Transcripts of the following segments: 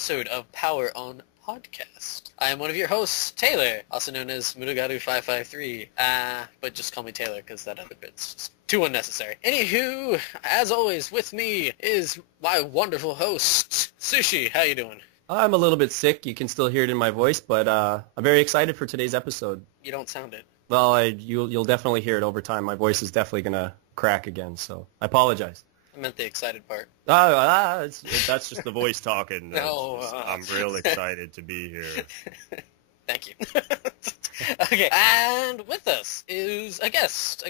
episode of Power on Podcast. I am one of your hosts, Taylor, also known as Murugaru553, but just call me Taylor because that other bit's just too unnecessary. Anywho, as always, with me is my wonderful host, Sushi. How you doing? I'm a little bit sick. You can still hear it in my voice, but I'm very excited for today's episode. You don't sound it. Well, you'll definitely hear it over time. My voice is definitely going to crack again, so I apologize. I meant the excited part. That's just the voice talking. No, I'm real excited to be here. Thank you. Okay, and with us is a guest.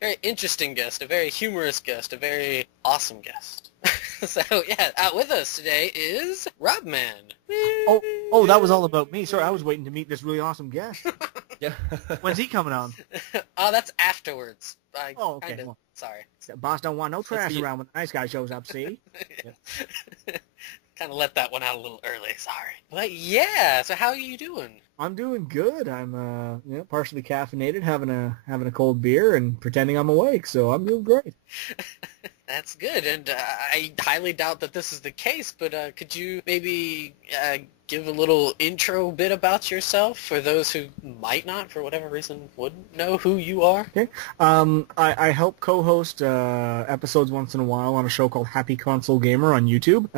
Very interesting guest, a very humorous guest, a very awesome guest. So, yeah, with us today is Robman. Oh, that was all about me. Sorry, I was waiting to meet this really awesome guest. Yeah. When's he coming on? That's afterwards. Okay. Sorry. Boss don't want no trash around when the nice guy shows up, see? Kind of let that one out a little early, sorry. But yeah, so how are you doing? I'm doing good. I'm partially caffeinated, having a cold beer and pretending I'm awake, so I'm doing great. That's good, and I highly doubt that this is the case, but could you maybe give a little intro bit about yourself for those who might not, for whatever reason, wouldn't know who you are? Okay. I help co-host episodes once in a while on a show called Happy Console Gamer on YouTube.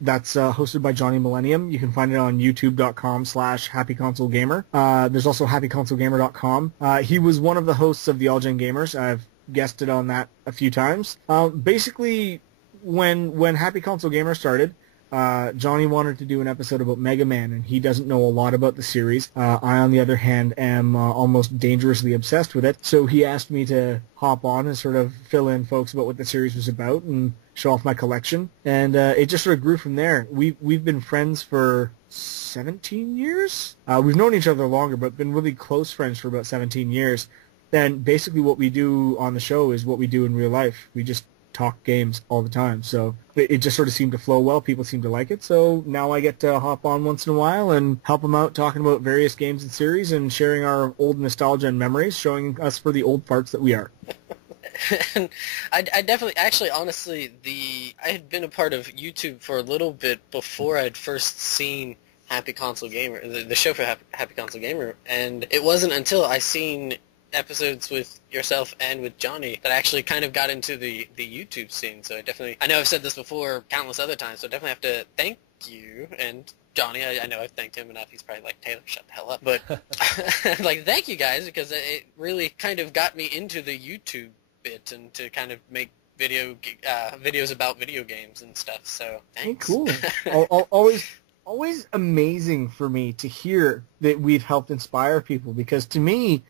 That's hosted by Johnny Millennium. You can find it on youtube.com/happyconsolegamer. There's also happyconsolegamer.com. He was one of the hosts of the All Gen Gamers. I've guested on that a few times. Basically, when Happy Console Gamer started, Johnny wanted to do an episode about Mega Man, and he doesn't know a lot about the series. I, on the other hand, am almost dangerously obsessed with it, so he asked me to hop on and sort of fill in folks about what the series was about and show off my collection, and it just sort of grew from there. We've been friends for 17 years? We've known each other longer, but been really close friends for about 17 years. And basically what we do on the show is what we do in real life. We just talk games all the time. So it just sort of seemed to flow well. People seem to like it. So now I get to hop on once in a while and help them out talking about various games and series and sharing our old nostalgia and memories, showing us for the old farts that we are. And I definitely, actually, honestly, I had been a part of YouTube for a little bit before I'd first seen Happy Console Gamer, the show for Happy Console Gamer, and it wasn't until I seen episodes with yourself and with Johnny that I actually kind of got into the YouTube scene. So I know I've said this before countless other times, so I definitely have to thank you and Johnny. I know I've thanked him enough. He's probably like, Taylor, shut the hell up. But like, thank you guys, because it really kind of got me into the YouTube bit and to kind of make videos about video games and stuff. So thanks. Cool. Always amazing for me to hear that we've helped inspire people, because to me,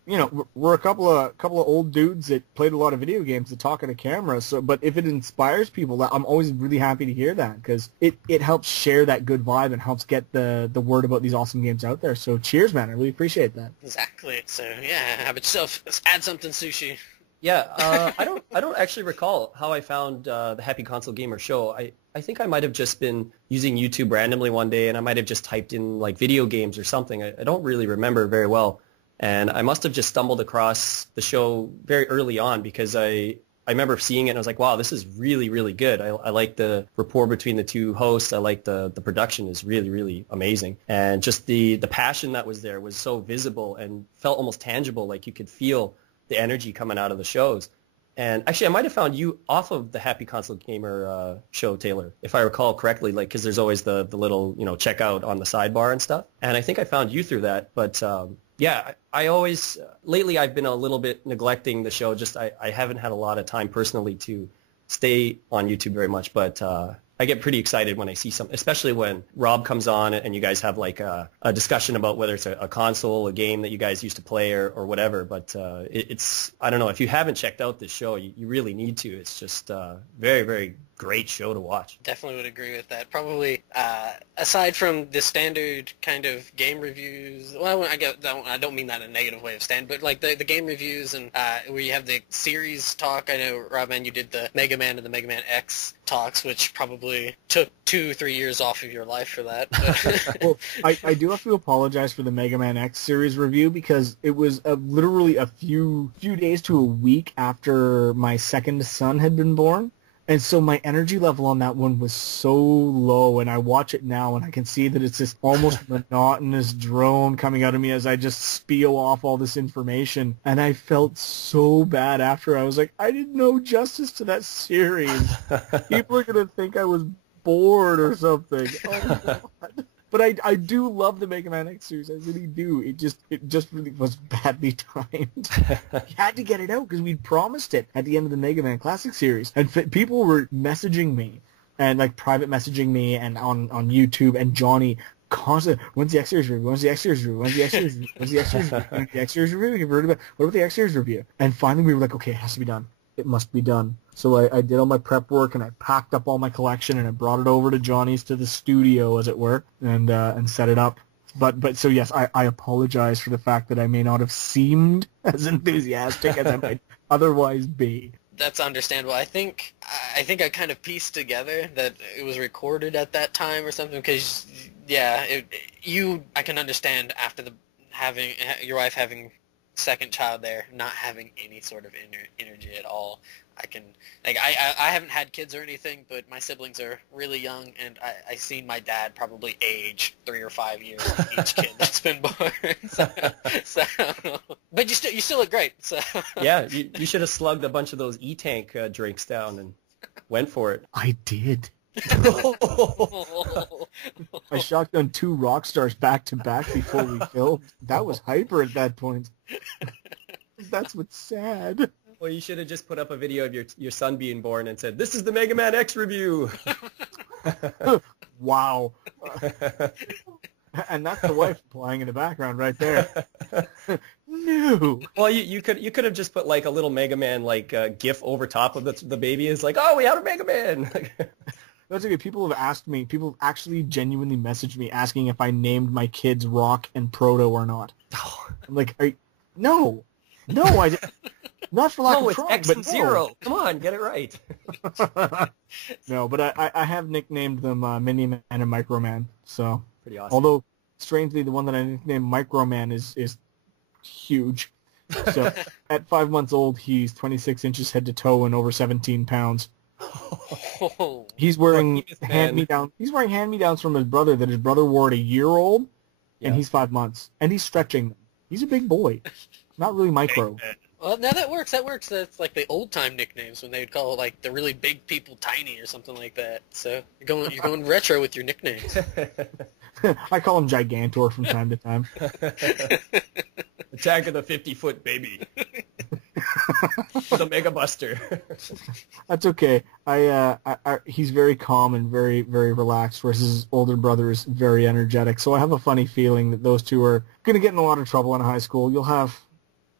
we're a couple of old dudes that played a lot of video games that talk at a camera. So, but if it inspires people, I'm always really happy to hear that, because it helps share that good vibe and helps get the word about these awesome games out there. So cheers, man. I really appreciate that. Exactly. So yeah, how about yourself? Let's add something, Sushi. Yeah, I don't actually recall how I found the Happy Console Gamer show. I think I might have just been using YouTube randomly one day, and I might have just typed in like video games or something. I don't really remember very well, and I must have just stumbled across the show very early on, because I remember seeing it and I was like, wow, this is really, really good. I like the rapport between the two hosts. I like the production is really, really amazing, and just the passion that was there was so visible and felt almost tangible, like you could feel the energy coming out of the shows. And actually, I might have found you off of the Happy Console Gamer show, Taylor, if I recall correctly, like, because there's always the little, checkout on the sidebar and stuff. And I think I found you through that. But, yeah, I always, lately I've been a little bit neglecting the show. Just I haven't had a lot of time personally to stay on YouTube very much. But I get pretty excited when I see something, especially when Rob comes on and you guys have like a discussion about whether it's a console, a game that you guys used to play or whatever. But it's, I don't know, if you haven't checked out this show, you really need to. It's just very, very great show to watch. Definitely would agree with that. Probably, aside from the standard kind of game reviews, well, I don't mean that in a negative way of but like the game reviews and where you have the series talk. I know, Robman, you did the Mega Man and the Mega Man X talks, which probably took 2-3 years off of your life for that. Well, I do have to apologize for the Mega Man X series review, because it was literally a few days to a week after my second son had been born. And so my energy level on that one was so low, and I watch it now, and I can see that it's this almost monotonous drone coming out of me as I just spiel off all this information. And I felt so bad after. I was like, I did no justice to that series. People are going to think I was bored or something. Oh, my God. But I do love the Mega Man X series. I really do. It just really was badly timed. We had to get it out because we'd promised it at the end of the Mega Man Classic series. And people were messaging me and like private messaging me and on YouTube and Johnny constantly, when's the X series review? When's the X series review? When's the X series review? When's the X series review? When's the X series review? You've heard about, what about the X series review? And finally we were like, okay, it has to be done. It must be done. So I did all my prep work and I packed up all my collection and I brought it over to Johnny's, to the studio, as it were, and set it up. But so yes, I apologize for the fact that I may not have seemed as enthusiastic as I might otherwise be. That's understandable. I think I kind of pieced together that it was recorded at that time or something, because yeah, I can understand after having your wife having second child there, not having any sort of energy at all. I haven't had kids or anything, but my siblings are really young, and I seen my dad probably age 3 or 5 years with each kid that's been born. So, but you still look great. So yeah, you should have slugged a bunch of those E-Tank drinks down and went for it. I did. I shotgunned 2 rock stars back to back before we filmed. That was hyper at that point. That's what's sad. Well, you should have just put up a video of your son being born and said, "This is the Mega Man X review." Wow. And that's the wife playing in the background right there. No. Well, you could have just put like a little Mega Man like GIF over top of the baby. Is like, oh, we have a Mega Man. That's okay. People have actually genuinely messaged me asking if I named my kids Rock and Proto or not. I'm like, no, I didn't. Not for lack of trying, X but and no. Zero. Come on, get it right. No, but I have nicknamed them Mini Man and Micro Man. So pretty awesome. Although strangely, the one that I nicknamed Micro Man is huge. So at 5 months old, he's 26 inches head to toe and over 17 pounds. He's wearing hand-me-down. He's wearing hand-me-downs from his brother that his brother wore at a year old, and he's 5 months, and he's stretching them. He's a big boy, not really micro. Well, now that works. That's like the old-time nicknames when they would call like the really big people tiny or something like that. So you're going retro with your nicknames. I call him Gigantor from time to time. Attack of the 50-foot baby. The Mega Buster. That's okay. He's very calm and very, very relaxed, whereas his older brother is very energetic. So I have a funny feeling that those two are going to get in a lot of trouble in high school. You'll have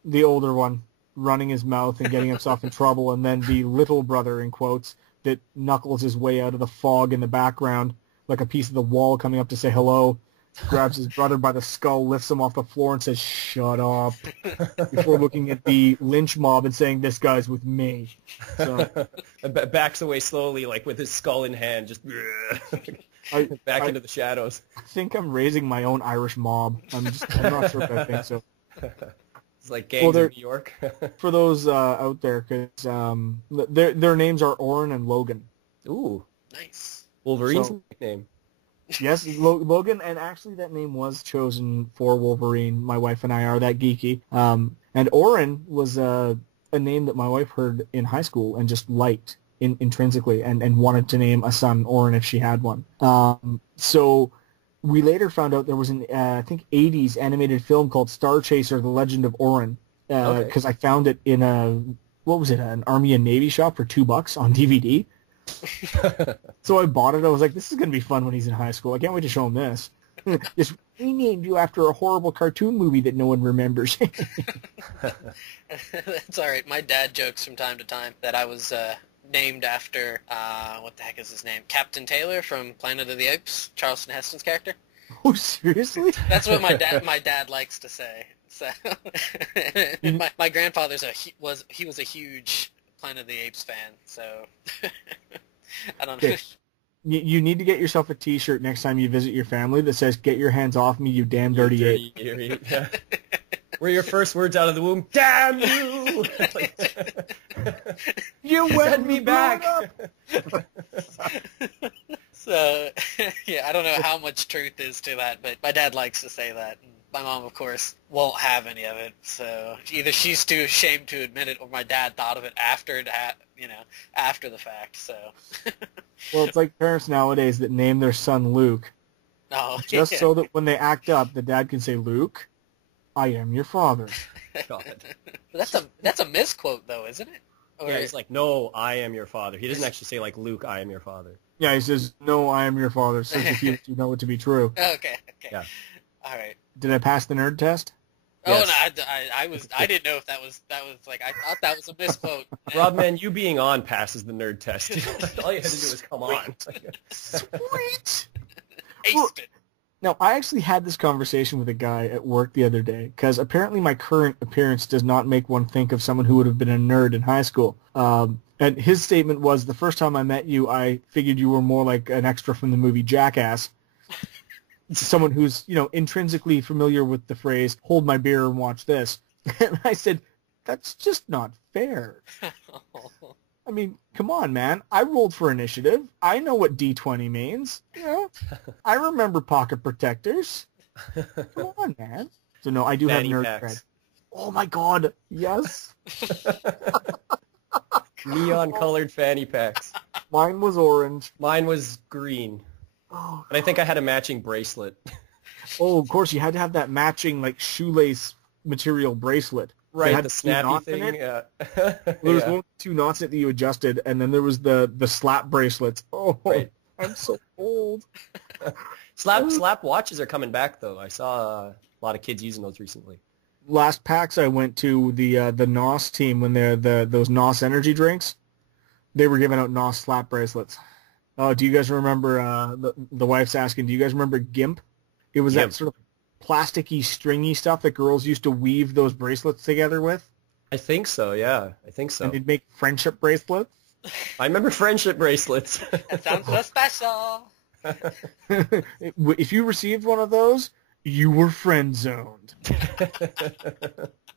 the older one running his mouth and getting himself in trouble, and then the little brother, in quotes, that knuckles his way out of the fog in the background like a piece of the wall coming up to say hello, grabs his brother by the skull, lifts him off the floor, and says, "Shut up," before looking at the lynch mob and saying, "This guy's with me." So, backs away slowly, like with his skull in hand, just back into the shadows. I think I'm raising my own Irish mob. I'm not sure if I think so. It's like gangs in New York. For those out there, because their names are Orin and Logan. Ooh, nice. Wolverine's nickname. Yes, Logan, and actually that name was chosen for Wolverine. My wife and I are that geeky. And Orin was a name that my wife heard in high school and just liked intrinsically, and wanted to name a son Orin if she had one. So we later found out there was an I think 80s animated film called Star Chaser: The Legend of Orin, because I found it in an Army and Navy shop for $2 on DVD. So I bought it. I was like, this is going to be fun when he's in high school. I can't wait to show him this. Just renamed you after a horrible cartoon movie that no one remembers. That's all right. My dad jokes from time to time that I was named after, what the heck is his name? Captain Taylor from Planet of the Apes, Charleston Heston's character. Oh, seriously? That's what my dad likes to say. So, my grandfather's was a huge Planet of the Apes fan, so I don't know. You need to get yourself a T-shirt next time you visit your family that says, "Get your hands off me, you damn dirty ape." Yeah. Were your first words out of the womb, "Damn you!" You Send me back. So, yeah, I don't know how much truth is to that, but my dad likes to say that. And my mom, of course, won't have any of it. So either she's too ashamed to admit it, or my dad thought of it after after the fact. So. Well, it's like parents nowadays that name their son Luke, just so that when they act up, the dad can say, "Luke, I am your father." God. That's a misquote, though, isn't it? Or... Yeah, he's like, no, I am your father. He doesn't actually say, like, Luke, I am your father. Yeah, he says, "No, I am your father." Says if you know it to be true. Okay. Yeah. All right. Did I pass the nerd test? Oh Yes. no, I didn't know if that was like I thought that was a misquote. Robman, you being on passes the nerd test. All you had to do was come on. Sweet. Aced it. Now, I actually had this conversation with a guy at work the other day, because apparently my current appearance does not make one think of someone who would have been a nerd in high school. And his statement was, the first time I met you, I figured you were more like an extra from the movie Jackass. Someone who's, intrinsically familiar with the phrase, hold my beer and watch this. And I said, that's just not fair. I mean, come on, man. I rolled for initiative. I know what D20 means. I remember pocket protectors. Come on, man. So no, I do Fanny have nerd packs. cred. Oh my god, yes. Neon-colored fanny packs. Mine was orange. Mine was green. Oh, And I think I had a matching bracelet. of course, you had to have that matching, shoelace material bracelet. That Right, had the two snappy knots in thing. it. Yeah. There was Yeah. one with 2 knots in it that you adjusted, and then there was the slap bracelets. Oh, Right. I'm so old. Slap watches are coming back, though. I saw a lot of kids using those recently. Last PAX I went to, the NOS team, when those NOS energy drinks, they were giving out NOS slap bracelets. Oh, do you guys remember, the wife's asking, do you guys remember GIMP? It was GIMP. that sort of plasticky, stringy stuff that girls used to weave those bracelets together with, I think so, yeah. I think so. and they'd make friendship bracelets. I remember friendship bracelets. That sounds so special. If you received one of those, you were friend-zoned.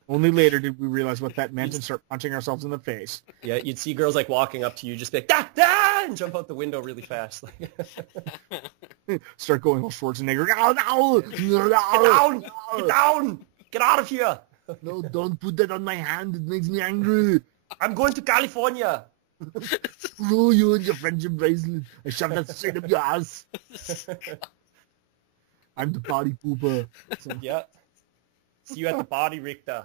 Only later did we realize what that meant and start punching ourselves in the face. Yeah, you'd see girls walking up to you, just be like, da, da, and jump out the window really fast. Start going all Schwarzenegger. No, no, Get down! Get down! Get out of here! no, don't put that on my hand. It makes me angry. I'm going to California! Screw you and your friendship bracelet. I shove that straight up your ass. I'm the party pooper. Yeah. See you at the party, Richter.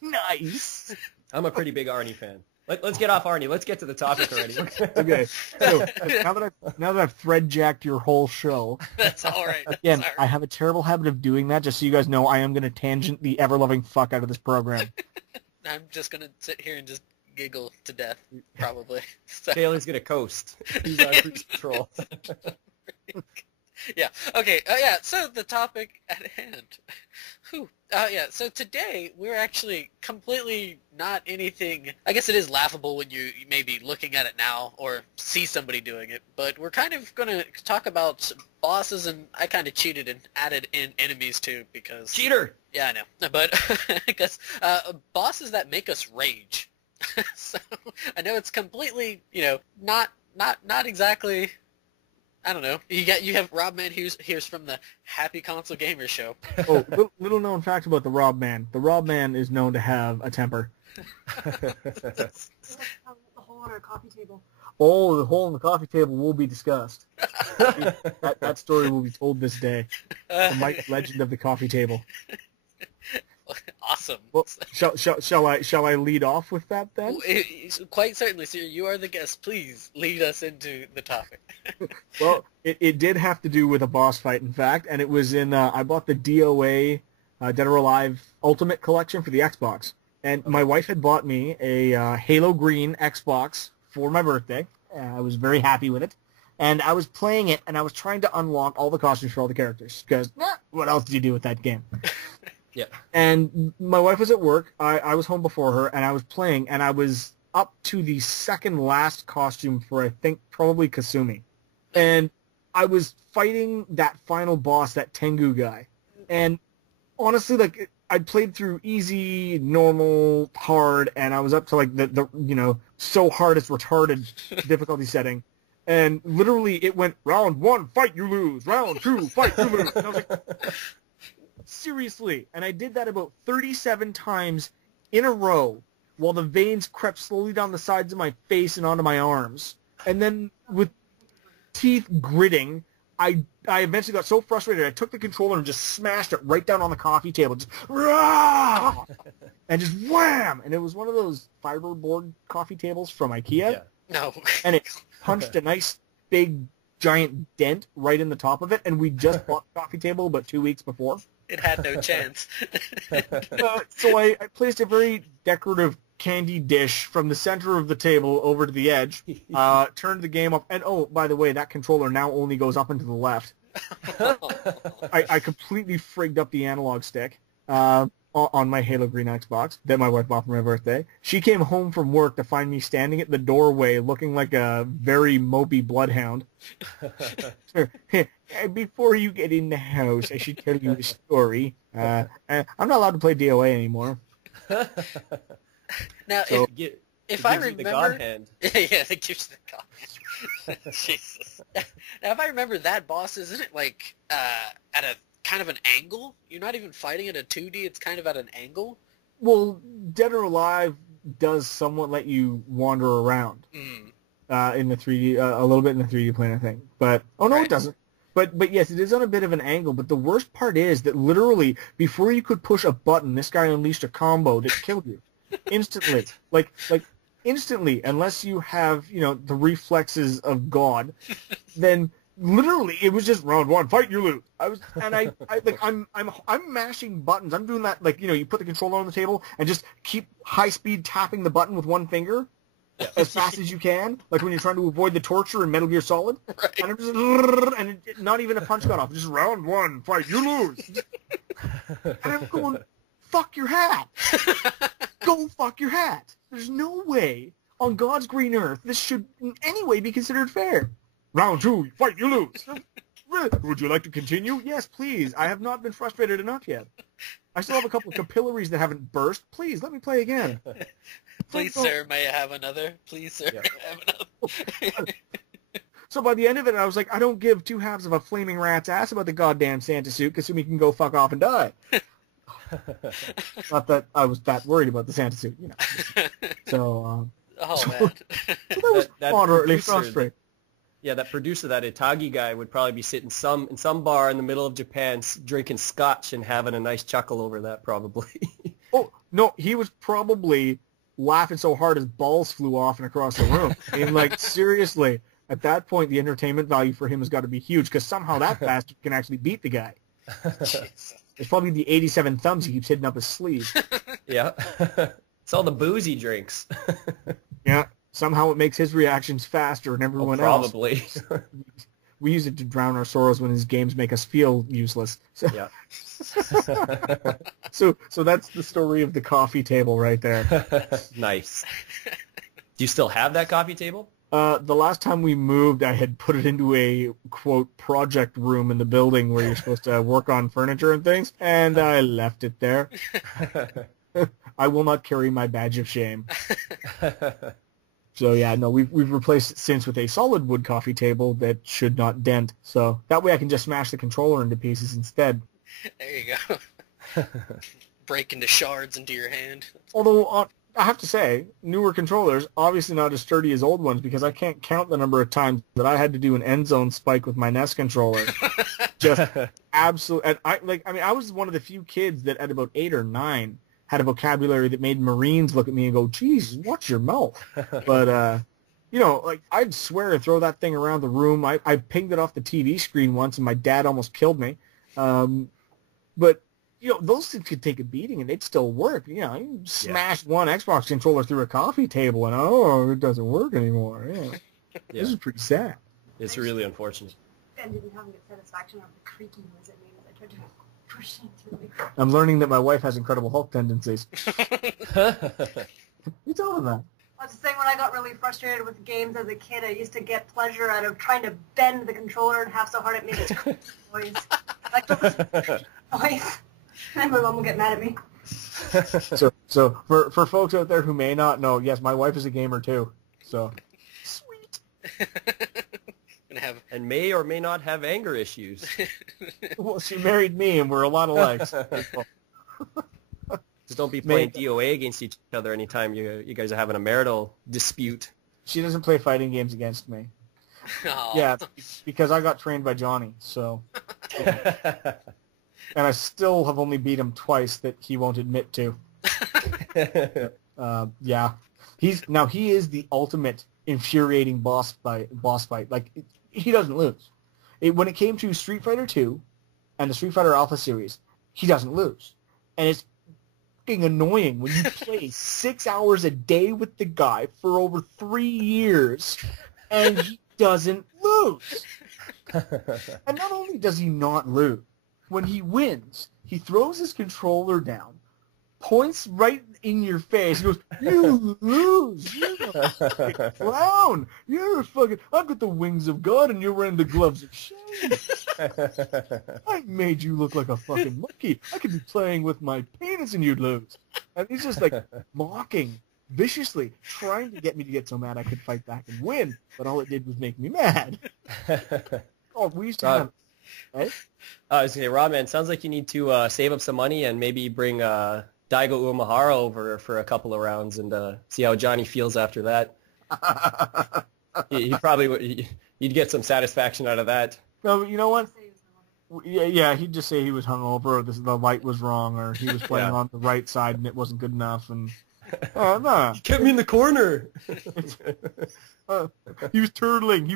Nice. I'm a pretty big Arnie fan. Let's get off Arnie. Let's get to the topic already. Okay, so now that I've thread jacked your whole show, That's all right. again, Sorry. I have a terrible habit of doing that. Just so you guys know, I am going to tangent the ever-loving fuck out of this program. I'm just gonna sit here and just giggle to death, probably. So, Taylor's gonna coast. He's on cruise control. yeah. Okay. Yeah. So the topic at hand. Whew. Yeah. So today we're actually completely not anything. I guess it is laughable when you may be looking at it now or see somebody doing it. But we're kind of gonna talk about bosses, and I kind of cheated and added in enemies too because. Cheater! Yeah, I know. But because bosses that make us rage. So I know it's completely, not exactly. I don't know. You have Robman here's from the Happy Console Gamer Show. Oh, little known fact about the Robman. The Robman is known to have a temper. The hole on our coffee table. Oh, the hole in the coffee table will be discussed. that story will be told this day. The Mike legend of the coffee table. Awesome. Well, shall I lead off with that then? Quite certainly, sir. You are the guest. Please lead us into the topic. Well, it did have to do with a boss fight, in fact, and it was in, I bought the DOA Dead or Alive Ultimate Collection for the Xbox. And my wife had bought me a Halo Green Xbox for my birthday. I was very happy with it. And I was playing it, and I was trying to unlock all the costumes for all the characters, because what else do you do with that game? Yeah. And my wife was at work. I was home before her, and I was playing, and I was up to the second last costume for, I think, probably Kasumi. And I was fighting that final boss, that Tengu guy. And honestly, I'd played through easy, normal, hard, and I was up to like the so hard it's retarded difficulty setting. And literally it went, round 1, fight, you lose. Round 2, fight, you lose. And I was like, seriously. And I did that about 37 times in a row while the veins crept slowly down the sides of my face and onto my arms. And then with teeth gritting, I eventually got so frustrated I took the controller and just smashed it right down on the coffee table. Just, rah! And just wham! And it was one of those fiberboard coffee tables from IKEA. Yeah. No. And it punched a nice big giant dent right in the top of it, and we just bought the coffee table about 2 weeks before. It had no chance. So I placed a very decorative candy dish from the center of the table over to the edge, turned the game up, and oh, by the way, that controller now only goes up and to the left. I completely frigged up the analog stick on my Halo Green Xbox that my wife bought for my birthday. She came home from work to find me standing at the doorway looking like a very mopey bloodhound. Before you get in the house, I should tell you a story. I'm not allowed to play DOA anymore. Now, So- if I gives you the remember, God hand. yeah, it gives you the God hand. Jesus. Now, if I remember that boss, isn't it like at a kind of an angle? You're not even fighting at a 2D; it's kind of at an angle. Well, Dead or Alive does somewhat let you wander around in the 3D, a little bit in the 3D plane, I think. But oh no, Right. it doesn't. But yes, it is on a bit of an angle. But the worst part is that literally before you could push a button, this guy unleashed a combo that killed you instantly. like instantly, unless you have the reflexes of God, then. Literally, it was just round 1, fight, you lose. I'm mashing buttons. I'm doing that, you put the controller on the table and just keep high speed tapping the button with one finger as fast as you can, like when you're trying to avoid the torture in Metal Gear Solid. Right. And I'm just, not even a punch got off. Just round 1, fight, you lose. And I'm going, fuck your hat. Go fuck your hat. There's no way on God's green earth this should in any way be considered fair. Round 2, fight, you lose. Would you like to continue? Yes, please. I have not been frustrated enough yet. I still have a couple of capillaries that haven't burst. Please, let me play again. Please, sir, may I have another? Please, sir, Yeah. may I have another? So by the end of it, I was like, I don't give two halves of a flaming rat's ass about the goddamn Santa suit, because we can go fuck off and die. Not that I was that worried about the Santa suit, So, Oh, man. so that was That moderately producer- frustrating. Yeah, that producer, that Itagi guy, would probably be sitting in some bar in the middle of Japan, drinking scotch and having a nice chuckle over that, probably. Oh, no, he was probably laughing so hard his balls flew off and across the room. I mean, seriously, at that point, the entertainment value for him has got to be huge, because somehow that bastard can actually beat the guy. Jesus. It's probably the 87 thumbs he keeps hitting up his sleeve. Yeah. It's all the booze he drinks. Yeah, somehow it makes his reactions faster than everyone else. Probably. We use it to drown our sorrows when his games make us feel useless. So, Yeah. so that's the story of the coffee table right there. Nice. Do you still have that coffee table? The last time we moved, I had put it into a, quote, project room in the building where you're supposed to work on furniture and things, and I left it there. I will not carry my badge of shame. So yeah, no, we've replaced it since with a solid wood coffee table that should not dent. So that way I can just smash the controller into pieces instead. There you go. Break into shards into your hand. Although I have to say, newer controllers, obviously not as sturdy as old ones, because I can't count the number of times that I had to do an end zone spike with my NES controller. Just absolute. And I was one of the few kids that at about 8 or 9 had a vocabulary that made Marines look at me and go, "Geez, watch your mouth." But I'd swear and throw that thing around the room. I pinged it off the TV screen once, and my dad almost killed me. But those things could take a beating and they'd still work. You smash one Xbox controller through a coffee table and it doesn't work anymore. Yeah. Yeah. This is pretty sad. It's really unfortunate. And didn't have the satisfaction of the creaking noise it made as I tried to push into the I'm learning that my wife has Incredible Hulk tendencies. You tell them that. I was just saying, when I got really frustrated with games as a kid, I used to get pleasure out of trying to bend the controller and half so hard it made this noise. Like noise. And fine. My mom will get mad at me. So for folks out there who may not know, yes, my wife is a gamer too. So sweet. Gonna have And may or may not have anger issues. Well, she married me, and we're a lot alike. Just don't be playing DOA against each other anytime you guys are having a marital dispute. She doesn't play fighting games against me. Aw. Yeah, because I got trained by Johnny. So, and I still have only beat him twice that he won't admit to. Yeah, he is the ultimate infuriating boss fight. Like he doesn't lose. When it came to Street Fighter 2 and the Street Fighter Alpha series, he doesn't lose, and it's fucking annoying when you play 6 hours a day with the guy for over 3 years, and he doesn't lose. And not only does he not lose, when he wins, he throws his controller down, points right in your face, and goes, "You lose! You're a fucking clown! You're a fucking... I've got the wings of God, and you're wearing the gloves of shame! I made you look like a fucking monkey! I could be playing with my penis and you'd lose!" And he's just like mocking viciously, trying to get me to get so mad I could fight back and win, but all it did was make me mad. Oh, we used to have... Right? I was going to say, Robman, sounds like you need to save up some money and maybe bring Daigo Umehara over for a couple of rounds and see how Johnny feels after that. He probably would. You'd get some satisfaction out of that. No, you know what? Yeah, he'd just say he was hungover, or the light was wrong, or he was playing on the right side and it wasn't good enough, and no. You kept me in the corner. He was turtling.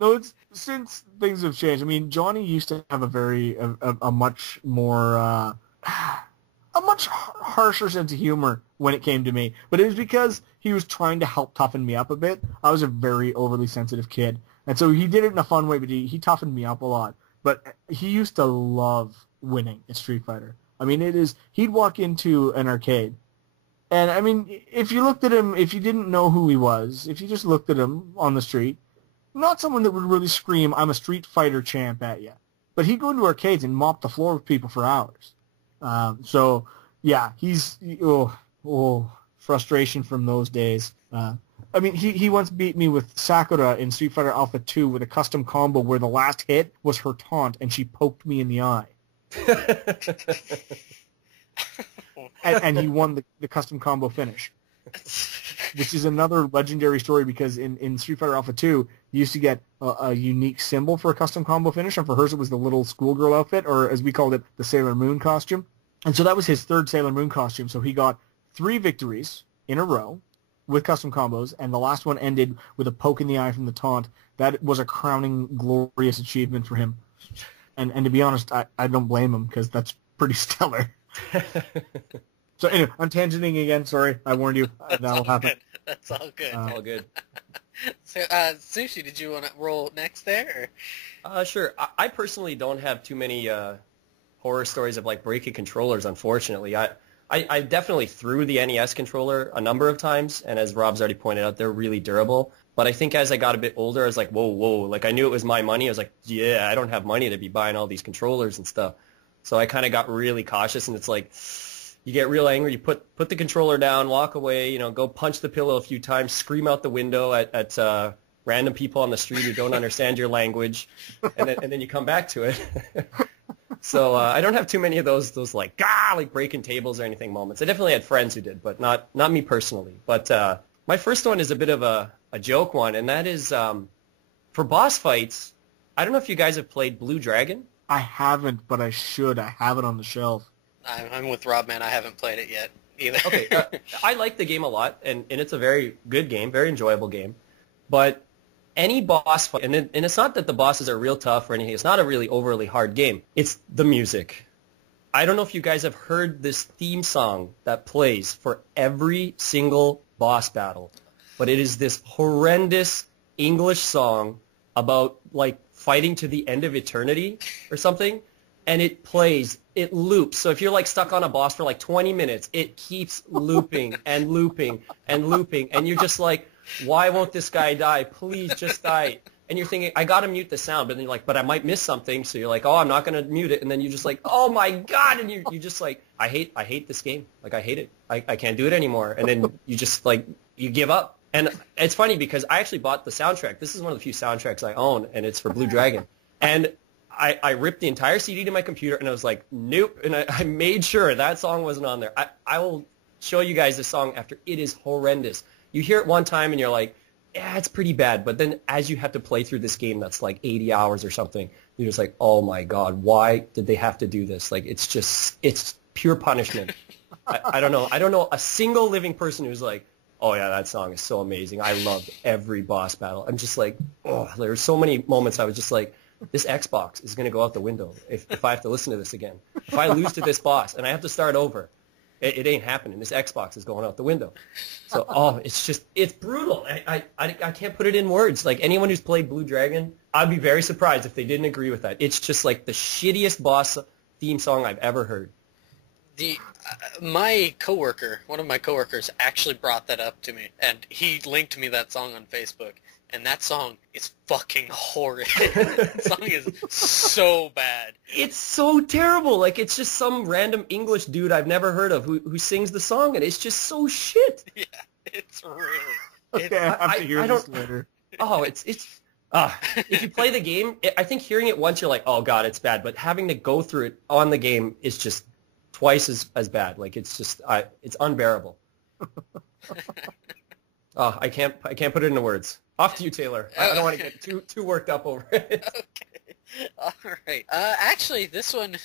No, it's since things have changed. I mean, Johnny used to have a much more a much harsher sense of humor when it came to me, but it was because he was trying to help toughen me up a bit. I was a very overly sensitive kid, and so he did it in a fun way, but he toughened me up a lot. But he used to love winning at Street Fighter. I mean, he'd walk into an arcade, and I mean, if you looked at him, if you didn't know who he was, if you just looked at him on the street, not someone that would really scream, "I'm a Street Fighter champ" at you. But he'd go into arcades and mop the floor with people for hours. So, yeah, frustration from those days. I mean, he once beat me with Sakura in Street Fighter Alpha 2 with a custom combo where the last hit was her taunt and she poked me in the eye. and he won the custom combo finish, which is another legendary story because in Street Fighter Alpha 2, you used to get a unique symbol for a custom combo finish, and for hers it was the little schoolgirl outfit, or as we called it, the Sailor Moon costume. And so that was his third Sailor Moon costume, so he got 3 victories in a row with custom combos, and the last one ended with a poke in the eye from the taunt. That was a crowning, glorious achievement for him. And to be honest, I don't blame him, because that's pretty stellar. So anyway, I'm tangenting again. Sorry, I warned you. That'll happen. That's all good. All good. So, Sushi, did you want to roll next there? Sure. I personally don't have too many horror stories of like breaking controllers, unfortunately. I definitely threw the NES controller a number of times, and as Rob's already pointed out, they're really durable. But I think as I got a bit older, I was like, whoa. Like, I knew it was my money. I was like, yeah, I don't have money to be buying all these controllers and stuff. So I kind of got really cautious, and it's like, you get real angry. You put the controller down, walk away, go punch the pillow a few times, scream out the window at random people on the street who don't understand your language, and then you come back to it. So I don't have too many of those like breaking tables or anything moments. I definitely had friends who did, but not me personally. But my first one is a bit of a joke one, and that is for boss fights. I don't know if you guys have played Blue Dragon. I haven't, but I should. I have it on the shelf. I'm with Robman. I haven't played it yet either. Okay, I like the game a lot, and it's a very good game, very enjoyable game. But any boss fight, and it's not that the bosses are real tough or anything. It's not a really overly hard game. It's the music. I don't know if you guys have heard this theme song that plays for every single boss battle, but it is this horrendous English song about like fighting to the end of eternity or something. And it plays, it loops. So if you're like stuck on a boss for like 20 minutes, it keeps looping and looping and looping. And you're just like, why won't this guy die? Please just die. and you're thinking, I gotta mute the sound, but then you're like, but I might miss something, so you're like, oh, I'm not gonna mute it, and then you're just like, oh my god, and you just like, I hate this game, like I hate it, I can't do it anymore, and then you just like, you give up. And it's funny because I actually bought the soundtrack. This is one of the few soundtracks I own, and it's for Blue Dragon. And I ripped the entire CD to my computer, and I was like, nope. And I made sure that song wasn't on there. I will show you guys the song after. It is horrendous. You hear it one time, and you're like, yeah, it's pretty bad. But then as you have to play through this game that's like 80 hours or something, you're just like, oh, my God, why did they have to do this? Like, it's pure punishment. I don't know. I don't know a single living person who's like, oh, yeah, that song is so amazing. I loved every boss battle. I'm just like, oh, there were so many moments I was just like, this Xbox is going to go out the window if I have to listen to this again. If I lose to this boss and I have to start over, it ain't happening. This Xbox is going out the window. So, it's brutal. I can't put it in words. Like, anyone who's played Blue Dragon, I'd be very surprised if they didn't agree with that. It's just like the shittiest boss theme song I've ever heard. My coworker, one of my coworkers, actually brought that up to me, and he linked me that song on Facebook. And that song is fucking horrid. That song is so bad. It's so terrible. Like, it's just some random English dude I've never heard of who sings the song, and it's just so shit. Yeah, it's really. Okay, I have to hear this later. Oh, if you play the game, I think hearing it once, you're like, oh, God, it's bad. But having to go through it on the game is just twice as bad. Like, it's just, it's unbearable. Oh, I can't put it into words. Off to you, Taylor. I don't want to get too worked up over it. Okay. All right. Actually, this one,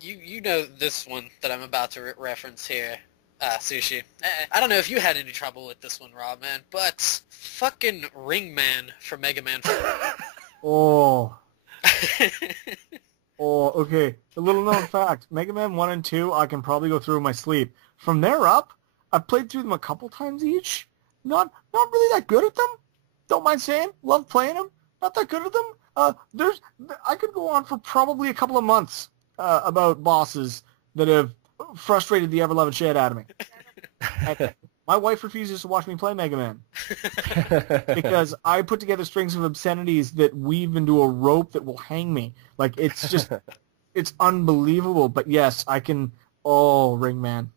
you know this one that I'm about to reference here, Sushi. I don't know if you had any trouble with this one, Robman, but fucking Ringman for Mega Man 4. Oh. Oh, okay. A little known fact. Mega Man 1 and 2, I can probably go through in my sleep. From there up, I've played through them a couple times each. Not really that good at them. Don't mind saying. Love playing them. Not that good at them. I could go on for probably a couple of months about bosses that have frustrated the ever-loving shit out of me. My wife refuses to watch me play Mega Man because I put together strings of obscenities that weave into a rope that will hang me. Like, it's just, it's unbelievable. But yes, I can. Oh, Ringman.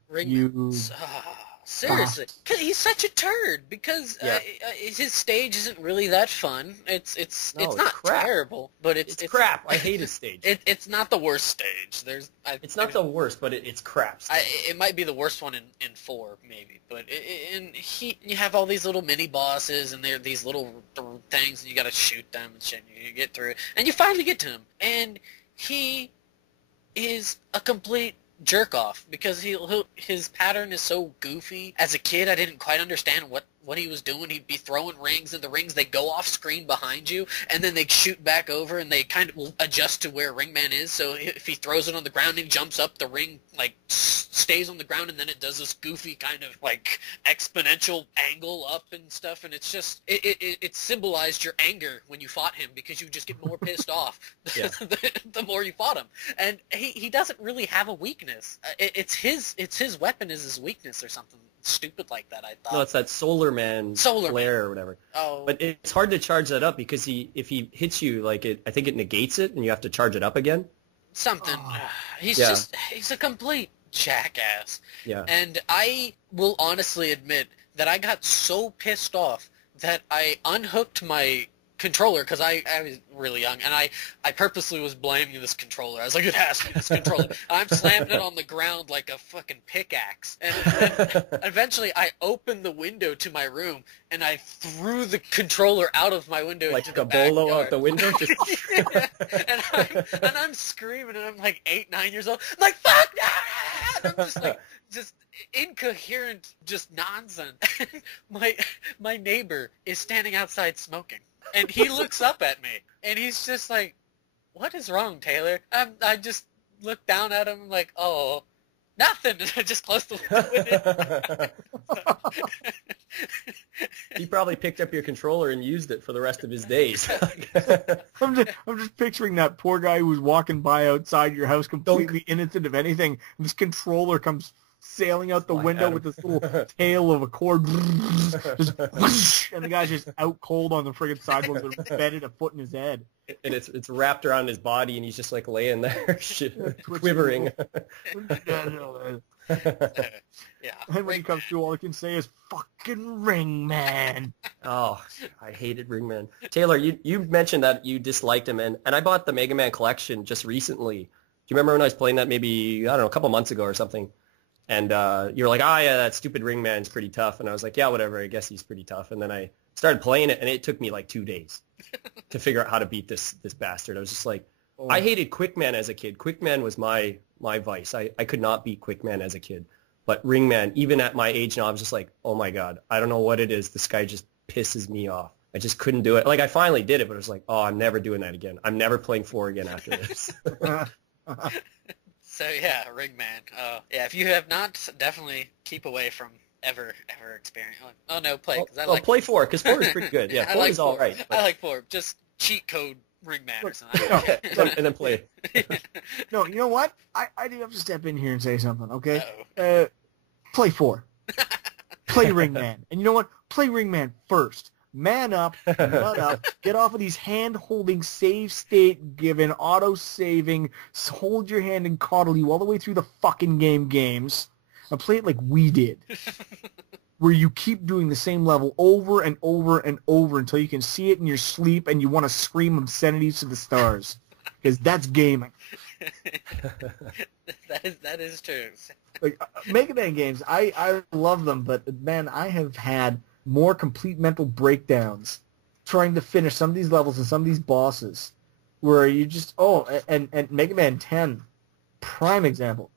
Seriously, he's such a turd because his stage isn't really that fun. It's not terrible, but it's crap. I hate his stage. It's not the worst stage. It's not the worst, but it's crap. It might be the worst one in 4 maybe, but you have all these little mini bosses and they're these little things and you got to shoot them and shit. And you get through it and you finally get to him and he is a complete jerk off because his pattern is so goofy. As a kid, I didn't quite understand what he was doing. He'd be throwing rings, and the rings, they go off screen behind you, and then they shoot back over, and they kind of will adjust to where Ringman is. So if he throws it on the ground and he jumps up, the ring like stays on the ground, and then it does this goofy kind of like exponential angle up and stuff. And it's just it symbolized your anger when you fought him because you just get more pissed off the more you fought him. And he doesn't really have a weakness. It's his weapon is his weakness or something stupid like that. I thought. No, it's that Solar Man flare or whatever. Oh. But it's hard to charge that up because if he hits you, like I think it negates it and you have to charge it up again. Something. He's a complete jackass. Yeah. And I will honestly admit that I got so pissed off that I unhooked my controller because I was really young and I purposely was blaming this controller. I was like, it has to be this controller. I'm slamming it on the ground like a fucking pickaxe. And eventually I opened the window to my room and I threw the controller out of my window like into a bolo out the window. And I'm screaming and I'm like 8, 9 years old. I'm like, fuck no! And I'm just like just incoherent, just nonsense. My neighbor is standing outside smoking. And he looks up at me, and he's just like, what is wrong, Taylor? I just look down at him like, oh, nothing. And I just closed the window. He probably picked up your controller and used it for the rest of his days. I'm just picturing that poor guy who was walking by outside your house completely innocent of anything. And this controller comes sailing out the Flying window at with him. this little tail of a cord, just whoosh, and the guy's just out cold on the friggin' sidewalk, with embedded a foot in his head. And it's wrapped around his body, and he's just like laying there, quivering. Yeah. And when he comes through, all he can say is "fucking Ring Man." Oh, I hated Ringman. Taylor, you mentioned that you disliked him, and I bought the Mega Man collection just recently. Do you remember when I was playing that maybe, I don't know, a couple months ago or something? And you were like, yeah, that stupid Ringman's pretty tough. And I was like, yeah, whatever, I guess he's pretty tough. And then I started playing it, and it took me like 2 days to figure out how to beat this bastard. I was just like, I hated Quickman as a kid. Quickman was my vice. I could not beat Quickman as a kid. But Ringman, even at my age now, I was just like, oh my God, I don't know what it is. This guy just pisses me off. I just couldn't do it. Like, I finally did it, but I was like, oh, I'm never doing that again. I'm never playing 4 again after this. So yeah, Ringman. Yeah, if you have not, definitely keep away from ever experience. Oh no, play because I like play 4 because 4 is pretty good. Yeah, 4 like is all right. I like 4. Just cheat code Ringman or something. And then play. No, you know what? I do have to step in here and say something, okay? Uh-oh. Play 4. Play Ringman. And you know what? Play Ringman first. Man up, nut up, get off of these hand-holding, save state-given, auto-saving, hold your hand and coddle you all the way through the fucking games, and play it like we did. Where you keep doing the same level over and over and over until you can see it in your sleep and you want to scream obscenities to the stars. Because that's gaming. that is true. Like Mega Man games, I love them, but man, I have had more complete mental breakdowns trying to finish some of these levels and some of these bosses where you just, and Mega Man 10, prime example.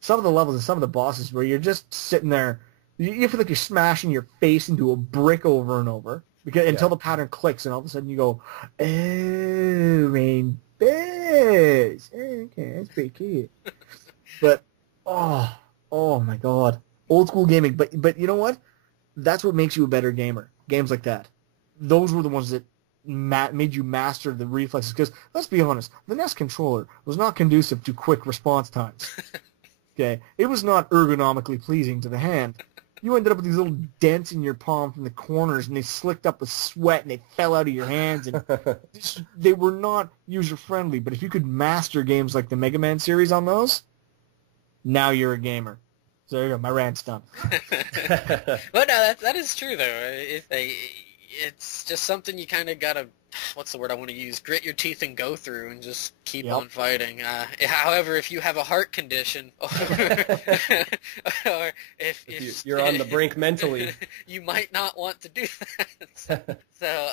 Some of the levels and some of the bosses where you're just sitting there, you feel like you're smashing your face into a brick over and over until the pattern clicks, and all of a sudden you go, oh, rainbows. Okay, that's pretty cute. But, oh my God. Old school gaming. But you know what? That's what makes you a better gamer. Games like that. Those were the ones that made you master the reflexes. Because, let's be honest, the NES controller was not conducive to quick response times. Okay? It was not ergonomically pleasing to the hand. You ended up with these little dents in your palm from the corners, and they slicked up with sweat, and they fell out of your hands, and they were not user-friendly. But if you could master games like the Mega Man series on those, now you're a gamer. So there you go, my rant's done. Well, no, that is true, though. It's just something you kind of got to, what's the word I want to use, grit your teeth and go through and just keep on fighting. However, if you have a heart condition, or if you're on the brink mentally, you might not want to do that.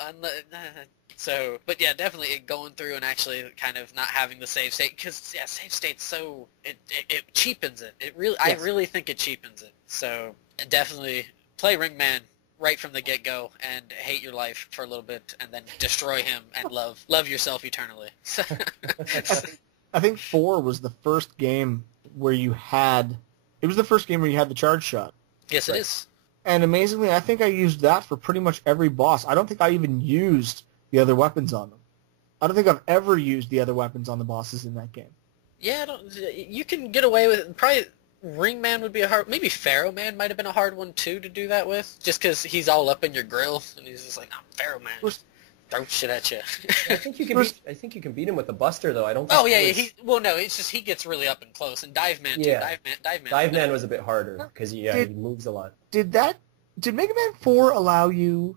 But yeah, definitely going through and actually kind of not having the save state, because save state's so, it cheapens it. Yes. I really think it cheapens it. So definitely play Ringman right from the get-go and hate your life for a little bit and then destroy him and love yourself eternally. I think 4 was the first game where you had the charge shot. Yes, right. It is. And amazingly, I think I used that for pretty much every boss. I don't think I even used the other weapons on them. I don't think I've ever used the other weapons on the bosses in that game. Yeah, you can get away with it. Probably Ringman would be a hard. Maybe Pharaoh Man might have been a hard one too to do that with, just because he's all up in your grill and he's just like, "I'm Pharaoh Man." Throw shit at you. I think you can beat him with the Buster though. I don't. Oh yeah, no, it's just he gets really up and close, and Dive Man too. Yeah. Dive Man was a bit harder because he moves a lot. Did Mega Man 4 allow you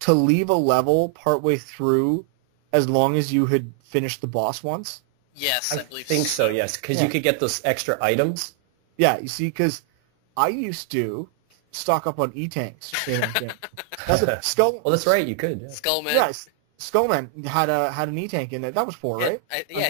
to leave a level partway through as long as you had finished the boss once? Yes, I believe. I think so. Yes, because you could get those extra items. Yeah, you see, because I used to stock up on E-tanks. That's Skull. Well, that's right. You could. Yeah. Skullman. Yeah, Skullman had an E-tank in it. That was 4, right? He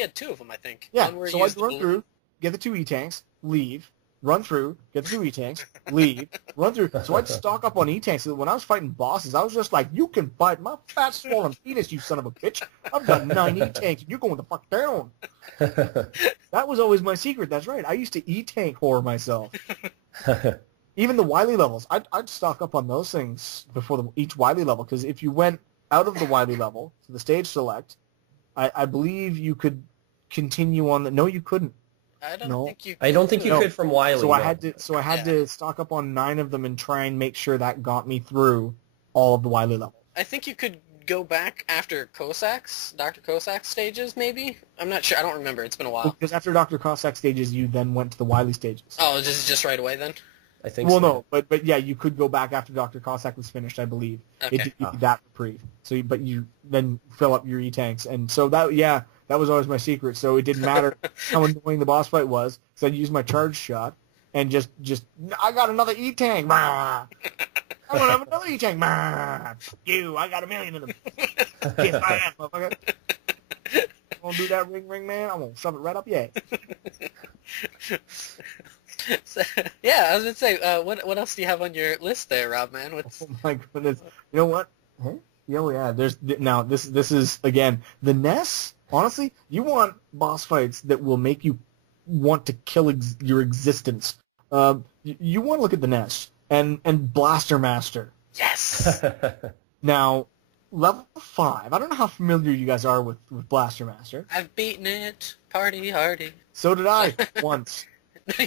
had 2 of them, I think. Yeah, so I'd run through, get the 2 E-tanks, leave, run through, get the 2 E-tanks, leave, run through. So I'd stock up on E-tanks so that when I was fighting bosses, I was just like, you can fight my fat, swollen penis, you son of a bitch. I've got 9 E-tanks, and you're going the fuck down. That was always my secret. That's right. I used to E-tank whore myself. Even the Wily levels, I'd stock up on those things before each Wily level, because if you went out of the Wily level to the stage select, I believe you could continue on the... No, you couldn't. I don't No. think you. I don't think you No. could from Wily. So no. I had to stock up on 9 of them and try and make sure that got me through all of the Wily levels. I think you could go back after Dr. Cossac's stages, maybe? I'm not sure. I don't remember. It's been a while. Because after Dr. Cossack stages, you then went to the Wily stages. Oh, just right away then? I think Well, so. no, but yeah, you could go back after Dr. Cossack was finished, I believe. Okay. It did give you that reprieve. So, but you then fill up your E-tanks. And so that was always my secret. So it didn't matter how annoying the boss fight was, because I'd use my charge shot and just I got another E-tank. I'm going to have another E-tank. You, I got a million of them. Kiss my ass, motherfucker. I'm going to do that ring, man. I'm going to shove it right up your ass. So, yeah, I was going to say, what else do you have on your list there, Rob, man? What's... Oh my goodness! You know what? Huh? Oh yeah. This is again the NES. Honestly, you want boss fights that will make you want to kill your existence. You want to look at the NES and Blaster Master. Yes! Now, level 5. I don't know how familiar you guys are with Blaster Master. I've beaten it. Party hardy. So did I once.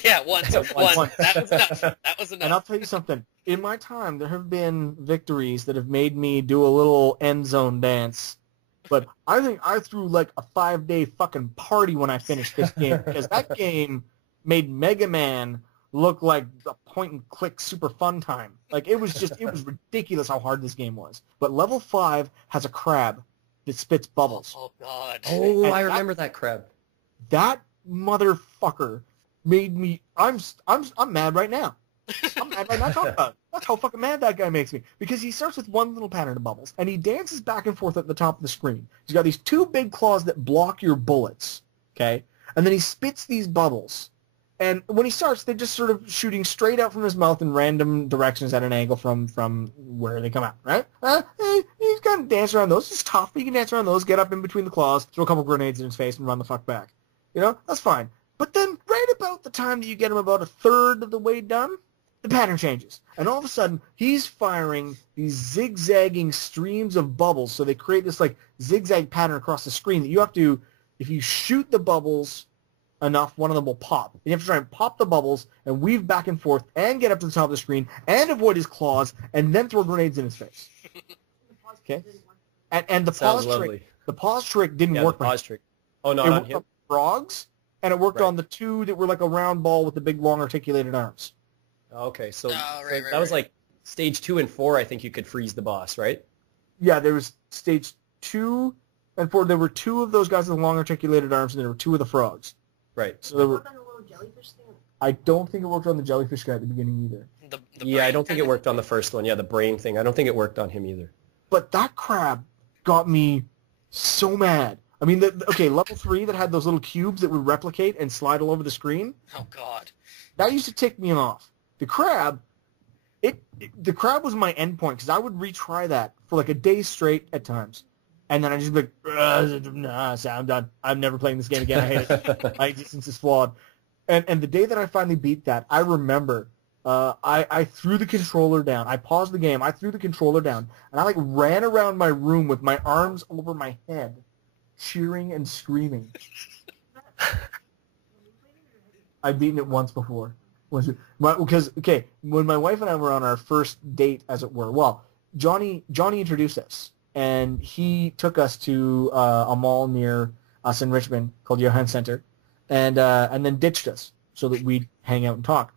Yeah, once. That was enough. That was enough. And I'll tell you something. In my time, there have been victories that have made me do a little end zone dance. But I think I threw like a 5-day fucking party when I finished this game, because that game made Mega Man look like a point-and-click super fun time. Like, it was ridiculous how hard this game was. But level 5 has a crab that spits bubbles. Oh, God. Oh, And I remember that crab. That motherfucker made me. I'm mad right now. I'm mad right now talking about it. That's how fucking mad that guy makes me. Because he starts with one little pattern of bubbles, and he dances back and forth at the top of the screen. He's got these 2 big claws that block your bullets, okay? And then he spits these bubbles. And when he starts, they're just sort of shooting straight out from his mouth in random directions at an angle from where they come out, right? He's got to dance around those. It's tough, but you can dance around those, get up in between the claws, throw a couple grenades in his face, and run the fuck back. You know? That's fine. But then, right about the time that you get him about a third of the way done, the pattern changes. And all of a sudden, he's firing these zigzagging streams of bubbles, so they create this, like, zigzag pattern across the screen that you have to, if you shoot the bubbles enough, one of them will pop. And you have to try and pop the bubbles and weave back and forth and get up to the top of the screen and avoid his claws and then throw grenades in his face. Okay? And the Sounds pause lovely. trick, the pause trick didn't Yeah, work. the pause trick. Oh, no, It not worked him. on frogs, and it worked Right. on the 2 that were like a round ball with the big, long, articulated arms. Okay, so, right, that was right. like stage 2 and 4. I think you could freeze the boss, right? Yeah, there was stage 2 and 4. There were 2 of those guys with the long, articulated arms, and there were 2 of the frogs. Right. So there were. On the little jellyfish thing. I don't think it worked on the jellyfish guy at the beginning either. The Yeah, I brain don't think kind it of- worked on the first one. Yeah, the brain thing. I don't think it worked on him either. But that crab got me so mad. I mean, level 3 that had those little cubes that would replicate and slide all over the screen, Oh, God. that used to tick me off. The crab, the crab was my endpoint, because I would retry that for like a day straight at times. And then I'd just be like, nah, I'm done. I'm never playing this game again. I hate it. My existence is flawed. And the day that I finally beat that, I remember I threw the controller down. I paused the game. I threw the controller down. And I like ran around my room with my arms over my head, cheering and screaming. I'd beaten it once before. Because, okay, when my wife and I were on our first date, as it were, well, Johnny introduced us. And he took us to a mall near us in Richmond called Johann Center, and then ditched us so that we'd hang out and talk.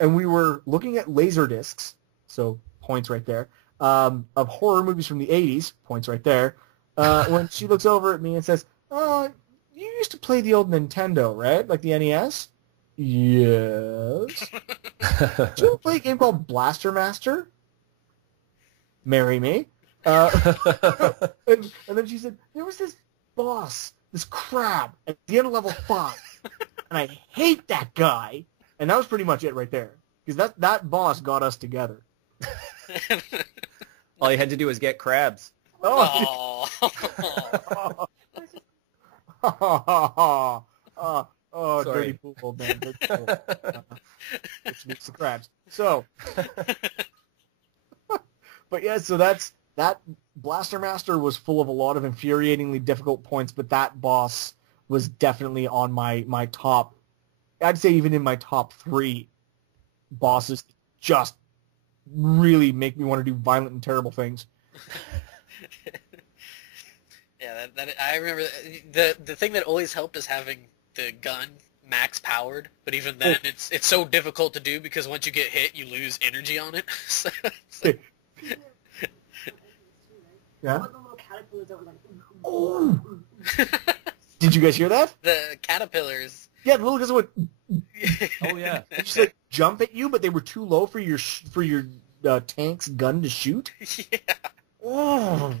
And we were looking at laser discs, so points right there, of horror movies from the 80s, points right there, when she looks over at me and says, "Oh, you used to play the old Nintendo, right? Like the NES?" "Yes." "Did you ever play a game called Blaster Master?" "Marry me." And then she said, there was this boss, this crab, at the end of level 5, and I hate that guy. And that was pretty much it right there, because that boss got us together. All you had to do was get crabs. Oh, Oh. Sorry. dirty pool, man. Dirty pool. Which makes the crabs. So, but yeah, so that Blaster Master was full of a lot of infuriatingly difficult points, but that boss was definitely on my top I'd say even in my top 3 bosses, just really make me want to do violent and terrible things. Yeah, that I remember the thing that always helped is having the gun max powered, but even then it's so difficult to do because once you get hit, you lose energy on it. So, Yeah. What the little caterpillars that were like... Oh. Did you guys hear that? the caterpillars. Yeah, the little guys went. Oh yeah. Just like jump at you, but they were too low for your tank's gun to shoot. Yeah. Oh,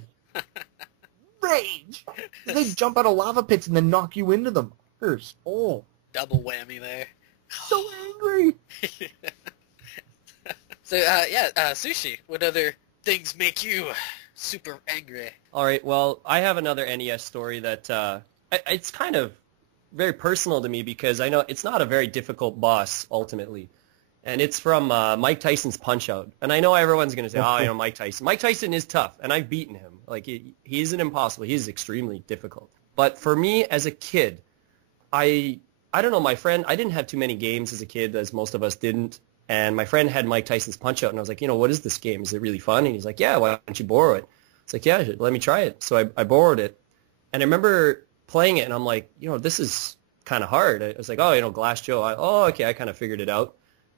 rage! They jump out of lava pits and then knock you into them. Oh, Double whammy there. so angry. So Sushi. What other things make you super angry? All right, well, I have another NES story that it's kind of very personal to me because I know it's not a very difficult boss ultimately, and it's from Mike Tyson's Punch-Out. And I know everyone's going to say, oh, Mike Tyson. Mike Tyson is tough, and I've beaten him. Like he isn't impossible. He is extremely difficult. But for me as a kid, I don't know, my friend, I didn't have too many games as a kid, as most of us didn't. And my friend had Mike Tyson's Punch-Out, and I was like, what is this game? Is it really fun? And he's like, yeah, why don't you borrow it? It's like, yeah, let me try it. So I borrowed it. And I remember playing it, and I'm like, this is kind of hard. I was like, Glass Joe. Okay, I kind of figured it out.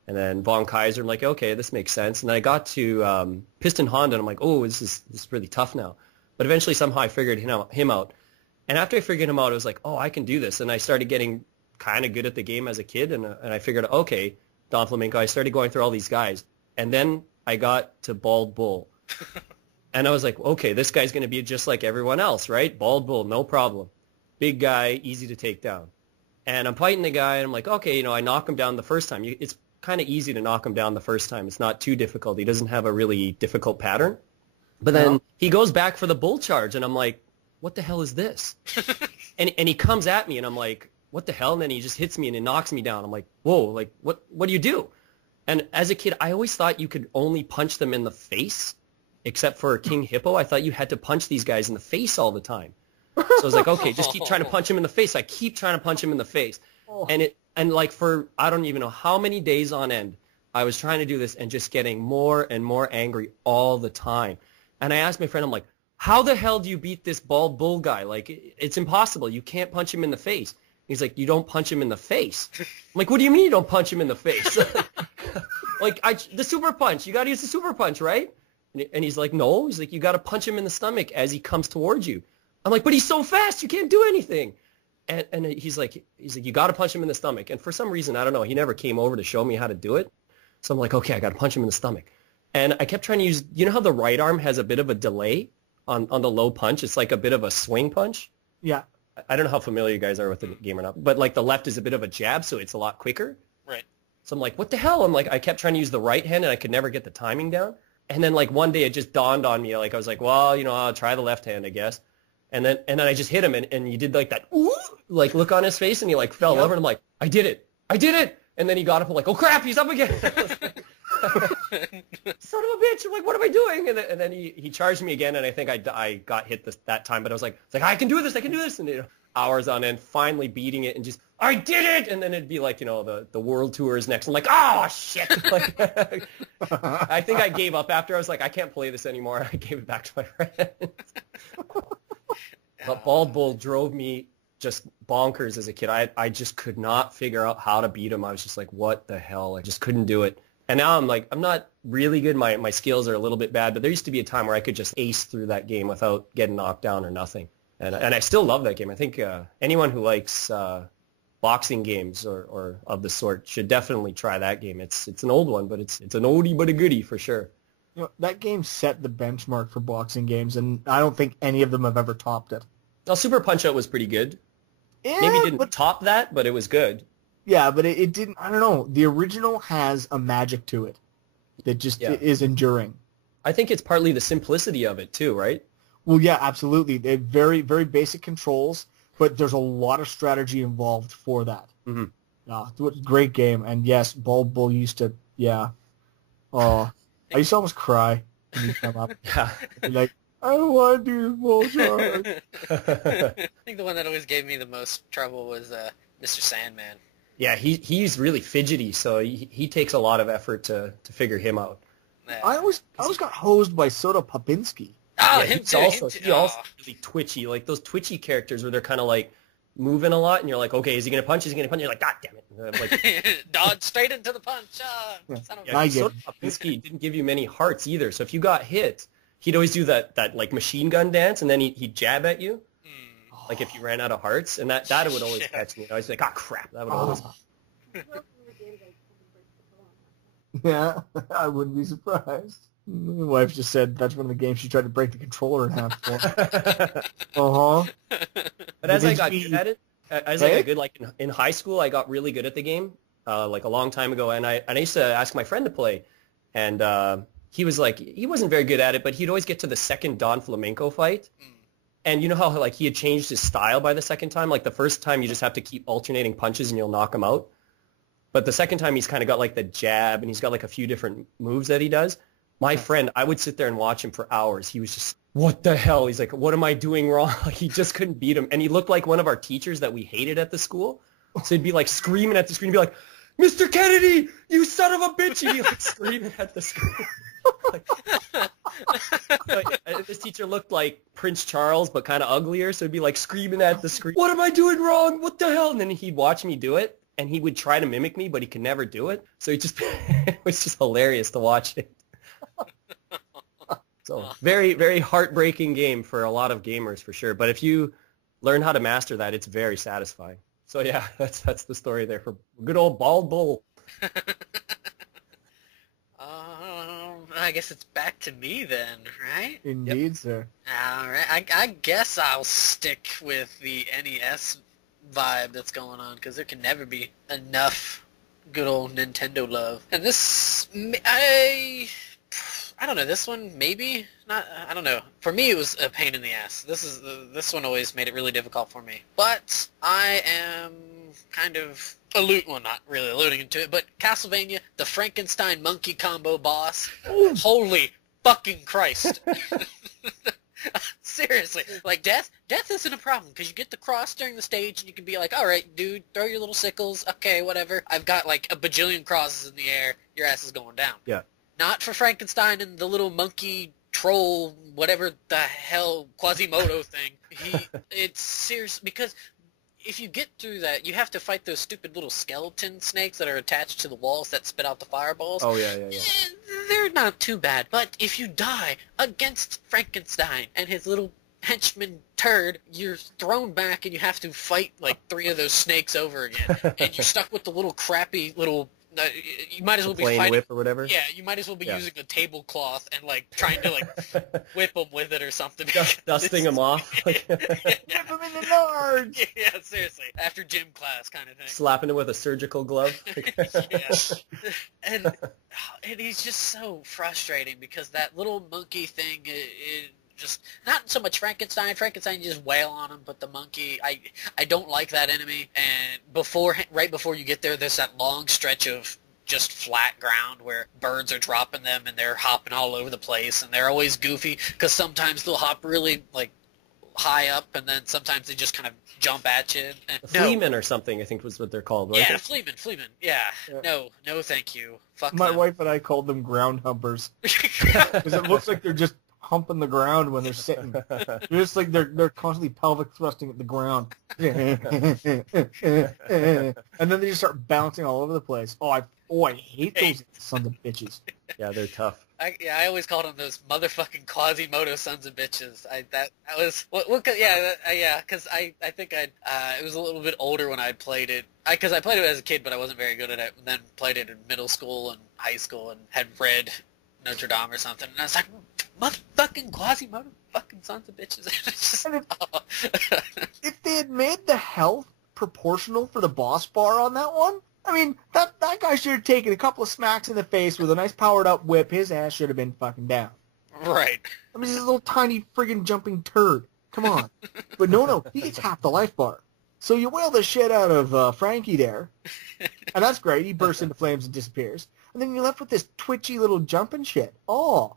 And then Von Kaiser, I'm like, okay, this makes sense. And then I got to Piston Honda, and I'm like, oh, this is really tough now. But eventually, somehow, I figured him out. And after I figured him out, I was like, oh, I can do this. And I started getting kind of good at the game as a kid, and I figured, okay, Don Flamenco, I started going through all these guys. And then I got to Bald Bull. And I was like, okay, this guy's going to be just like everyone else, right? Bald Bull, no problem. Big guy, easy to take down. And I'm fighting the guy, and I'm like, okay, I knock him down the first time. It's kind of easy to knock him down the first time. It's not too difficult. He doesn't have a really difficult pattern. But then he goes back for the bull charge, and I'm like, what the hell is this? and he comes at me, and I'm like, what the hell? And then he just hits me, and he knocks me down. I'm like, whoa, like, what do you do? And as a kid, I always thought you could only punch them in the face, except for King Hippo. I thought you had to punch these guys in the face all the time. So I was like, okay, just keep trying to punch him in the face. I keep trying to punch him in the face. And like for, I don't even know how many days on end, I was trying to do this and just getting more and more angry all the time. And I asked my friend, I'm like, how the hell do you beat this Bald Bull guy? Like, it's impossible. You can't punch him in the face. He's like, you don't punch him in the face. I'm like, what do you mean you don't punch him in the face? The super punch. You got to use the super punch, right? And he's like, no. He's like, you got to punch him in the stomach as he comes towards you. I'm like, but he's so fast, you can't do anything. And he's like, you got to punch him in the stomach. And for some reason, I don't know, he never came over to show me how to do it. So I'm like, okay, I got to punch him in the stomach. And I kept trying to use, how the right arm has a bit of a delay on the low punch? It's like a bit of a swing punch. Yeah. I don't know how familiar you guys are with the game or not, but like the left is a bit of a jab, so it's a lot quicker. Right. So I'm like, what the hell? I'm like, I kept trying to use the right hand, and I could never get the timing down. And then like one day it just dawned on me, like I was like, well, I'll try the left hand, I guess. And then I just hit him, and he did like that, ooh, like look on his face, and he like fell over, and I'm like, I did it. And then he got up and like, oh crap, he's up again. Son of a bitch! I'm like, what am I doing? And then he charged me again, and I think I got hit that time, but I was like, I can do this, and hours on end, finally beating it, and just, I did it! And then it'd be like, the world tour is next. I'm like, oh shit! Like, I think I gave up after. I was like, I can't play this anymore. I gave it back to my friends. But Bald Bull drove me just bonkers as a kid. I just could not figure out how to beat him. I was just like, what the hell? I just couldn't do it. And now I'm like, I'm not really good. My skills are a little bit bad, but there used to be a time where I could just ace through that game without getting knocked down or nothing. And I still love that game. I think anyone who likes boxing games or of the sort should definitely try that game. It's an old one, but it's an oldie but a goodie for sure. That game set the benchmark for boxing games, and I don't think any of them have ever topped it. Well, Super Punch-Out was pretty good. Yeah, maybe didn't top that, but it was good. Yeah, but it didn't. I don't know. The original has a magic to it that just is enduring. I think it's partly the simplicity of it too, right? Well, yeah, absolutely. They're very, very basic controls, but there's a lot of strategy involved for that. Mm-hmm. Great game, and yes, Bald Bull used to. Yeah. Oh, I used to almost cry when you come up. Yeah. Like, I don't want to do the bull charge. I think the one that always gave me the most trouble was Mr. Sandman. Yeah, he's really fidgety, so he takes a lot of effort to figure him out. Yeah. I always got hosed by Soda Popinski. Oh, Yeah, him he's too. also Oh. really twitchy, like those twitchy characters where they're kind of like moving a lot, and you're like, okay, is he gonna punch? Is he gonna punch? You're like, God damn it! And I'm like, Dodge straight into the punch. Son of a- yeah, I get Soda Popinski didn't give you many hearts either. So if you got hit, he'd always do that like machine gun dance, and then he'd jab at you, like if you ran out of hearts, and that would always Shit. catch me. I was like, ah, crap, that would always. Yeah, I wouldn't be surprised. My wife just said that's one of the games she tried to break the controller in half for. Uh-huh. But as I Did got you- good at it, as Hey? I got good, like in high school, I got really good at the game, like a long time ago, and I used to ask my friend to play, and he was like, he wasn't very good at it, but he'd always get to the second Don Flamenco fight, and you know how like he had changed his style by the second time, like the first time you just have to keep alternating punches and you'll knock him out, but the second time he's kind of got like the jab and he's got like a few different moves that he does. My friend, I would sit there and watch him for hours. He was just, what the hell? He's like, what am I doing wrong? Like, he just couldn't beat him. And he looked like one of our teachers that we hated at the school. So he'd be like screaming at the screen. He'd be like, Mr. Kennedy, you son of a bitch. He'd be like screaming at the screen. This teacher looked like Prince Charles, but kind of uglier. So he'd be like screaming at the screen. What am I doing wrong? What the hell? And then he'd watch me do it. And he would try to mimic me, but he could never do it. So it was just hilarious to watch it. So very, very heartbreaking game for a lot of gamers for sure. But if you learn how to master that, it's very satisfying. So yeah, that's the story there for good old Bald Bull. I guess it's back to me then, right? Indeed, sir. All right. I guess I'll stick with the NES vibe that's going on because there can never be enough good old Nintendo love. And this, I don't know. This one, maybe not. I don't know. For me, it was a pain in the ass. This one always made it really difficult for me. But I am kind of not really alluding to it, but Castlevania, the Frankenstein monkey combo boss. Holy fucking Christ! Seriously, like death isn't a problem because you get the cross during the stage and you can be like, all right, dude, throw your little sickles. Okay, whatever. I've got like a bajillion crosses in the air. Your ass is going down. Yeah. Not for Frankenstein and the little monkey troll, whatever the hell, Quasimodo thing. It's serious, because if you get through that, you have to fight those stupid little skeleton snakes that are attached to the walls that spit out the fireballs. Oh, yeah. They're not too bad, but if you die against Frankenstein and his little henchman turd, you're thrown back and you have to fight like 3 of those snakes over again. And you're stuck with the little crappy little... you might as well be Flame fighting... whip or whatever? Yeah, you might as well be Yeah. using a tablecloth and like trying to like whip them with it or something. Dusting them off. Like, Whip him in the nards! Yeah, seriously. After gym class kind of thing. slapping it with a surgical glove. Yeah. And he's just so frustrating because that little monkey thing, it just, not so much Frankenstein. Frankenstein, you just wail on him, but the monkey, I don't like that enemy. And right before you get there, there's that long stretch of just flat ground where birds are dropping them and they're hopping all over the place, and they're always goofy because sometimes they'll hop really like high up, and then sometimes they just kind of jump at you. And, Fleaman or something, I think was what they're called. Right? Yeah, Fleaman. Yeah. No, thank you. Fuck My them. wife and I called them ground humpers because it looks like they're just humping the ground when they're sitting. They're just like they're constantly pelvic thrusting at the ground, and then they just start bouncing all over the place. I hate those sons of bitches. Yeah, they're tough. I always called them those motherfucking Quasimodo sons of bitches. That was because I think it was a little bit older when I played it. Because I played it as a kid, but I wasn't very good at it. And then played it in middle school and high school, and had read Notre Dame or something. And I was like, motherfucking Quasimodo, fucking sons of bitches. It's just, If they had made the health proportional for the boss bar on that one, I mean, that guy should have taken a couple of smacks in the face with a nice powered-up whip. His ass should have been fucking down. right. I mean, he's a little tiny friggin' jumping turd. Come on. But no, he gets half the life bar. So you wail the shit out of Frankie there, and that's great. He bursts into flames and disappears. And then you're left with this twitchy little jumping shit. Oh.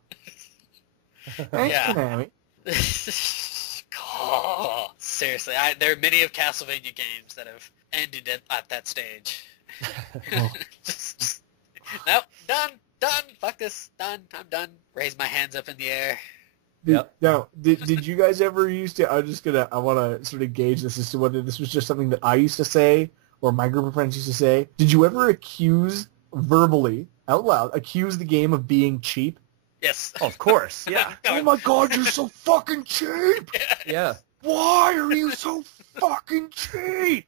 Thanks, Yeah. Konami. Oh, seriously, there are many of Castlevania games that have ended at that stage. Oh. just nope, done, fuck this, done, I'm done. Raise my hands up in the air. Yep. Now, did you guys ever used to? I want to sort of gauge this as to whether this was just something that I used to say or my group of friends used to say. Did you ever verbally, out loud, accuse the game of being cheap? Yes. Oh, of course. Yeah. Oh my God, you're so fucking cheap! Yeah. Why are you so fucking cheap?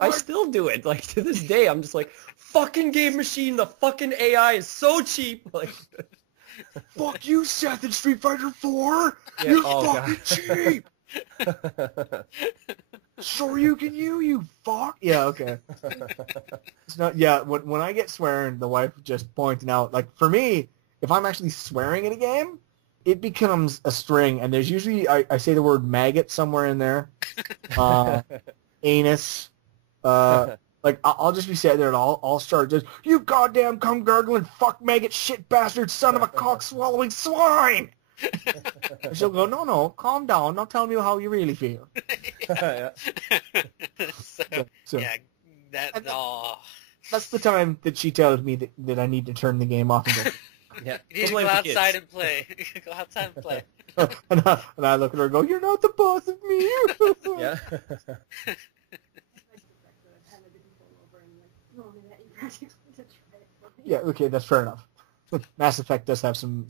I still do it. Like, to this day, I'm just like, fucking game machine, the fucking AI is so cheap. Like, Fuck you, Seth, in Street Fighter 4! Yeah, You're oh, fucking God. cheap! Shoryuken you fuck! Yeah, okay. It's not, yeah, when I get swearing, the wife just pointing out, like, for me, if I'm actually swearing in a game, it becomes a string, and there's usually, I say the word maggot somewhere in there, anus, like, I'll just be sitting there and I'll start just, you goddamn cum gargling fuck maggot shit bastard son of a cock swallowing swine! And she'll go, no, calm down, now tell me how you really feel. Yeah. So, yeah, That's the time that she tells me that I need to turn the game off and go, Yeah. you need to go outside and play. Go outside and play. and I look at her and go, you're not the boss of me. Yeah. Yeah, okay, that's fair enough. Mass Effect does have some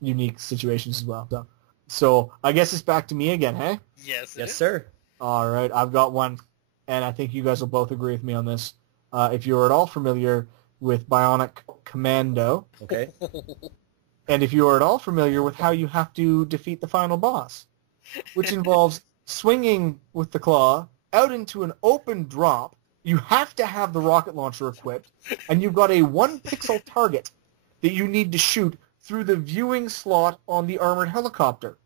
unique situations as well. So I guess it's back to me again, hey? Yes. Yes, sir. All right, I've got one, and I think you guys will both agree with me on this. If you're at all familiar with Bionic Commando, Okay. and if you are at all familiar with how you have to defeat the final boss, which involves swinging with the claw out into an open drop, you have to have the rocket launcher equipped, and you've got a 1-pixel target that you need to shoot through the viewing slot on the armored helicopter.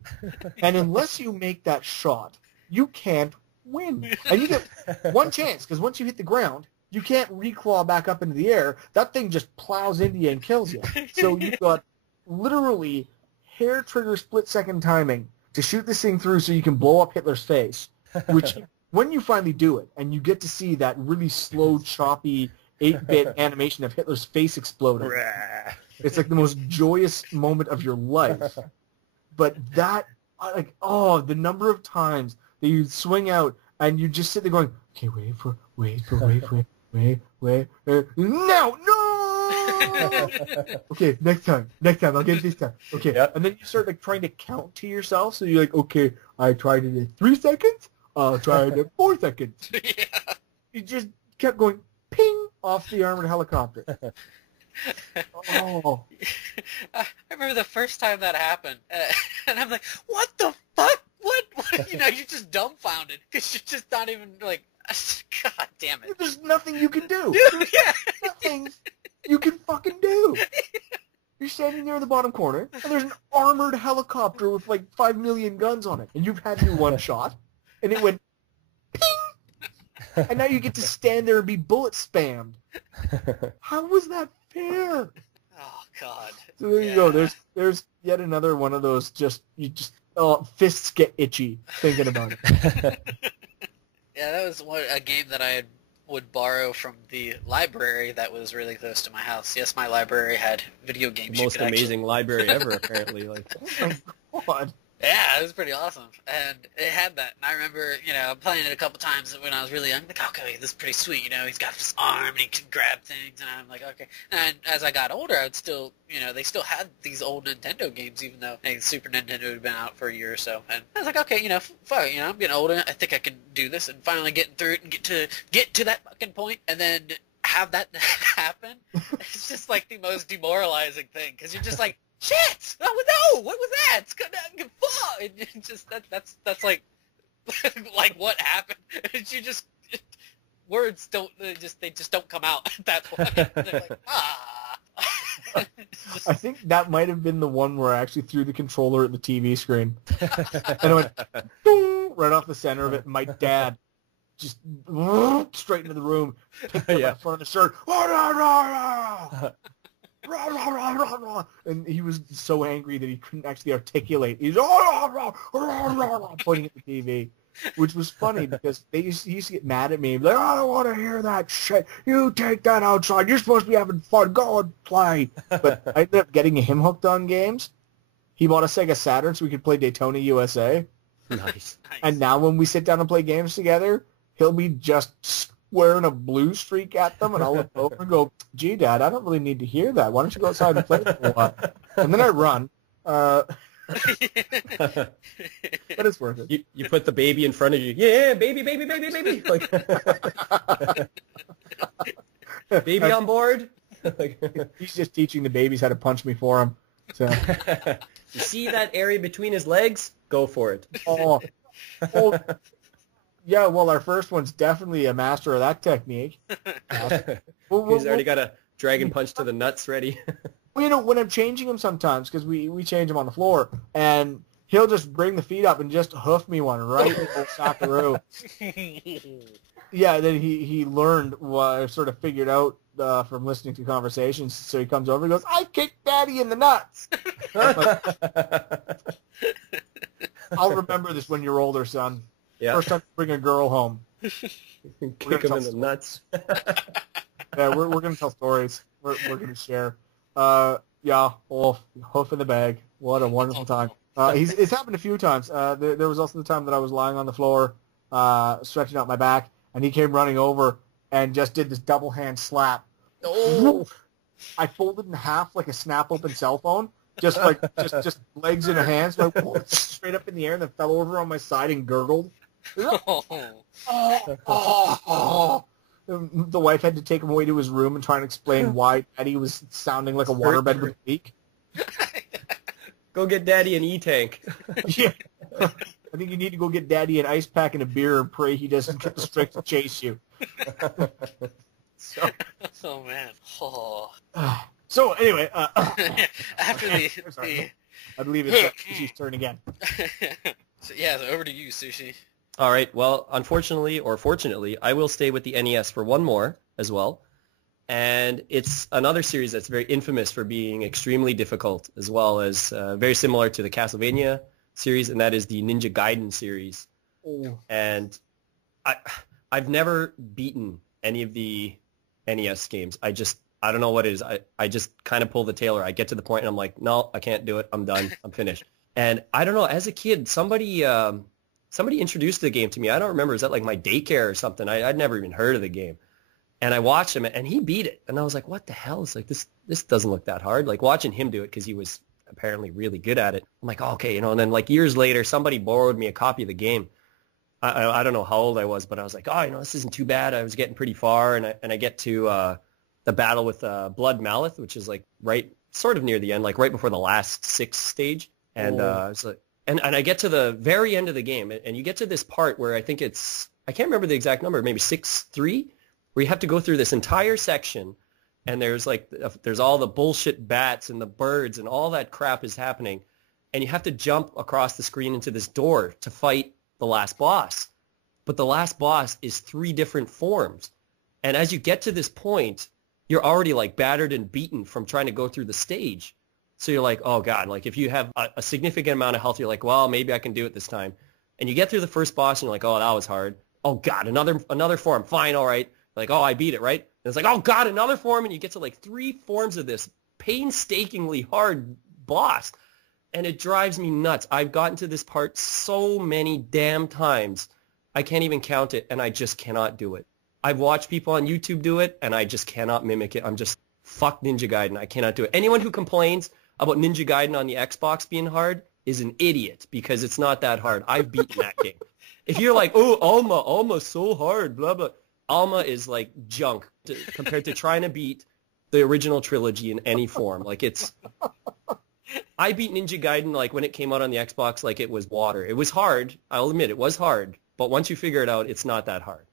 And unless you make that shot, you can't win. And you get one chance, because once you hit the ground, you can't reclaw back up into the air. That thing just plows into you and kills you. So you've got literally hair trigger split-second timing to shoot this thing through so you can blow up Hitler's face, which when you finally do it and you get to see that really slow, choppy 8-bit animation of Hitler's face exploding, it's like the most joyous moment of your life. But that, like, the number of times that you swing out and you just sit there going, okay, wait, no! Okay, next time, I'll get it this time. Okay, Yep. And then you start like trying to count to yourself, so you're like, okay, I tried it in 3 seconds, I'll try it in 4 seconds. Yeah. You just kept going ping off the armored helicopter. Oh. I remember the first time that happened, and I'm like, what the fuck? What? You're just dumbfounded, because you're just not even, like, God damn it. There's nothing you can do. Yeah. Nothing you can fucking do. You're standing there in the bottom corner, and there's an armored helicopter with like 5 million guns on it, and you've had your one shot, and it went ping, and now you get to stand there and be bullet spammed. How was that fair? Oh, God. So there you go. There's yet another one of those fists get itchy thinking about it. Yeah, that was a game that I would borrow from the library that was really close to my house. Yes, my library had video games. The most amazing library ever, apparently. Like, Oh my God. Yeah, it was pretty awesome, and it had that. And I remember, playing it a couple times when I was really young. Like, okay, this is pretty sweet. He's got this arm and he can grab things, and I'm like, okay. And as I got older, I'd still, they still had these old Nintendo games, even though Super Nintendo had been out for a year or so. And I was like, okay, fuck, I'm getting older. I think I can do this, and finally getting through it and get to that fucking point, and then have that happen. It's just like the most demoralizing thing, because you're just like, shit! Oh no! What was that? It's gonna fuck! And just that's like like what happened? You just words don't they just don't come out at that point. They're like I think that might have been the one where I actually threw the controller at the TV screen, and it went boom, right off the center of it. And my dad just straight into the room, picked up Yeah. the front of the shirt. And he was so angry that he couldn't actually articulate. He's pointing at the TV. which was funny because he used to get mad at me. Like, I don't want to hear that shit. You take that outside. You're supposed to be having fun. Go and play. But I ended up getting him hooked on games. He bought a Sega Saturn so we could play Daytona USA. Nice. And now when we sit down and play games together, he'll be just wearing a blue streak at them, and I'll look over and go, gee, Dad, I don't really need to hear that. Why don't you go outside and play for a while? And then I run. But it's worth it. You put the baby in front of you. Yeah, baby. Like, baby on board. He's just teaching the babies how to punch me for him. So. You see that area between his legs? Go for it. Oh, yeah, well, our first one's definitely a master of that technique. He's already got a dragon punch to the nuts ready. Well, you know, when I'm changing him sometimes, because we change him on the floor, and he'll just bring the feet up and just hoof me one right in the socceroo. Yeah, then he learned what I sort of figured out from listening to conversations. So he comes over and goes, I kicked Daddy in the nuts. I'll remember this when you're older, son. Yeah. First time to bring a girl home. Kick him in the nuts. Yeah, we're going to tell stories. We're going to share. Yeah, hoof in the bag. What a wonderful time. It's happened a few times. There was also the time that I was lying on the floor, stretching out my back, and he came running over and just did this double hand slap. Oh! I folded in half like a snap open cell phone, just legs in a hand, so I straight up in the air and then fell over on my side and gurgled. The wife had to take him away to his room and try and explain why Daddy was sounding like a waterbed with a leak. Go get Daddy an E-tank. Yeah. I think you need to go get Daddy an ice pack and a beer and pray he doesn't get the strength to chase you. Oh, man. Oh. So, anyway. After I believe it's Sushi's turn again. So over to you, Sushi. All right. Well, unfortunately or fortunately, I will stay with the NES for one more as well. And it's another series that's very infamous for being extremely difficult, as well as very similar to the Castlevania series, and that is the Ninja Gaiden series. Oh. And I've never beaten any of the NES games. I don't know what it is. I just kind of pull the tail, or I get to the point and I'm like, no, I can't do it. I'm done. I'm finished. And I don't know, as a kid, somebody introduced the game to me. I don't remember. Is that like my daycare or something? I'd never even heard of the game. And I watched him, and he beat it. And I was like, what the hell? It's like, this doesn't look that hard. Like, watching him do it, because he was apparently really good at it. I'm like, oh, okay, and then like years later, somebody borrowed me a copy of the game. I don't know how old I was, but I was like, oh, this isn't too bad. I was getting pretty far, and I get to the battle with Blood Maleth, which is like right sort of near the end, like right before the last 6th stage. And it's like, and I get to the very end of the game, and you get to this part where I think I can't remember the exact number, maybe 6-3, where you have to go through this entire section, and there's all the bullshit bats and the birds and all that crap is happening, and you have to jump across the screen into this door to fight the last boss. But the last boss is 3 different forms, and as you get to this point, you're already like battered and beaten from trying to go through the stage. So you're like, oh God, like if you have a significant amount of health, you're like, well, maybe I can do it this time. And you get through the first boss and you're like, oh, that was hard. Oh God, another form. Fine, all right. Like, oh, I beat it, right? And it's like, oh God, another form. And you get to like 3 forms of this painstakingly hard boss. And it drives me nuts. I've gotten to this part so many damn times. I can't even count it, and I just cannot do it. I've watched people on YouTube do it, and I just cannot mimic it. I'm just, fuck Ninja Gaiden. I cannot do it. Anyone who complains about Ninja Gaiden on the Xbox being hard is an idiot, because it's not that hard. I've beaten that game. If you're like, oh, Alma's so hard, blah, blah. Alma is like junk compared to trying to beat the original trilogy in any form. Like, I beat Ninja Gaiden like when it came out on the Xbox like it was water. It was hard. I'll admit it was hard. But once you figure it out, it's not that hard.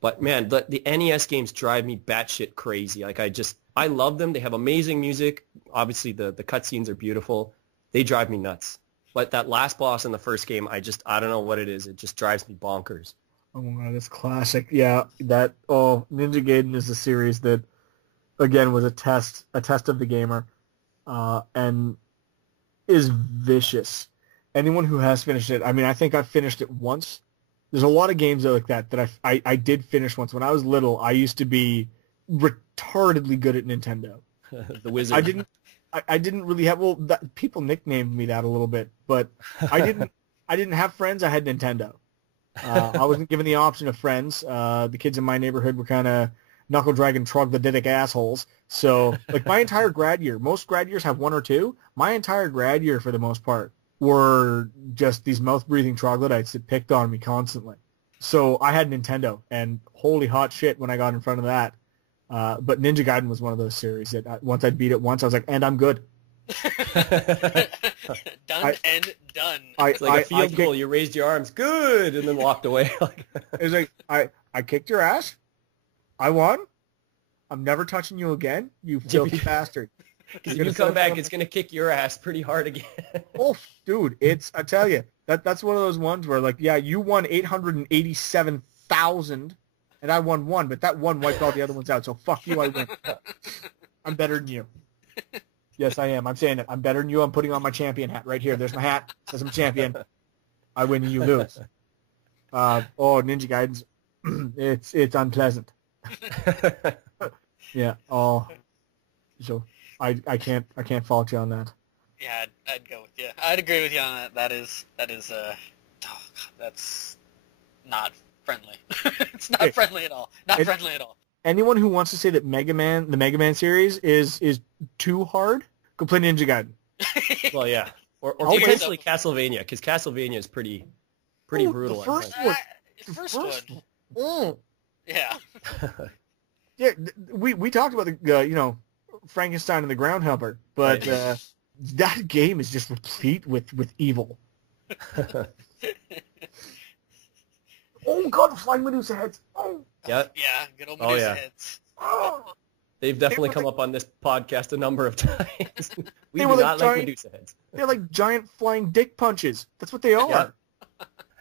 But man, the NES games drive me batshit crazy. Like, I love them. They have amazing music. Obviously, the cutscenes are beautiful. They drive me nuts. But that last boss in the first game, I don't know what it is. It just drives me bonkers. Oh my God, that's classic. Yeah, Ninja Gaiden is a series that, again, was a test of the gamer, and is vicious. Anyone who has finished it, I mean, I think I've finished it once, There's a lot of games like that I did finish once. When I was little, I used to be retardedly good at Nintendo. The wizard. I didn't really have, people nicknamed me that a little bit, but I didn't have friends. I had Nintendo. I wasn't given the option of friends. The kids in my neighborhood were kind of knuckle dragon troglodytic assholes. So, like, my entire grad year, most grad years have one or two. My entire grad year, for the most part, were just these mouth-breathing troglodytes that picked on me constantly. So I had Nintendo, and holy hot shit when I got in front of that. But Ninja Gaiden was one of those series that once I'd beat it once, I was like, and I'm good. Done and done. It's like a field goal. You raised your arms, good, and then walked away. It was like, I kicked your ass. I won. I'm never touching you again, you filthy bastard. Because if you come back, it's going to kick your ass pretty hard again. Oh, dude, I tell you, that's one of those ones where, like, yeah, you won 887,000, and I won one, but that one wiped all the other ones out, so fuck you, I win. I'm better than you. Yes, I am. I'm saying it. I'm better than you. I'm putting on my champion hat right here. There's my hat. It says I'm champion. I win and you lose. Ninja Gaiden's, it's unpleasant. Yeah. Oh, so I can't fault you on that. Yeah, I'd go with you. I'd agree with you on that. That's not friendly. It's not friendly at all. Not friendly at all. Anyone who wants to say that the Mega Man series is too hard, go play Ninja Gaiden. Well, yeah, or potentially Castlevania, because Castlevania is pretty brutal. The first one. The first one. Yeah. Yeah, we talked about the Frankenstein and the Groundhopper, but that game is just replete with evil. Oh God, flying Medusa heads! Oh. Yeah. Yeah, good old Medusa heads. Oh. They've definitely come up on this podcast a number of times. We do not like Medusa heads. They're like giant flying dick punches. That's what they are. Yeah.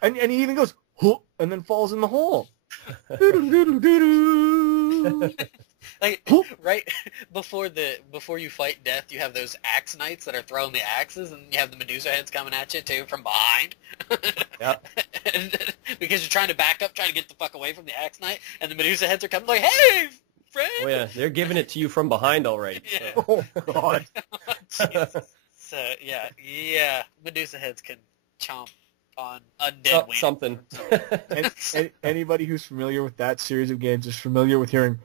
And he even goes, huh, and then falls in the hole. Like right before you fight death, you have those axe knights that are throwing the axes, and you have the Medusa heads coming at you too from behind. Yep. Because you're trying to back up, trying to get the fuck away from the axe knight, and the Medusa heads are coming like, "Hey, friend!" Oh yeah, they're giving it to you from behind, all right. Yeah. So. Oh God. So yeah, Medusa heads can chomp on undead wings. Something. Anybody who's familiar with that series of games is familiar with hearing,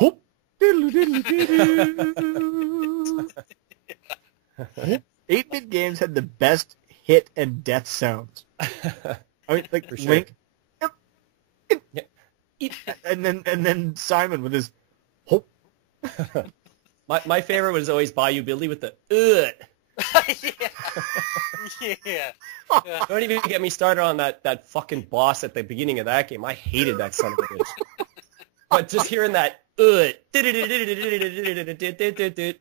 "Whoop, diddle diddle diddle." 8-bit games had the best hit and death sounds. I mean, like For sure. Link, Yep. and then Simon with his, "Whoop." My favorite was always Bayou Billy with the Yeah. Don't even get me started on that fucking boss at the beginning of that game. I hated that son of a bitch. But just hearing that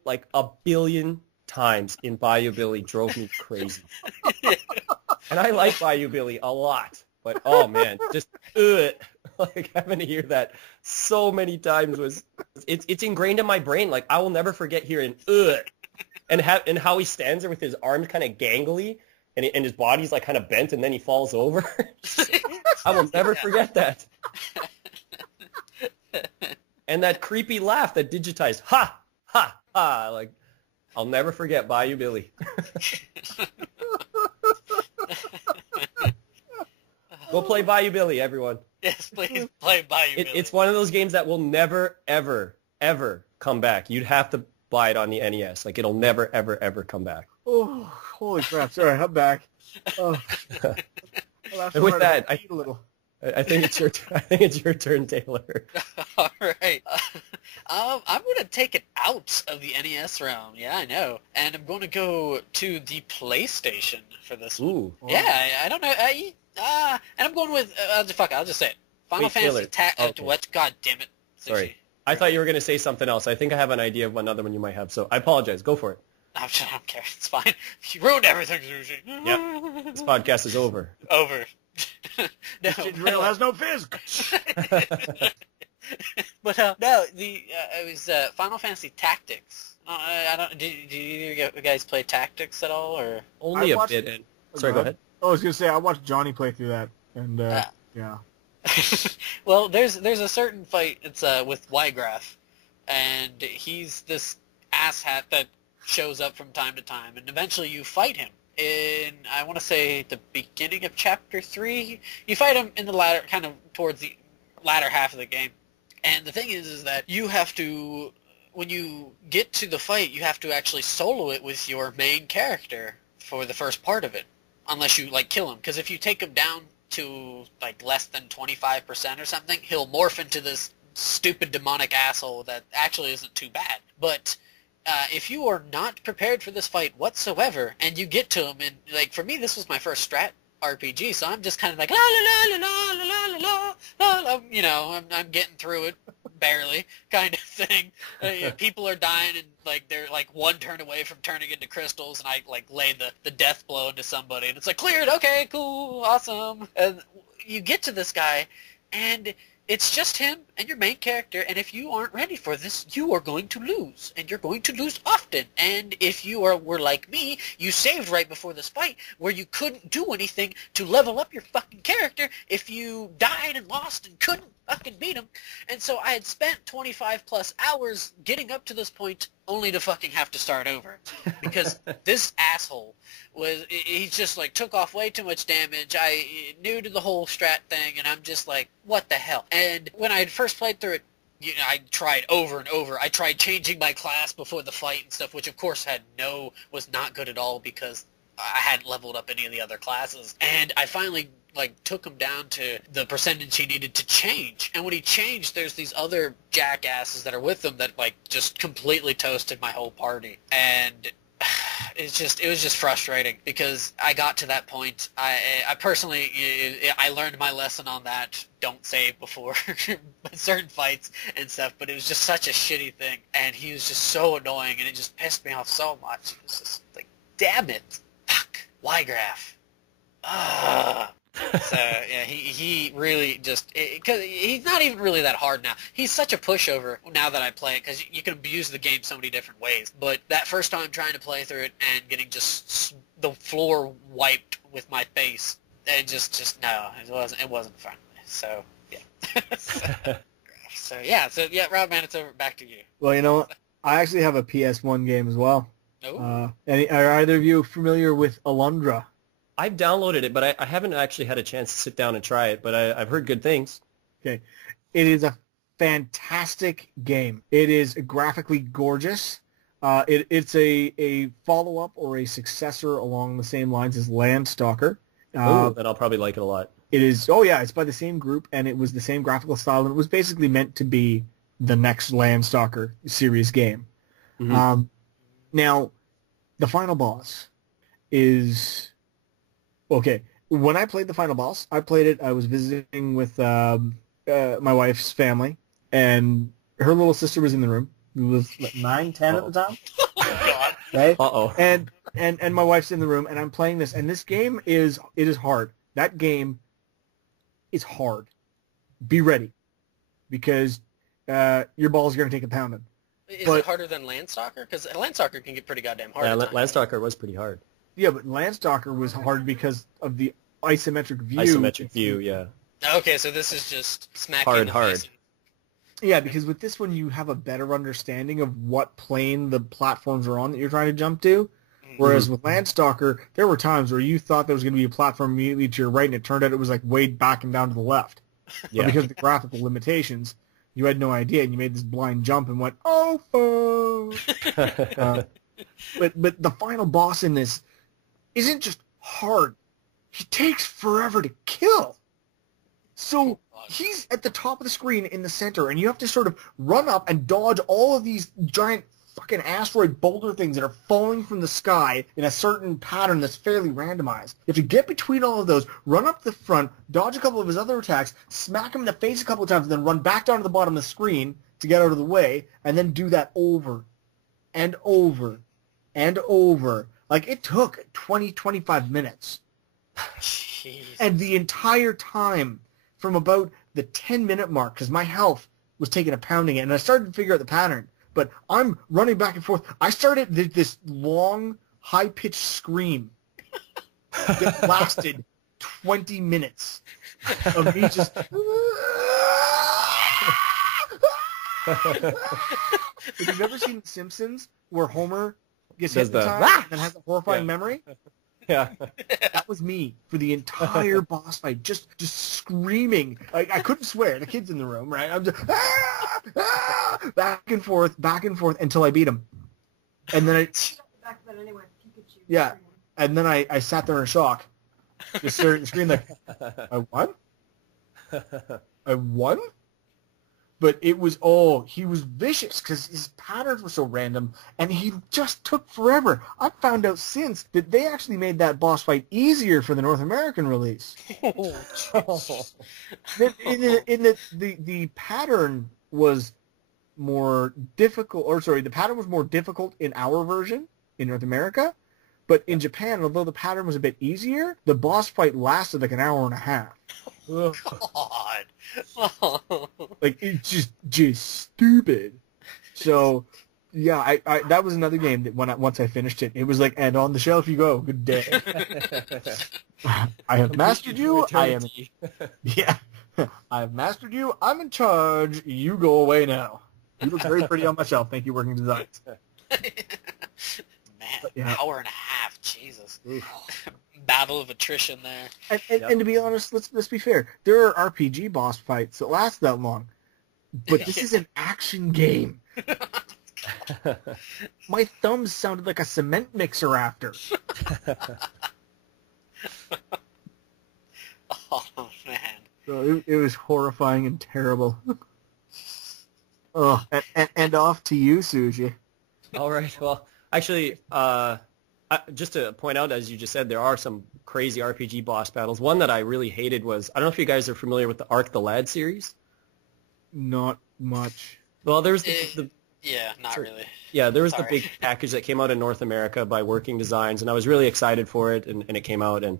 like a billion times in Bayou Billy drove me crazy. And I like Bayou Billy a lot. But oh man, just like having to hear that so many times it's ingrained in my brain. Like I will never forget hearing and how he stands there with his arms kind of gangly and his body's like kind of bent and then he falls over. I will never forget that. And that creepy laugh, that digitized ha ha ha, like I'll never forget Bayou Billy. Go play Bayou Billy, everyone. Yes, please play Bayou Billy. It's one of those games that will never, ever, ever come back. You'd have to buy it on the NES. Like, it'll never, ever, ever come back. Oh, holy crap. Sorry, I'm back. Oh. And with that, I think it's your turn. I think it's your turn, Taylor. All right. I'm going to take it out of the NES realm. Yeah, I know. And I'm going to go to the PlayStation for this one. Ooh. Yeah, I don't know. And I'm going with, I'll just say it. Final Fantasy okay. What? God damn it. Sorry. I thought you were going to say something else. I think I have an idea of another one you might have, so I apologize. Go for it. I don't care. It's fine. You ruined everything, Sushi. Yep. This podcast is over. Over. No, Rail has no fizz. But no, it was Final Fantasy Tactics. I don't. Do you guys play Tactics at all, or Only a bit. Sorry, go ahead. I was gonna say I watched Johnny play through that, and Yeah. Well, there's a certain fight. It's with Ygraph, and he's this asshat that shows up from time to time, and eventually you fight him. In, I want to say, the beginning of Chapter 3, you fight him in the latter, kind of towards the latter half of the game. And the thing is that you have to, when you get to the fight, you have to actually solo it with your main character for the first part of it, unless you, like, kill him. Because if you take him down to, like, less than 25% or something, he'll morph into this stupid demonic asshole that actually isn't too bad. But if you are not prepared for this fight whatsoever, and you get to him, and, like, for me, this was my first strat RPG, so I'm just kind of like, la la la la la la la la la la, you know, I'm getting through it, barely, kind of thing. People are dying, and, like, they're, like, one turn away from turning into crystals, and I, like, lay the death blow into somebody, and it's like, cleared, okay, cool, awesome. And you get to this guy, and it's just him and your main character, and if you aren't ready for this, you are going to lose, and you're going to lose often. And if you were like me, you saved right before this fight, where you couldn't do anything to level up your fucking character if you died and lost and couldn't fucking beat him. And so I had spent 25 plus hours getting up to this point only to fucking have to start over. Because this asshole he just, like, took off way too much damage. I new to the whole strat thing, and I'm just like, what the hell? And when I had first played through it, I tried over and over. I tried changing my class before the fight and stuff, which of course was not good at all because I hadn't leveled up any of the other classes. And I finally, like, took him down to the percentage he needed to change. And when he changed, there's these other jackasses that are with him that, like, just completely toasted my whole party. And it was just frustrating because I got to that point. I personally, I learned my lesson on that. Don't save before certain fights and stuff, but it was just such a shitty thing. And he was just so annoying, and it just pissed me off so much. It was just like, damn it. Fuck. Ygraph. Ugh. So, yeah, he really just, because he's not even really that hard now. He's such a pushover now that I play it, because you can abuse the game so many different ways. But that first time trying to play through it and getting just the floor wiped with my face, it just no, it wasn't fun. So, yeah. so, Robman, it's over. Back to you. Well, you know, I actually have a PS1 game as well. Oh. Are either of you familiar with Alundra? I've downloaded it, but I haven't actually had a chance to sit down and try it, but I've heard good things. Okay. It is a fantastic game. It is graphically gorgeous. It's a follow-up or a successor along the same lines as Landstalker. Then I'll probably like it a lot. It is, it's by the same group, and it was the same graphical style, and it was basically meant to be the next Landstalker series game. Mm-hmm. Now, the final boss is... Okay, when I played the final boss, I was visiting with my wife's family, and her little sister was in the room. Who was like 9, 10 at the time. Oh, God. Right? Uh-oh. And my wife's in the room, and I'm playing this, and this game is hard. That game is hard. Be ready, because your balls are going to take a pounding. Is it harder than Landstalker? Because Landstalker can get pretty goddamn hard. Yeah, Landstalker was pretty hard. Yeah, but Landstalker was hard because of the isometric view. Isometric view, yeah. Okay, so this is just smacking in the face. Yeah, because with this one you have a better understanding of what plane the platforms are on that you're trying to jump to. Whereas with Landstalker, there were times where you thought there was going to be a platform immediately to your right, and it turned out it was like way back and down to the left. Yeah. But because of the graphical limitations, you had no idea, and you made this blind jump and went, oh, fuck. But the final boss in this isn't just hard. He takes forever to kill. So he's at the top of the screen in the center, and you have to sort of run up and dodge all of these giant fucking asteroid boulder things that are falling from the sky in a certain pattern that's fairly randomized. You have to get between all of those, run up the front, dodge a couple of his other attacks, smack him in the face a couple of times, and then run back down to the bottom of the screen to get out of the way, and then do that over and over and over. Like, it took 20, 25 minutes. Jeez. And the entire time, from about the 10-minute mark, because my health was taking a pounding, and I started to figure out the pattern. But I'm running back and forth. I started this long, high-pitched scream that lasted 20 minutes. of me just. Have you ever seen The Simpsons where Homer gets Does hypnotized the- and then has a horrifying memory? Yeah. That was me for the entire boss fight, just screaming. I couldn't swear. The kid's in the room, right? I'm just back and forth until I beat him. And then Back then anyway, Pikachu. yeah, and then I sat there in shock, just staring at the screen like, I won? I won? But it was, he was vicious because his patterns were so random, and he just took forever. I've found out since that they actually made that boss fight easier for the North American release. The pattern was more difficult, the pattern was more difficult in our version in North America, but in Japan, although the pattern was a bit easier, the boss fight lasted like an hour and a half. God. Like, it's just stupid. So, yeah, I that was another game that once I finished it, it was like, and on the shelf you go. Good day. I have mastered you. I am. Yeah. I have mastered you. I'm in charge. You go away now. You look very pretty on my shelf. Thank you, Working Designs. Man, hour and a half. Jesus. Battle of attrition there. And to be honest, let's be fair. There are RPG boss fights that last that long, but this is an action game. My thumbs sounded like a cement mixer after. Oh man. So it was horrifying and terrible. And off to you, Suji. All right. Well, actually, just to point out, as you just said, there are some crazy RPG boss battles. One that I really hated was, I don't know if you guys are familiar with the Ark the Lad series. Not much. Well, there's the yeah, not really. Yeah, there was Sorry. the big package that came out in North America by Working Designs, and I was really excited for it, and it came out. And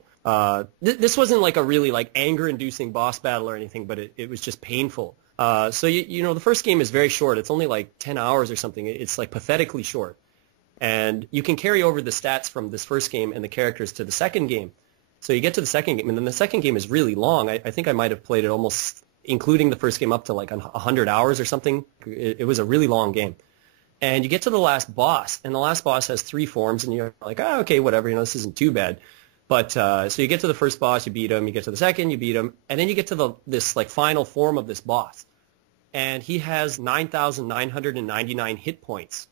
this wasn't like a really like anger-inducing boss battle or anything, but it was just painful. So you know, the first game is very short. It's only like 10 hours or something. It's like pathetically short. And you can carry over the stats from this first game and the characters to the second game. So you get to the second game, and then the second game is really long. I think I might have played it almost, including the first game, up to like 100 hours or something. It was a really long game. And you get to the last boss, and the last boss has 3 forms, and you're like, oh, okay, whatever, you know, this isn't too bad. But so you get to the first boss, you beat him. You get to the second, you beat him. And then you get to this like final form of this boss. And he has 9,999 hit points.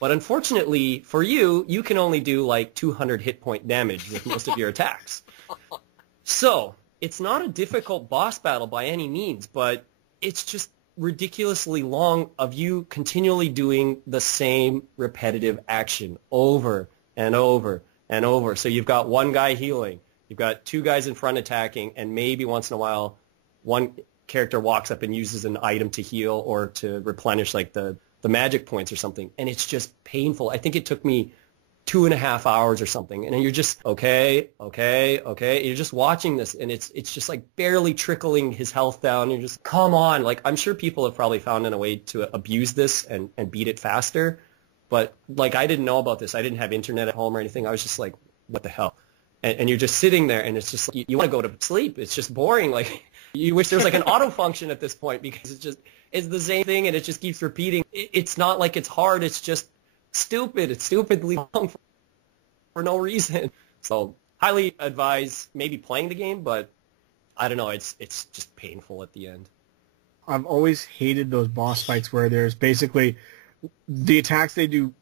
But unfortunately for you, you can only do like 200 hit point damage with most of your attacks. So it's not a difficult boss battle by any means, but it's just ridiculously long of you continually doing the same repetitive action over and over and over. So you've got one guy healing, you've got 2 guys in front attacking, and maybe once in a while one character walks up and uses an item to heal or to replenish like the magic points or something, and it's just painful. I think it took me 2.5 hours or something, and then you're just okay. You're just watching this, and it's just like barely trickling his health down. You're just, come on. Like, I'm sure people have probably found a way to abuse this and beat it faster, but like I didn't know about this. I didn't have internet at home or anything. I was just like, what the hell? And you're just sitting there, and it's just like, you want to go to sleep. It's just boring. Like, you wish there was like an auto function at this point, because it's the same thing, and it just keeps repeating. It's not like it's hard. It's just stupid. It's stupidly long for no reason. So highly advise maybe playing the game, but I don't know. It's just painful at the end. I've always hated those boss fights where there's basically the attacks they do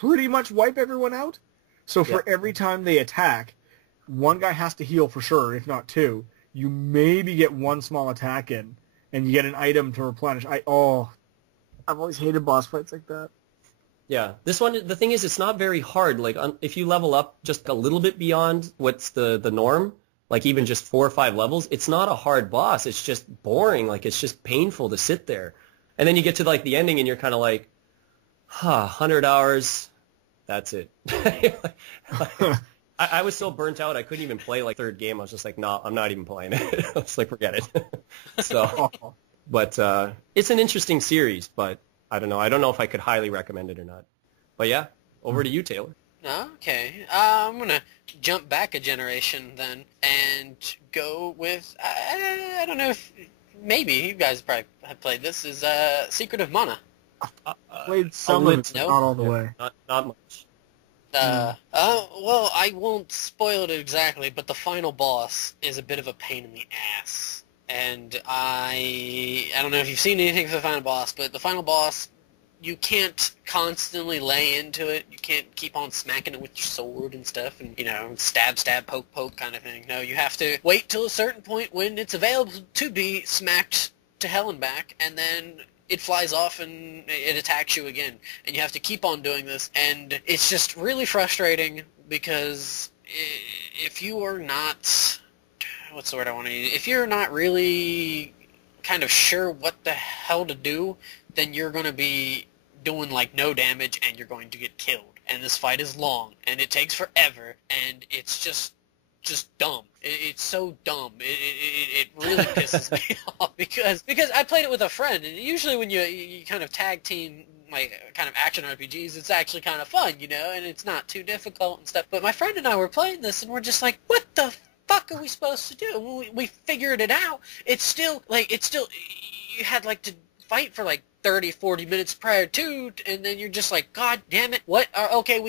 pretty much wipe everyone out. So for every time they attack, one guy has to heal for sure, if not 2. You maybe get 1 small attack in, and you get an item to replenish. I've always hated boss fights like that. Yeah, this one, the thing is, it's not very hard. Like, if you level up just a little bit beyond what's the norm, like even just 4 or 5 levels, it's not a hard boss. It's just boring. Like, it's just painful to sit there. And then you get to like the ending, and you're kind of like, 100 hours, that's it. I was so burnt out, I couldn't even play like 3rd game. I was just like, no, I'm not even playing it. I was like, forget it. So, but it's an interesting series, but I don't know. I don't know if I could highly recommend it or not. But yeah, over to you, Taylor. Okay. I'm gonna jump back a generation then and go with I don't know if maybe you guys probably have played this is Secret of Mana. Played some of it, but no? not all the way. Not much. Well, I won't spoil it exactly, but the final boss is a bit of a pain in the ass. And I don't know if you've seen anything for the final boss, but the final boss, you can't constantly lay into it. You can't keep on smacking it with your sword and stuff and, stab, stab, poke, poke kind of thing. No, you have to wait till a certain point when it's available to be smacked to hell and back, and then it flies off and it attacks you again. And you have to keep on doing this, and it's just really frustrating because if you are not... What's the word I want to use? If you're not really kind of sure what the hell to do, then you're going to be doing like no damage and you're going to get killed. And this fight is long and it takes forever and it's just dumb. It's so dumb. It really pisses me off because I played it with a friend, and usually when you kind of tag team like kind of action RPGs, it's actually kind of fun, and it's not too difficult and stuff. But my friend and I were playing this and we're just like, what the fuck are we supposed to do? When we figured it out, it's still you had like to fight for like 30, 40 minutes prior to, and then you're just like, God damn it, what? Okay,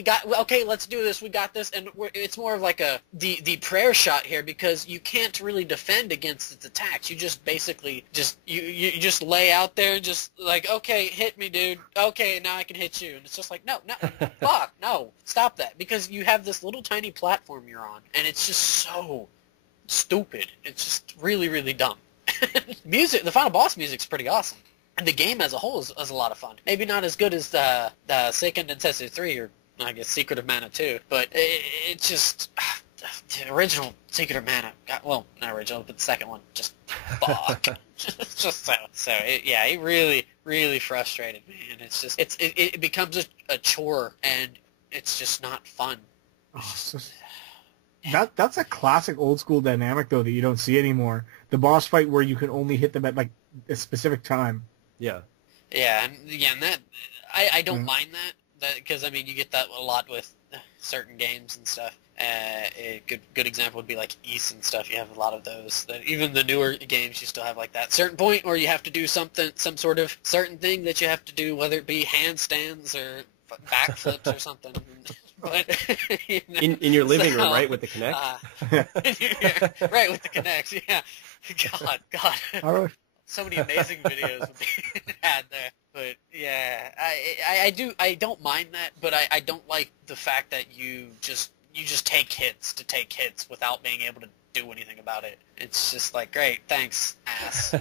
let's do this, we got this, and it's more of like the prayer shot here, because you can't really defend against its attacks. You just basically you just lay out there and just like, okay, hit me, dude. Okay, now I can hit you. And it's just like, no, fuck, no, stop that, because you have this little tiny platform you're on, and it's just so stupid. It's just really, really dumb. The final boss music's pretty awesome. And the game as a whole is a lot of fun. Maybe not as good as the Seiken Densetsu 3 or, I guess, Secret of Mana 2, but it's just... the original Secret of Mana, well, not original, but the second one, just fuck. Just it really, really frustrated me. And it's just, it becomes a chore, and it's just not fun. That's a classic old school dynamic, though, that you don't see anymore. The boss fight where you can only hit them at, like, a specific time. Yeah. Yeah, and that I don't mind that because I mean you get that a lot with certain games and stuff. A good example would be like Ys and stuff. You have a lot of those. That even the newer games you still have like that certain point where you have to do some sort of certain thing that you have to do, whether it be handstands or backflips or something. But, in your living room, right, with the Kinect? Right, with the Kinects, yeah. God. So many amazing videos would be had there, but yeah, I don't mind that, but I don't like the fact that you just take hits to take hits without being able to do anything about it. It's just like, great, thanks, ass.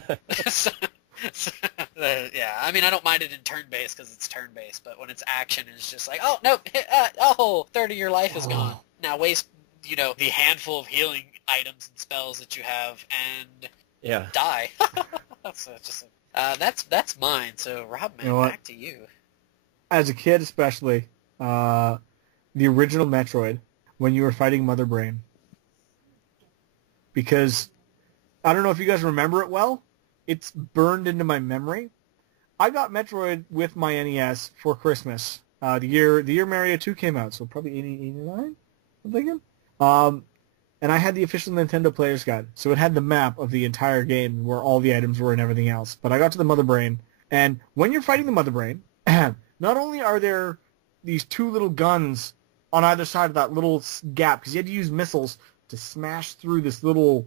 Yeah, I mean, I don't mind it in turn-based because it's turn-based, but when it's action, it's just like, oh, nope, 30 of your life is gone. Now waste, the handful of healing items and spells that you have, and die. So that's mine. So, Robman, back to you. As a kid, especially, the original Metroid, when you were fighting Mother Brain, because I don't know if you guys remember it well. It's burned into my memory. I got Metroid with my NES for Christmas. The year Mario 2 came out, so probably 89, I'm thinking. And I had the official Nintendo Player's Guide, so it had the map of the entire game where all the items were and everything else. But I got to the Mother Brain, and when you're fighting the Mother Brain, not only are there these two little guns on either side of that little gap, because you had to use missiles to smash through this little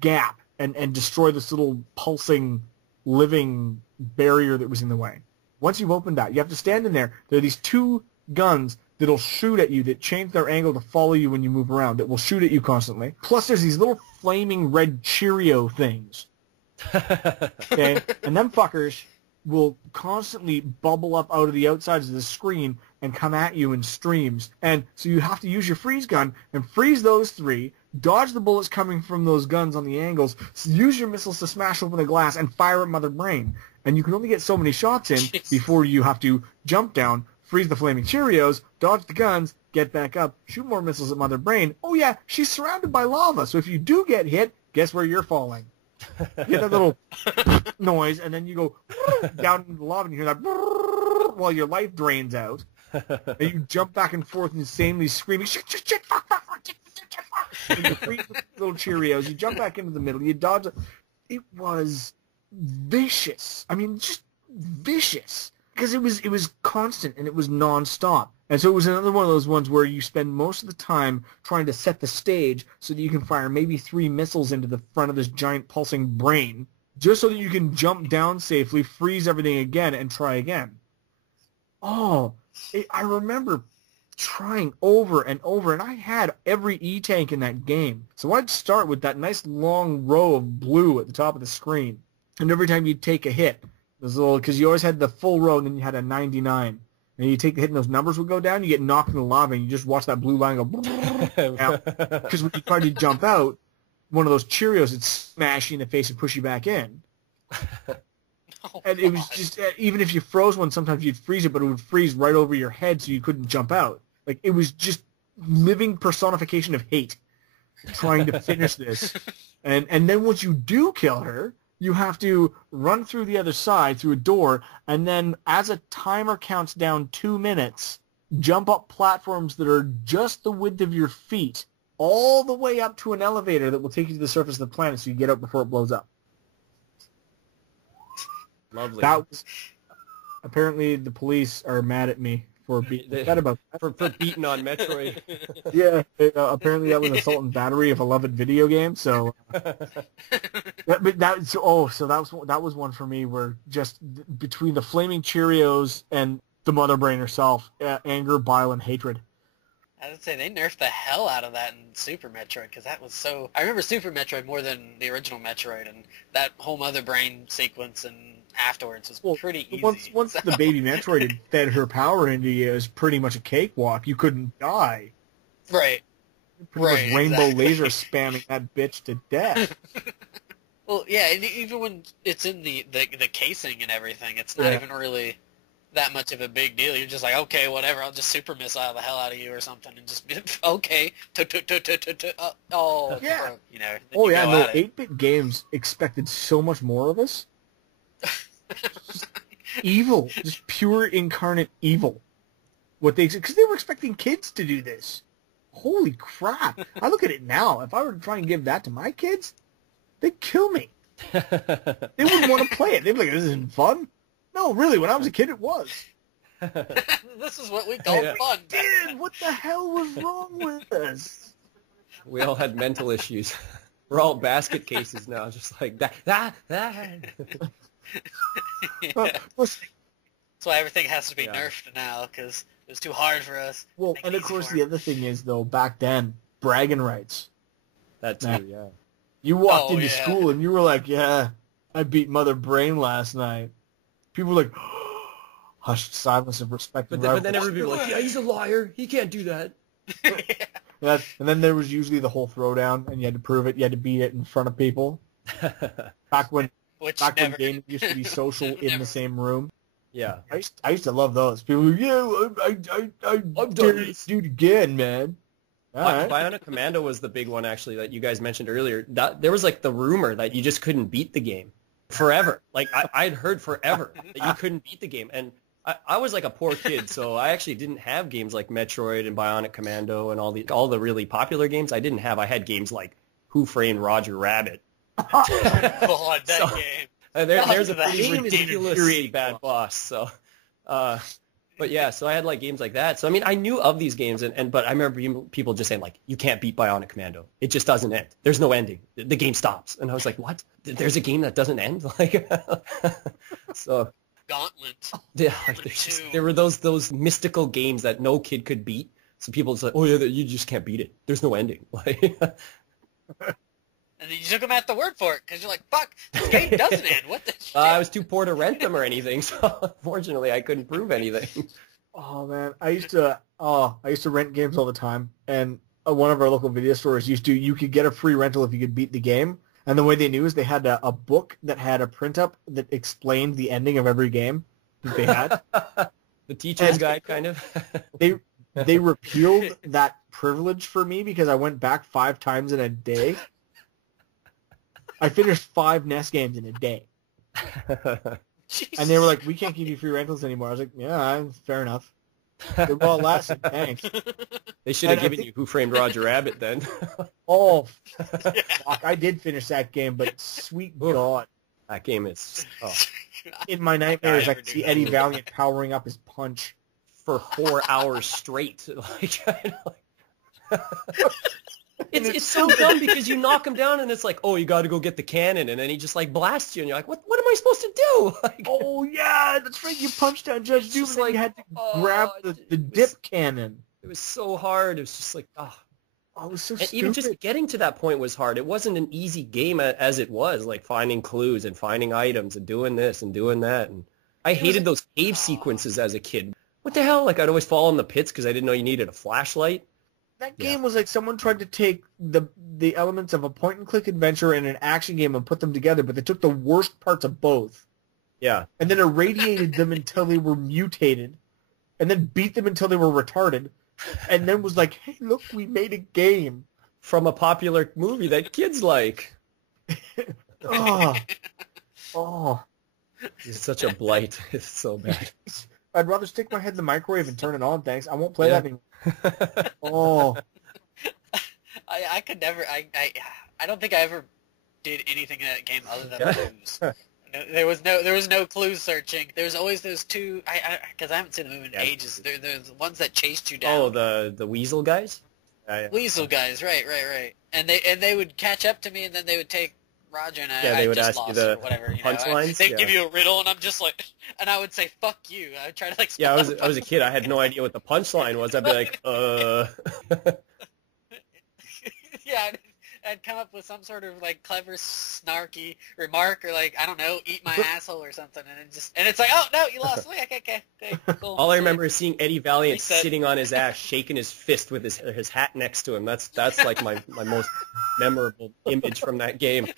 gap and destroy this little pulsing, living barrier that was in the way. Once you've opened that, you have to stand in there. There are these two guns that'll shoot at you, that change their angle to follow you when you move around, that will shoot at you constantly. Plus, there's these little flaming red Cheerio things. Okay? And them fuckers will constantly bubble up out of the outsides of the screen and come at you in streams. And so you have to use your freeze gun and freeze those three, dodge the bullets coming from those guns on the angles, use your missiles to smash open the glass, and fire at Mother Brain. And you can only get so many shots in before you have to jump down, freeze the flaming Cheerios, dodge the guns, get back up, shoot more missiles at Mother Brain. Oh yeah, she's surrounded by lava, so if you do get hit, guess where you're falling? You get that little noise, and then you go down into the lava, and you hear that while your life drains out. And you jump back and forth insanely screaming, shit, shit, shit, fuck, fuck, fuck, shit, shit, shit, fuck. And you freeze little Cheerios. You jump back into the middle. You dodge. It was vicious. I mean, just vicious. Because it was constant and it was nonstop. And so it was another one of those ones where you spend most of the time trying to set the stage so that you can fire maybe 3 missiles into the front of this giant pulsing brain, just so that you can jump down safely, freeze everything again, and try again. Oh, I remember trying over and over, and I had every E-tank in that game. So I'd start with that nice long row of blue at the top of the screen, and every time you'd take a hit, because you always had the full row, and then you had a 99. And you take the hit and those numbers would go down, you get knocked in the lava, and you just watch that blue line go because when you tried to jump out, one of those Cheerios would smash you in the face and push you back in. And it was just, even if you froze one, sometimes you'd freeze it, but it would freeze right over your head so you couldn't jump out. Like, it was just living personification of hate trying to finish this. And then once you do kill her, you have to run through the other side, through a door, and then as a timer counts down 2 minutes, jump up platforms that are just the width of your feet, all the way up to an elevator that will take you to the surface of the planet so you get out before it blows up. Lovely. That was, apparently the police are mad at me for beating on Metroid. Yeah, apparently that was assault and battery of a loved video game. So, but that was one for me where just between the flaming Cheerios and the Mother Brain herself, anger, bile, and hatred. I would say they nerfed the hell out of that in Super Metroid, because that was so... I remember Super Metroid more than the original Metroid, and that whole Mother Brain sequence and afterwards was pretty easy. Once the baby Metroid had fed her power into you, it was pretty much a cakewalk. You couldn't die. Right. Pretty much rainbow laser spamming that bitch to death. Well, yeah, and even when it's in the casing and everything, it's not even really that much of a big deal. You're just like, okay, whatever, I'll just super missile the hell out of you or something, and just be, okay, yeah. You know. Oh yeah, no, 8-bit games expected so much more of us. Just evil, just pure incarnate evil. Because they were expecting kids to do this. Holy crap! I look at it now. If I were to try and give that to my kids, they'd kill me. They wouldn't want to play it. They'd be like, "This isn't fun." No, really. When I was a kid, it was. This is what we call fun. Dude, what the hell was wrong with us? We all had mental issues. We're all basket cases now, just like that. Well, that's why everything has to be nerfed now, because it was too hard for us. Well, and of course the other thing is, though, back then, bragging rights. That too, yeah. You walked into school and you were like, yeah, I beat Mother Brain last night. People were like, hushed silence of respect. But then everybody was like, yeah, he's a liar. He can't do that. Yeah, and then there was usually the whole throwdown, and you had to prove it. You had to beat it in front of people. Back when games used to be social in the same room. Yeah. I used to love those. People were, I'm dare to do it again, man. Right. Bionic Commando was the big one, actually, that you guys mentioned earlier. There was, like, the rumor that you just couldn't beat the game forever. Like, I'd heard forever that you couldn't beat the game. And I was, like, a poor kid, so I actually didn't have games like Metroid and Bionic Commando and all the really popular games. I didn't have. I had games like Who Framed Roger Rabbit. God, that game. There's a pretty ridiculously bad boss. So, but yeah, so I had like games like that. So I mean, I knew of these games, but I remember people just saying like, "You can't beat Bionic Commando. It just doesn't end. There's no ending. The game stops." And I was like, "What? There's a game that doesn't end?" Like, so Gauntlet. Yeah, there were those mystical games that no kid could beat. So people just like, "Oh yeah, you just can't beat it. There's no ending." Like. And then you took them at the word for it, because you're like, fuck, this game doesn't end. What the shit? I was too poor to rent them or anything, so unfortunately I couldn't prove anything. Oh, man. I used to rent games all the time, and one of our local video stores you could get a free rental if you could beat the game, and the way they knew is they had a book that had a print-up that explained the ending of every game that they had. The teacher's guide, kind of? They repealed that privilege for me because I went back 5 times in a day. I finished 5 NES games in a day. And they were like, "We can't give you free rentals anymore." I was like, "Yeah, fair enough." Well, last thanks. They should have given you Who Framed Roger Rabbit then. Oh, fuck! I did finish that game, but sweet God, That game is in my nightmares, I never could do see that. Eddie Valiant powering up his punch. for 4 hours straight. It's so dumb because you knock him down and it's like, oh, you got to go get the cannon, and then he just like blasts you, and you're like, what am I supposed to do? Like, Oh yeah, that's right. You punched down Judge Doom, just and then you had to grab the dip cannon. it was so hard. It was just like, oh. Oh, it was so And stupid. even just getting to that point was hard. It wasn't an easy game as it was, like finding clues and finding items and doing this and doing that. And I hated those cave sequences as a kid. What the hell? Like, I'd always fall in the pits because I didn't know you needed a flashlight. That game was like someone tried to take the elements of a point-and-click adventure and an action game and put them together, but they took the worst parts of both Yeah. and then irradiated them until they were mutated, and then beat them until they were retarded, and then was like, hey, look, we made a game. From a popular movie that kids like. Oh, oh. It's such a blight. It's so bad. I'd rather stick my head in the microwave and turn it on, thanks. I won't play Yeah. that anymore. Oh. I could never. I don't think I ever did anything in that game other than Yeah. clues. There was no clue searching. There was always those two. Because I haven't seen the movie in Yeah. ages. There's the ones that chased you down. Oh, the weasel guys? Weasel guys, right. And they would catch up to me, and then they would take Roger, and Yeah, they I would just ask you lost the or whatever. punchlines, They'd yeah. give you a riddle, and I'm just like, and I would say "fuck you." I would try to like. Yeah, I spell was a kid. I had no idea what the punchline was. I'd be like, Yeah, I'd come up with some sort of like clever, snarky remark, or like, I don't know, eat my asshole or something, and it's like, oh no, you lost. Okay, cool. All I remember is seeing Eddie Valiant Reset. sitting on his ass, shaking his fist with his hat next to him. That's like my most memorable image from that game.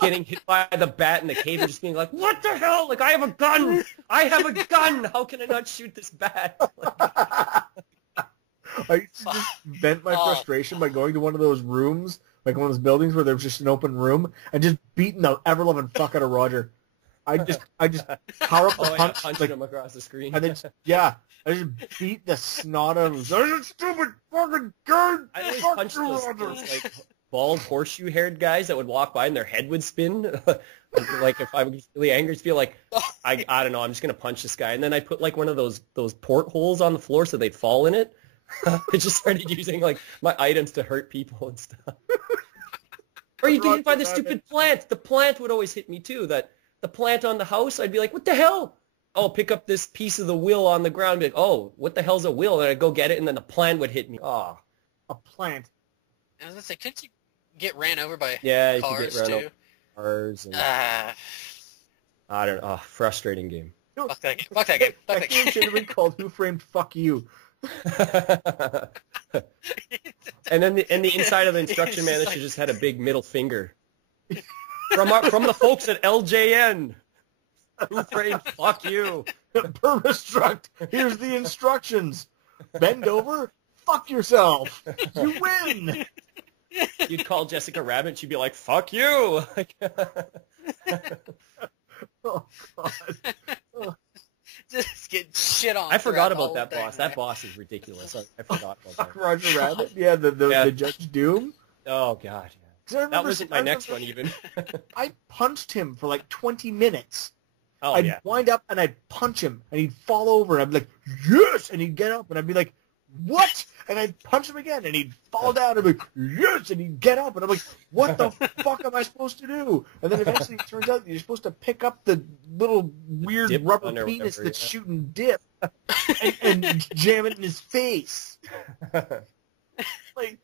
Getting hit by the bat in the cave and just being like, what the hell? Like, I have a gun! I have a gun! How can I not shoot this bat? I used to just vent my frustration by going to one of those rooms, like one of those buildings where there's just an open room, and just beating the ever-loving fuck out of Roger. I just power up the punch, punching like, him across the screen. and then, I just beat the snot out of him. There's a stupid fucking gun! I always Fuck punched you, those Roger! like bald horseshoe-haired guys that would walk by and their head would spin. Like if I was really angry, I'd feel like I don't know, I'm just gonna punch this guy, and then I put like one of those portholes on the floor so they'd fall in it. I just started using like my items to hurt people and stuff. Or you'd get hit by the stupid plant. The plant would always hit me too. That the plant on the house, I'd be like, what the hell? Oh, pick up this piece of the wheel on the ground. And be like, oh, what the hell's a wheel? And I'd go get it, and then the plant would hit me. Oh. A plant. I was gonna say, couldn't you get ran over by Yeah, you could cars get ran too? over cars. And, Ah, I don't know. Oh, frustrating game. fuck that game. Fuck that game. Fuck That that game game. should have been called Who Framed Fuck You. And then the inside of the instruction It's manual like- should just had a big middle finger. From the folks at LJN. Who framed fuck you? Permastruct. Here's the instructions. Bend over. Fuck yourself. You win. You'd call Jessica Rabbit, she'd be like, fuck you. Like, Oh, God. Just get shit on. I forgot throughout the about whole that thing, boss. man. That boss is ridiculous. I forgot about Fuck that. Roger Rabbit. Yeah, the Judge Doom. Oh, God. 'Cause I That remember- wasn't I my next remember- one, even. I punched him for like 20 minutes. Oh, I'd yeah. wind up and I'd punch him and he'd fall over and I'd be like, yes! And he'd get up and I'd be like, what? And I'd punch him again and he'd fall down and I'd be like, yes! And he'd get up and I'm like, what the fuck am I supposed to do? And then eventually it turns out that you're supposed to pick up the little weird Dip rubber gun or penis whatever, that's yeah. shooting dip and jam it in his face. Like,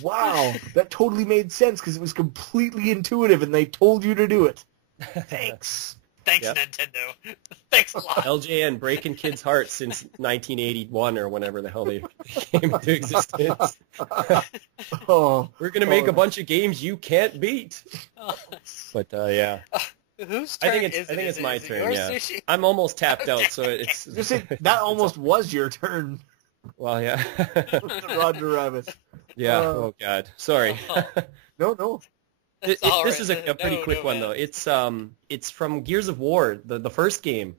wow, that totally made sense because it was completely intuitive and they told you to do it. Thanks. Thanks, Yeah. Nintendo. Thanks a lot. LJN breaking kids' hearts since 1981 or whenever the hell they came into existence. Oh, We're going to make Oh. a bunch of games you can't beat. But, yeah. Whose I turn think is it? it's Is my it turn, yours, yeah. Sushi? I'm almost tapped out, so it's... just say, that almost was your turn, Well, yeah. Roger Rabbit. Yeah, oh, God. Sorry. No. That's all This right. is a pretty No, quick no, one, man. though. It's from Gears of War, the first game.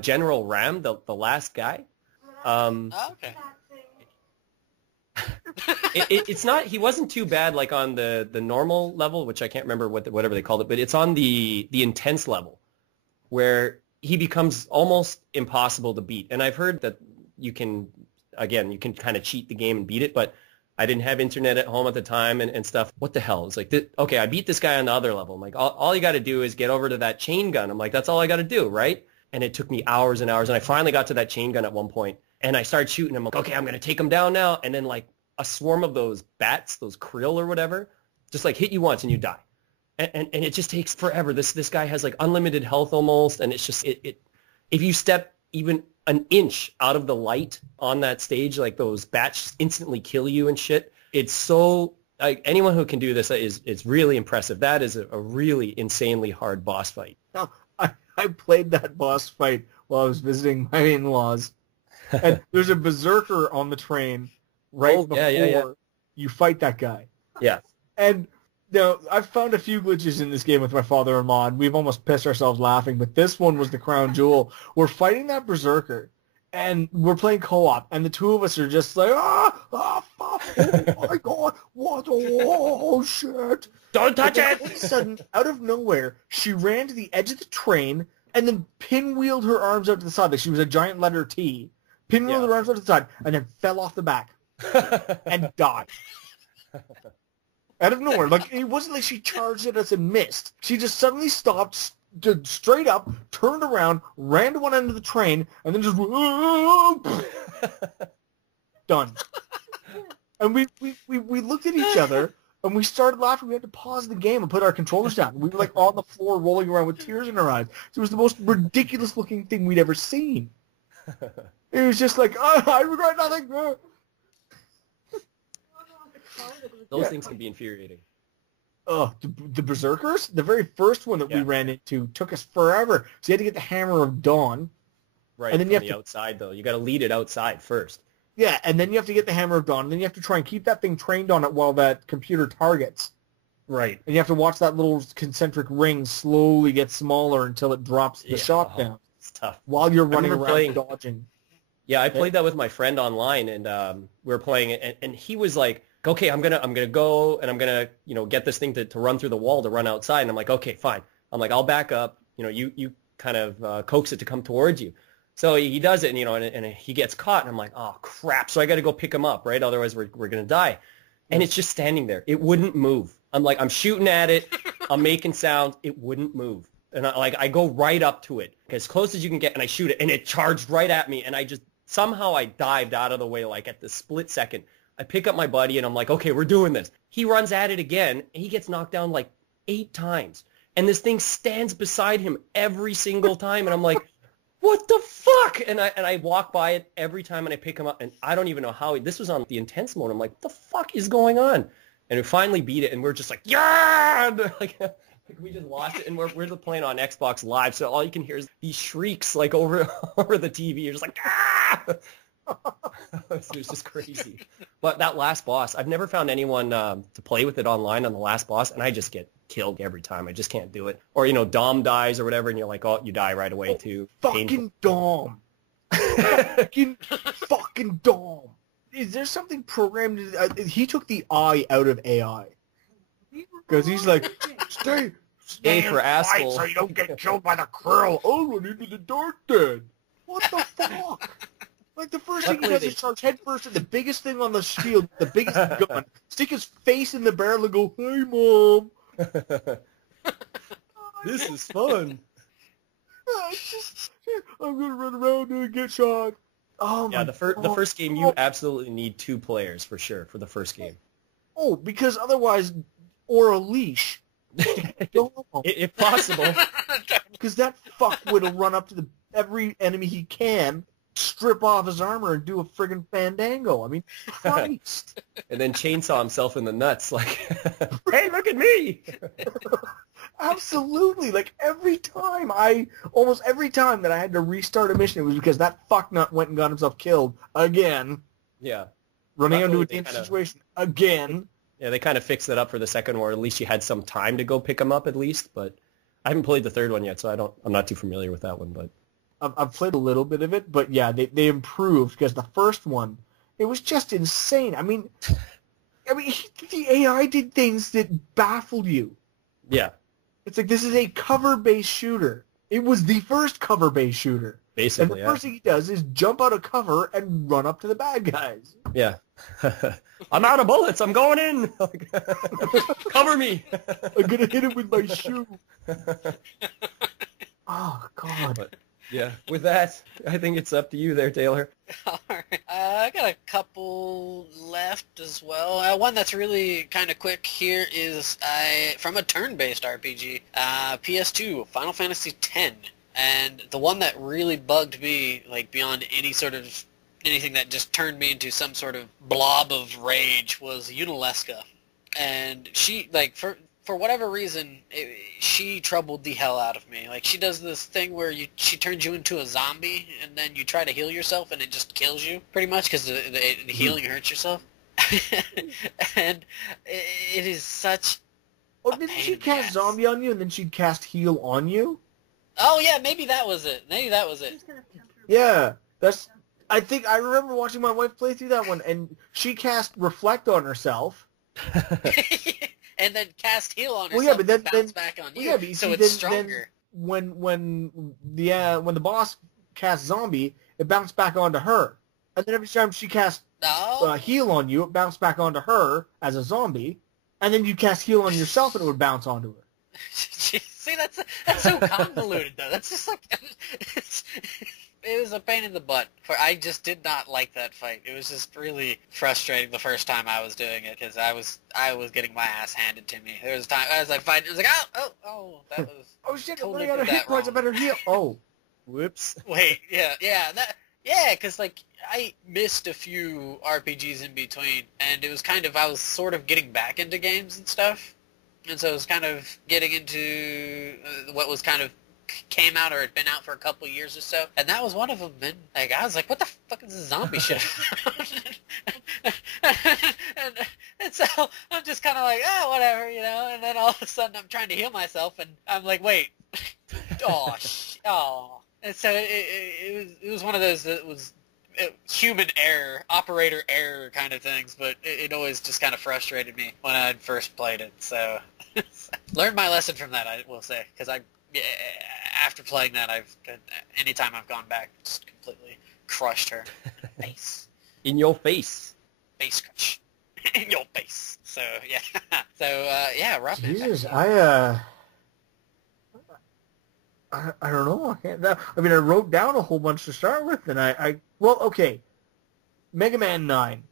General Ram, the last guy. Oh, okay. It's not. He wasn't too bad like on the normal level, which I can't remember whatever they called it, but it's on the intense level where he becomes almost impossible to beat. And I've heard that you can kind of cheat the game and beat it, but I didn't have internet at home at the time and stuff. What the hell? It's like, okay, I beat this guy on the other level. I'm like, all you got to do is get over to that chain gun. I'm like, that's all I got to do, right? And it took me hours and hours, and I finally got to that chain gun at one point, and I started shooting. I'm like, okay, I'm going to take him down now. And then like a swarm of those bats, those krill or whatever, just like hit you once and you die. And it just takes forever. This guy has like unlimited health almost, and it's just if you step even an inch out of the light on that stage, like those bats instantly kill you and shit. It's so like anyone who can do this is really impressive. That is a really insanely hard boss fight. Now, I played that boss fight while I was visiting my in-laws, and there's a berserker on the train before you fight that guy. Yeah. And now, I've found a few glitches in this game with my father-in-law, and we've almost pissed ourselves laughing, but this one was the crown jewel. We're fighting that berserker, and we're playing co-op, and the two of us are just like, fuck, oh my god, what, oh shit. Don't touch it! All of a sudden, out of nowhere, she ran to the edge of the train, and then pinwheeled her arms out to the side, like she was a giant letter T, pinwheeled her arms out to the side, and then fell off the back, and died. Out of nowhere. Like, it wasn't like she charged at us and missed. She just suddenly stopped, stood straight up, turned around, ran to one end of the train, and then just done. And we looked at each other, and we started laughing. We had to pause the game and put our controllers down. We were like on the floor rolling around with tears in our eyes. It was the most ridiculous looking thing we'd ever seen. It was just like, I regret nothing. Those things can be infuriating. Oh, the berserkers? The very first one that we ran into took us forever. So you had to get the Hammer of Dawn. Right, and then from you have the outside, though. You got to lead it outside first. Yeah, and then you have to get the Hammer of Dawn, and then you have to try and keep that thing trained on it while that computer targets. Right. And you have to watch that little concentric ring slowly get smaller until it drops the shot down. It's tough. While you're running around dodging. Yeah, I played that with my friend online, and we were playing it, and he was like, okay, I'm gonna go, and I'm gonna get this thing to run through the wall to run outside. And I'm like, okay, fine. I'm like, I'll back up. You kind of coax it to come towards you. So he does it, and he gets caught, and I'm like, oh crap! So I got to go pick him up, right? Otherwise, we're gonna die. And it's just standing there. It wouldn't move. I'm shooting at it. I'm making sounds. It wouldn't move. And I go right up to it, as close as you can get, and I shoot it, and it charged right at me, and somehow I dived out of the way, like at the split second. I pick up my buddy, and I'm like, okay, we're doing this. He runs at it again, and he gets knocked down like 8 times. And this thing stands beside him every single time, and I'm like, what the fuck? And I walk by it every time, and I pick him up, and I don't even know how. This was on the intense mode. I'm like, what the fuck is going on? And we finally beat it, and we're just like, yeah! And like we just lost it, and we're playing on Xbox Live, so all you can hear is these shrieks like over the TV. You're just like, ah! It was just crazy. But that last boss, I've never found anyone to play with it online on the last boss, and I just get killed every time. I just can't do it. Or, Dom dies or whatever, and you're like, oh, you die right away too. Fucking Dom. fucking Dom. Is there something programmed? He took the I out of AI. Because he's like, stay for asshole. So you don't get killed by the krill. I'll run into the dark then. What the fuck? Like, the first thing he does is charge head first at the biggest thing on the shield, the biggest gun, stick his face in the barrel and go, hey, Mom. This is fun. I'm going to run around and get shot. Oh, my the first game, you absolutely need 2 players for sure for the first game. Oh, because otherwise, or a leash. If possible. Because that fuck would have run up to every enemy he can, strip off his armor, and do a friggin' fandango. I mean, Christ. And then chainsaw himself in the nuts, like, hey, look at me! Absolutely. Like, almost every time that I had to restart a mission, it was because that fucknut went and got himself killed again. Yeah. Running into a dangerous situation again. Yeah, they kind of fixed that up for the second one, or at least you had some time to go pick him up at least, but I haven't played the third one yet, so I'm not too familiar with that one, but I've played a little bit of it, but yeah, they improved because the first one, it was just insane. I mean, the AI did things that baffled you. Yeah, It's like, this is a cover-based shooter. It was the first cover-based shooter. basically. And the first thing he does is jump out of cover and run up to the bad guys. Yeah. I'm out of bullets. I'm going in. Cover me. I'm going to hit him with my shoe. Oh, God. But, yeah, with that, I think it's up to you there, Taylor. All right. I got a couple left as well. One that's really kind of quick here is from a turn-based RPG, PS2, Final Fantasy X. And the one that really bugged me, like beyond anything that just turned me into some sort of blob of rage, was Unalesca. And she, like, for whatever reason, she troubled the hell out of me. Like, she does this thing where she turns you into a zombie, and then you try to heal yourself, and it just kills you, pretty much, because the healing hurts yourself. And it is such Oh, didn't she cast zombie on you, and then she'd cast heal on you? Oh, yeah, maybe that was it. Yeah, I think I remember watching my wife play through that one, and she cast reflect on herself. And then cast heal on herself, Well, yeah, but then bounce back on you, yeah, but so see, it's stronger. Then when the boss cast zombie, it bounced back onto her, and then every time she cast heal on you, it bounced back onto her as a zombie, and then you cast heal on yourself, and it would bounce onto her. See, that's so convoluted, though. That's just like it was a pain in the butt. I just did not like that fight. It was just really frustrating the first time I was doing it because I was getting my ass handed to me. There was a time I was like fighting. It was like oh, that was oh shit! totally I'm running out of hit points. I better heal. Oh, whoops. Wait, yeah, because like I missed a few RPGs in between, and it was I was sort of getting back into games and stuff. And so it was kind of getting into what was kind of came out or had been out for a couple of years or so. And that was one of them. And like, I was like, what the fuck is this zombie shit? and so I'm just kind of like, whatever, And then all of a sudden I'm trying to heal myself. And I'm like, wait. And so it was one of those that was human error, operator error kind of things, but it always just kind of frustrated me when I first played it. So learned my lesson from that, I will say, because after playing that, anytime I've gone back, just completely crushed her face. In your face. Face crush. In your face. So yeah. So Robman. Jesus, I don't know. I mean, I wrote down a whole bunch to start with, and okay. Mega Man 9.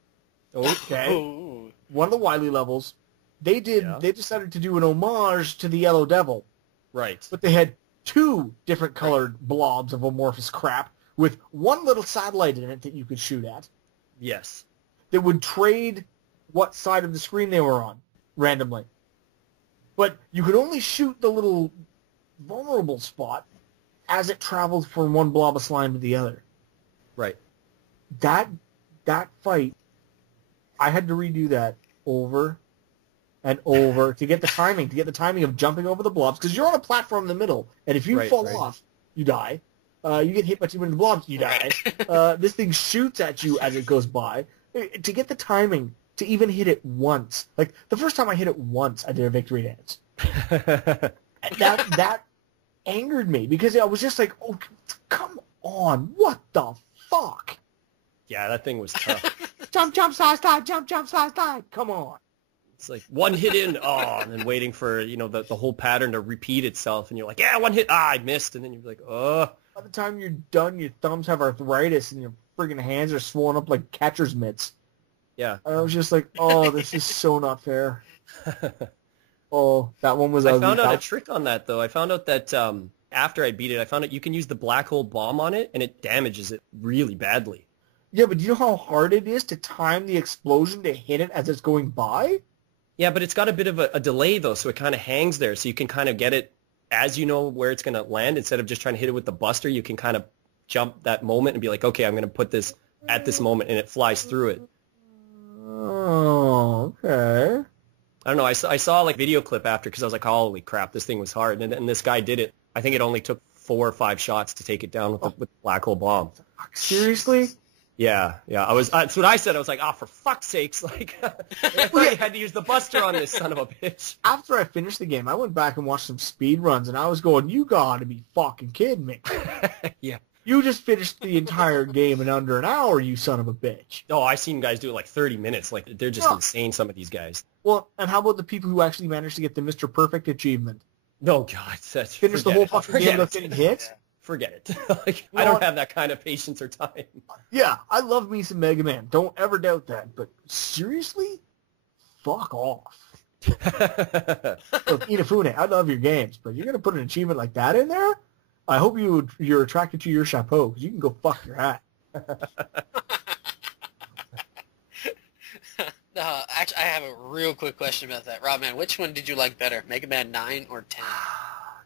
Okay. Ooh. One of the Wily levels. They decided to do an homage to the Yellow Devil. Right. But they had two different colored blobs of amorphous crap with one little satellite in it that you could shoot at. Yes. That would trade what side of the screen they were on randomly. But you could only shoot the little vulnerable spot as it traveled from one blob of slime to the other. Right. That fight, I had to redo that over and over to get the timing of jumping over the blobs, because you're on a platform in the middle, and if you fall off, you die. You get hit by too many blobs, you die. This thing shoots at you as it goes by. To get the timing to even hit it once, like the first time I hit it once, I did a victory dance. that angered me because I was just like, oh, come on, what the fuck? Yeah, that thing was tough. Jump, slide, jump, slide. Come on. It's like one hit in, and then waiting for, the whole pattern to repeat itself, and you're like, yeah, one hit, I missed, and then you're like, oh. By the time you're done, your thumbs have arthritis, and your friggin' hands are swollen up like catcher's mitts. Yeah. And I was just like, oh, this is so not fair. Oh, that one was ugly. I found out a trick on that, though. I found out that after I beat it, I found out you can use the black hole bomb on it, and it damages it really badly. Yeah, but do you know how hard it is to time the explosion to hit it as it's going by? Yeah, but it's got a bit of a delay, though, so it kind of hangs there. So you can kind of get it as you know where it's going to land. Instead of just trying to hit it with the buster, you can kind of jump that moment and be like, okay, I'm going to put this at this moment, and it flies through it. Oh, okay. I don't know. I saw like a video clip after because I was like, holy crap, this thing was hard. And this guy did it. I think it only took 4 or 5 shots to take it down with the black hole bomb. Seriously? Yeah. That's what I said. I was like, for fuck's sakes, like, I thought you had to use the buster on this son of a bitch. After I finished the game, I went back and watched some speed runs, and I was going, you gotta be fucking kidding me. Yeah. You just finished the entire game in under an hour, you son of a bitch. Oh, I've seen guys do it like 30 minutes. Like, they're just insane, some of these guys. Well, and how about the people who actually managed to get the Mr. Perfect achievement? No, God. Finish the whole fucking game without getting hit? Forget it. Like, I don't have that kind of patience or time. Yeah, I love me some Mega Man. Don't ever doubt that. But seriously? Fuck off. Look, Inafune, I love your games, but you're going to put an achievement like that in there? I hope you're attracted to your chapeau, because you can go fuck your hat. Actually, I have a real quick question about that. Robman, which one did you like better, Mega Man 9 or 10?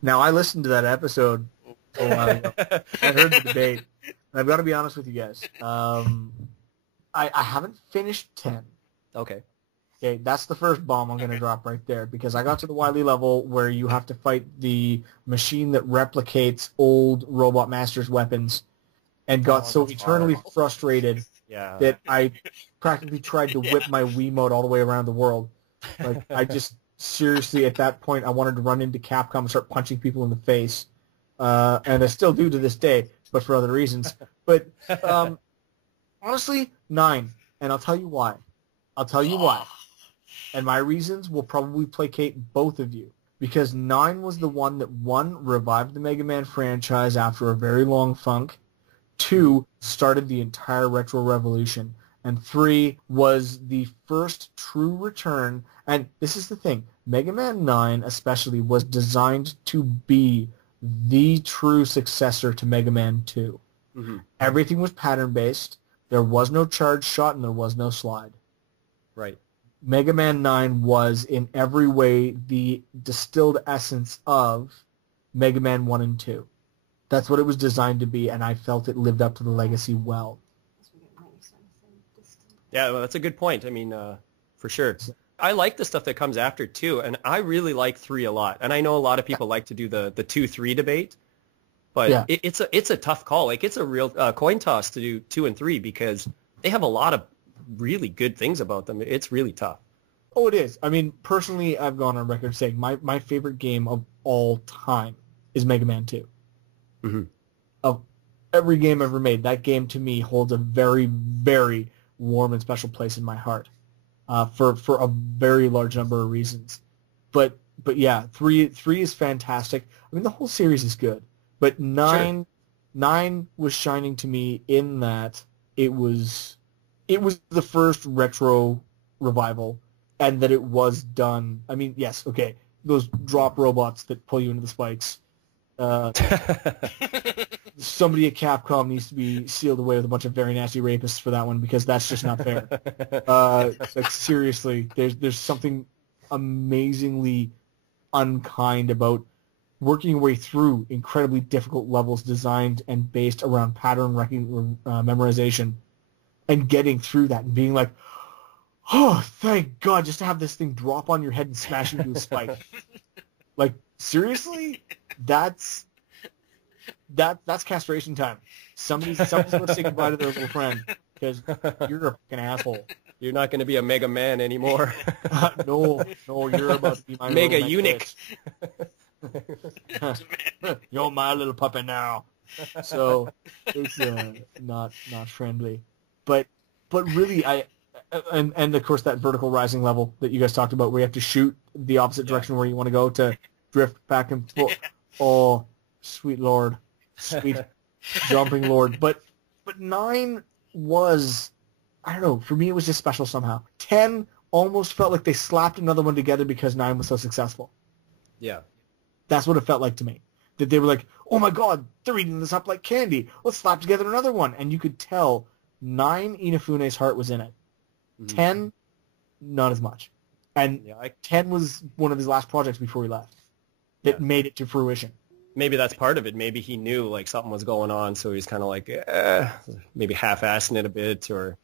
Now, I listened to that episode a while ago. I heard the debate. And I've got to be honest with you guys. I haven't finished 10. Okay. Okay, that's the first bomb I'm going to drop right there, because I got to the Wily level where you have to fight the machine that replicates old Robot Master's weapons, and got so eternally frustrated that I practically tried to whip my Wiimote all the way around the world. Like, I just, seriously, at that point, I wanted to run into Capcom and start punching people in the face. And I still do to this day, but for other reasons. But honestly, 9, and I'll tell you why. And my reasons will probably placate both of you. Because 9 was the one that, 1, revived the Mega Man franchise after a very long funk. 2, started the entire retro revolution. And 3 was the first true return. And this is the thing. Mega Man 9 especially was designed to be the true successor to Mega Man 2. Mm-hmm. Everything was pattern-based. There was no charge shot and there was no slide. Right. Mega Man 9 was, in every way, the distilled essence of Mega Man 1 and 2. That's what it was designed to be, and I felt it lived up to the legacy well. Yeah, well, that's a good point. I mean, for sure. I like the stuff that comes after 2, and I really like 3 a lot. And I know a lot of people like to do the 2-3 debate, but it's a tough call. Like, it's a real coin toss to do 2 and 3 because they have a lot of really good things about them. It's really tough. Oh, it is. I mean, personally, I've gone on record saying my favorite game of all time is Mega Man 2. Mm-hmm. Of every game ever made, that game to me holds a very, very warm and special place in my heart for a very large number of reasons. But yeah, 3 is fantastic. I mean, the whole series is good. But 9 was shining to me in that it was the first retro revival, and that it was done. I mean, yes, okay, those drop robots that pull you into the spikes. Somebody at Capcom needs to be sealed away with a bunch of very nasty rapists for that one, because that's just not fair. Like, seriously, there's something amazingly unkind about working your way through incredibly difficult levels designed and based around pattern memorization, and getting through that and being like, oh, thank God, just to have this thing drop on your head and smash into a spike. Like, seriously? That's castration time. Somebody's going to say goodbye to their little friend, because you're a fucking asshole. You're not going to be a Mega Man anymore. No, you're about to be my Mega little eunuch. You're my little puppet now. So it's not friendly. But really, and of course that vertical rising level that you guys talked about, where you have to shoot the opposite direction where you want to go to drift back and forth. Oh, sweet Lord, sweet jumping Lord. But 9 was, I don't know, for me it was just special somehow. 10 almost felt like they slapped another one together because 9 was so successful. Yeah. That's what it felt like to me. That they were like, oh my God, they're eating this up like candy. Let's slap together another one. And you could tell 9, Inafune's heart was in it. Mm-hmm. 10, not as much. And 10 was one of his last projects before he left that made it to fruition. Maybe that's part of it. Maybe he knew like something was going on, so he's kind of like, maybe half-assing it a bit, or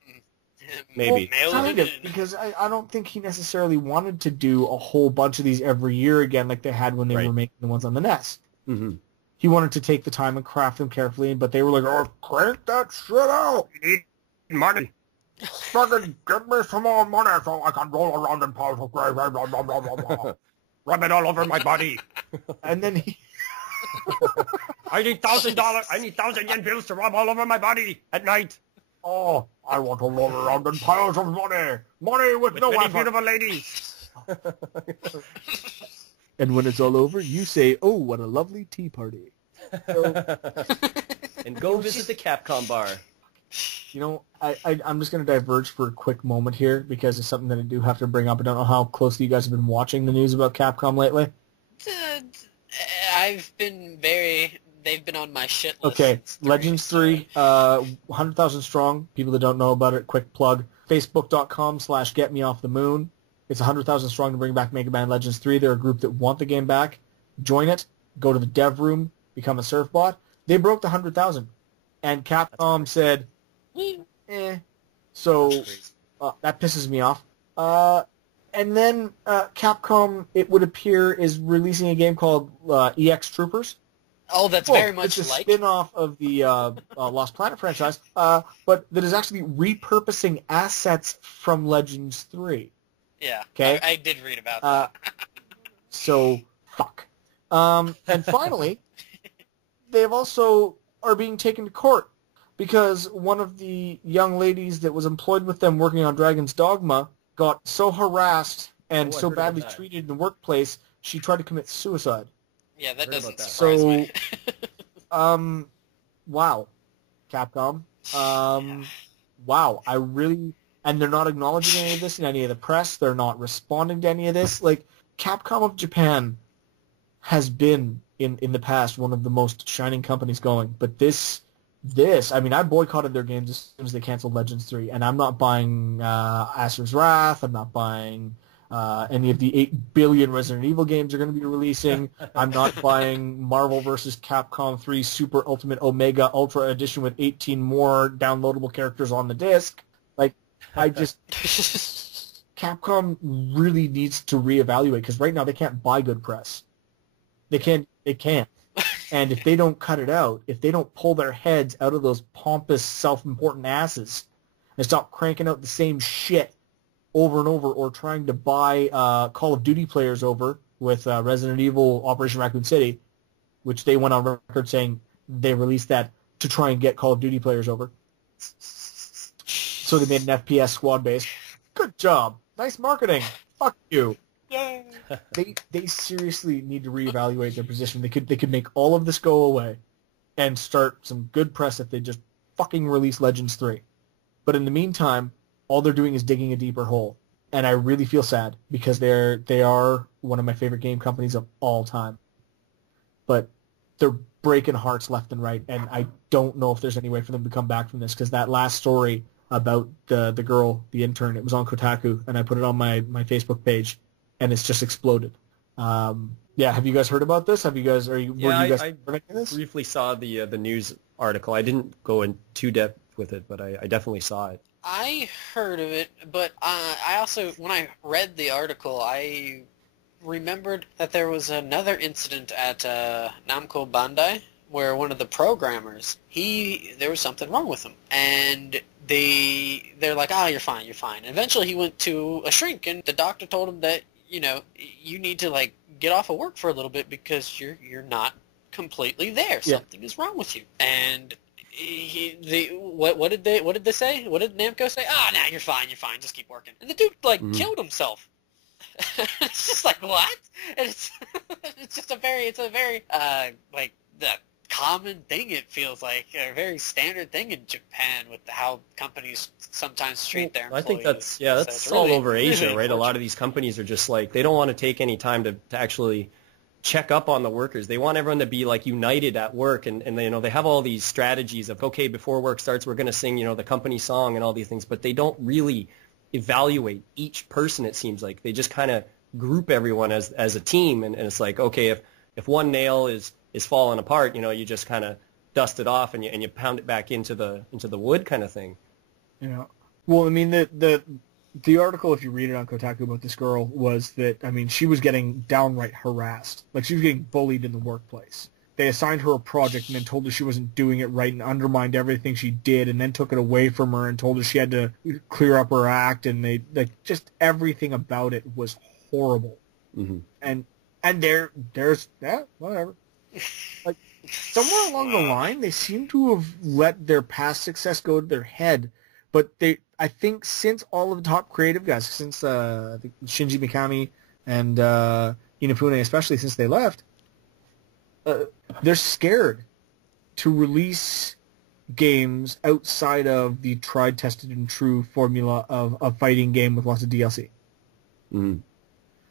maybe. Well, kind of, because I don't think he necessarily wanted to do a whole bunch of these every year again like they had when they were making the ones on the NES. Mm-hmm. he wanted to take the time and craft them carefully, but they were like, "Oh, crank that shit out! We need money. Fucking give me some more money so I can roll around in piles of gray." Rub it all over my body. And then he... I need $1,000. I need 1,000 yen bills to rub all over my body at night. Oh, I want to roll around in piles of money. Money with no Many effort. beautiful ladies. And when it's all over, you say, "Oh, what a lovely tea party." So, And go visit the Capcom bar. you know, I'm just going to diverge for a quick moment here because it's something that I do have to bring up. I don't know how closely you guys have been watching the news about Capcom lately. I've been they've been on my shit list. Okay, Legends 3, 100,000 strong. People that don't know about it, quick plug. Facebook.com/GetMeOffTheMoon. It's 100,000 strong to bring back Mega Man Legends 3. They're a group that want the game back. Join it. Go to the dev room. Become a surf bot. They broke the 100,000. And Capcom said, eh. So that pisses me off. And then Capcom, it would appear, is releasing a game called EX Troopers. Oh, that's very much it's a like... spin-off of the Lost Planet franchise, but that is actually repurposing assets from Legends 3. Yeah, okay? I did read about that. So, fuck. And finally, they've also are being taken to court because one of the young ladies that was employed with them working on Dragon's Dogma got so harassed and so badly treated in the workplace, she tried to commit suicide. Yeah, that doesn't So, surprise me. wow, Capcom. Wow, I really... And they're not acknowledging any of this in any of the press. They're not responding to any of this. Like, Capcom of Japan has been, in the past, one of the most shining companies going. But this, I mean, I boycotted their games as soon as they canceled Legends 3. And I'm not buying Asura's Wrath. I'm not buying any of the 8 billion Resident Evil games they're going to be releasing. I'm not buying Marvel vs. Capcom 3 Super Ultimate Omega Ultra Edition with 18 more downloadable characters on the disc. Like, I just... Capcom really needs to reevaluate, because right now they can't buy good press. They can't. And if they don't cut it out, if they don't pull their heads out of those pompous, self-important asses and stop cranking out the same shit over and over, or trying to buy Call of Duty players over with Resident Evil Operation Raccoon City, which they went on record saying they released that to try and get Call of Duty players over. So they made an FPS squad base. Good job. Nice marketing. Fuck you. Yay. They seriously need to reevaluate their position. They could make all of this go away and start some good press if they just fucking release Legends 3. But in the meantime, all they're doing is digging a deeper hole. And I really feel sad, because they are one of my favorite game companies of all time. But they're breaking hearts left and right, and I don't know if there's any way for them to come back from this, because that last story about the girl, the intern, it was on Kotaku, and I put it on my Facebook page, and it's just exploded. Yeah, have you guys heard about this? Were you guys I briefly saw the news article. I didn't go in too depth with it, but I definitely saw it. I heard of it, but I also, when I read the article, I remembered that there was another incident at Namco Bandai where one of the programmers, there was something wrong with him, and they're like, "Oh, you're fine. And eventually he went to a shrink, and the doctor told him that, you need to, like, get off of work for a little bit because you're not completely there. Yeah. Something is wrong with you. And what did they say? What did Namco say? "Ah, nah, you're fine. Just keep working." And the dude, like, killed himself. It's just like, what? And it's just a very like, the common thing, it feels like, a very standard thing in Japan with how companies sometimes treat their employees. I think that's all over Asia, right? A lot of these companies are just like, they don't want to take any time to actually check up on the workers. They want everyone to be, like, united at work, and they have all these strategies of, okay, before work starts, we're going to sing, the company song and all these things, but they don't really evaluate each person. It seems like they just kind of group everyone as a team, and it's like, okay, if one nail is falling apart, you just kind of dust it off and you pound it back into the wood, kind of thing. Yeah. Well, I mean, the article, if you read it on Kotaku about this girl, was that, I mean, she was getting downright harassed. Like, she was getting bullied in the workplace. they assigned her a project and then told her she wasn't doing it right and undermined everything she did and then took it away from her and told her she had to clear up her act, and they just everything about it was horrible. Mm-hmm. And there's whatever. Like somewhere along the line, they seem to have let their past success go to their head. But I think since all of the top creative guys, since I think Shinji Mikami and Inafune, especially since they left, they're scared to release games outside of the tried, tested, and true formula of a fighting game with lots of DLC. Mm-hmm.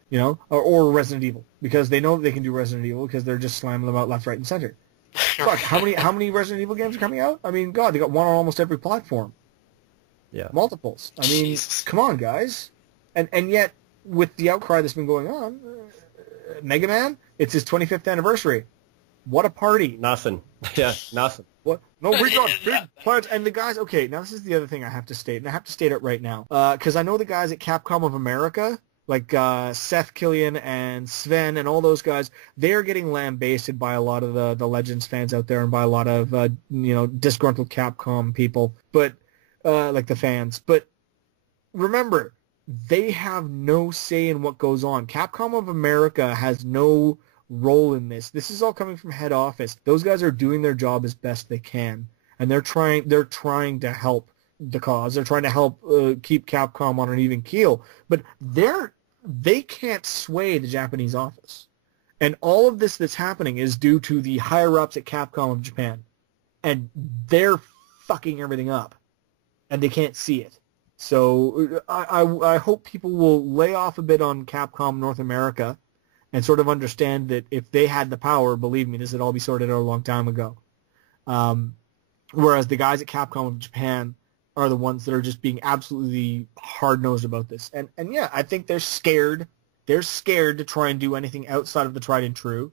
You know, or Resident Evil, because they know they can do Resident Evil because they're just slamming them out left, right, and center. Fuck, how many Resident Evil games are coming out? I mean, God, they got one on almost every platform. Yeah. Multiples. I mean, Jesus. Come on, guys. And yet, with the outcry that's been going on, Mega Man, it's his 25th anniversary. What a party. Nothing. Yeah, nothing. What? No, we got big plans. And the guys, okay, now this is the other thing I have to state, and I have to state it right now. Because I know the guys at Capcom of America, like Seth Killian and Sven and all those guys, they're getting lambasted by a lot of the Legends fans out there and by a lot of, disgruntled Capcom people, but like the fans. But remember, they have no say in what goes on. Capcom of America has no role in this. This is all coming from head office. Those guys are doing their job as best they can, and they're trying to help the cause. They're trying to help keep Capcom on an even keel, but they can't sway the Japanese office. And all of this that's happening is due to the higher-ups at Capcom of Japan, and they're fucking everything up, and they can't see it. So I hope people will lay off a bit on Capcom North America and sort of understand that if they had the power, believe me, this would all be sorted out a long time ago. Whereas the guys at Capcom of Japan are the ones that are just being absolutely hard-nosed about this. And yeah, I think they're scared. They're scared to try and do anything outside of the tried and true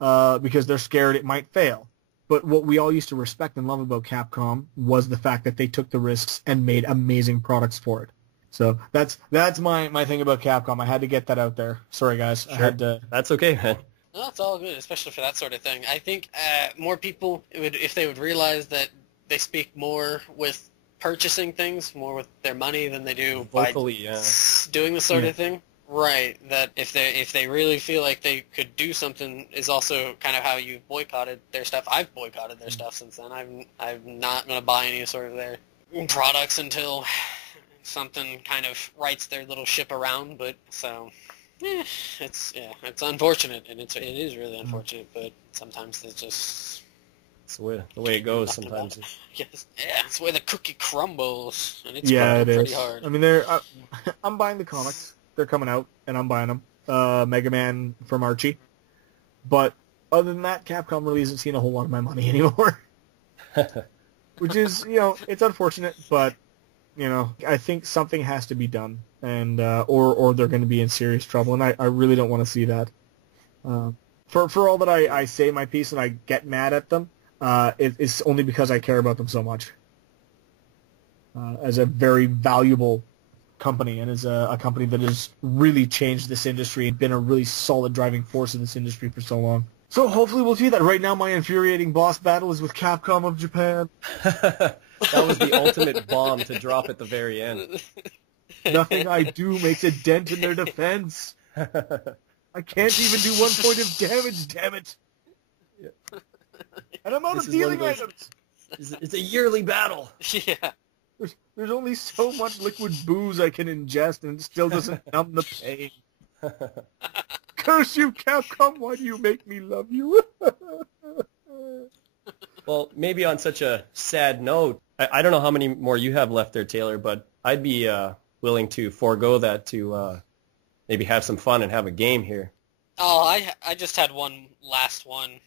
because they're scared it might fail. But what we all used to respect and love about Capcom was the fact that they took the risks and made amazing products for it. So that's my thing about Capcom. I had to get that out there. Sorry, guys. Sure. I had to. That's okay, man. No, that's all good, especially for that sort of thing. I think more people, if they would realize that they speak more with purchasing things, more with their money than they do Vocally, by doing this sort Yeah. of thing. Right, that if they really feel like they could do something is also kind of how you boycotted their stuff. I've boycotted their stuff since then. I'm not going to buy any sort of their products until something kind of rights their little ship around. But so, it's unfortunate, and it is really unfortunate. But sometimes it's just It's the way it goes sometimes. yes, yeah, it's where the cookie crumbles, and it's Yeah, it pretty is. hard. I mean, I'm buying the comics. They're coming out, and I'm buying them. Mega Man from Archie. But other than that, Capcom really isn't seeing a whole lot of my money anymore. Which is, it's unfortunate, but, I think something has to be done, and or they're going to be in serious trouble, and I really don't want to see that. For all that I say my piece and I get mad at them, it's only because I care about them so much. As a very valuable company, and as a company that has really changed this industry and been a really solid driving force in this industry for so long. So hopefully we'll see that. Right now my infuriating boss battle is with Capcom of Japan. That was the ultimate bomb to drop at the very end. Nothing I do makes a dent in their defense. I can't even do 1 point of damage, damn it. And I'm out This of is one healing of those- items. It's a yearly battle. Yeah. There's only so much liquid booze I can ingest, and it still doesn't numb the pain. Curse you, Capcom! Why do you make me love you? Well, maybe on such a sad note, I don't know how many more you have left there, Taylor, but I'd be willing to forego that to maybe have some fun and have a game here. Oh, I just had one last one.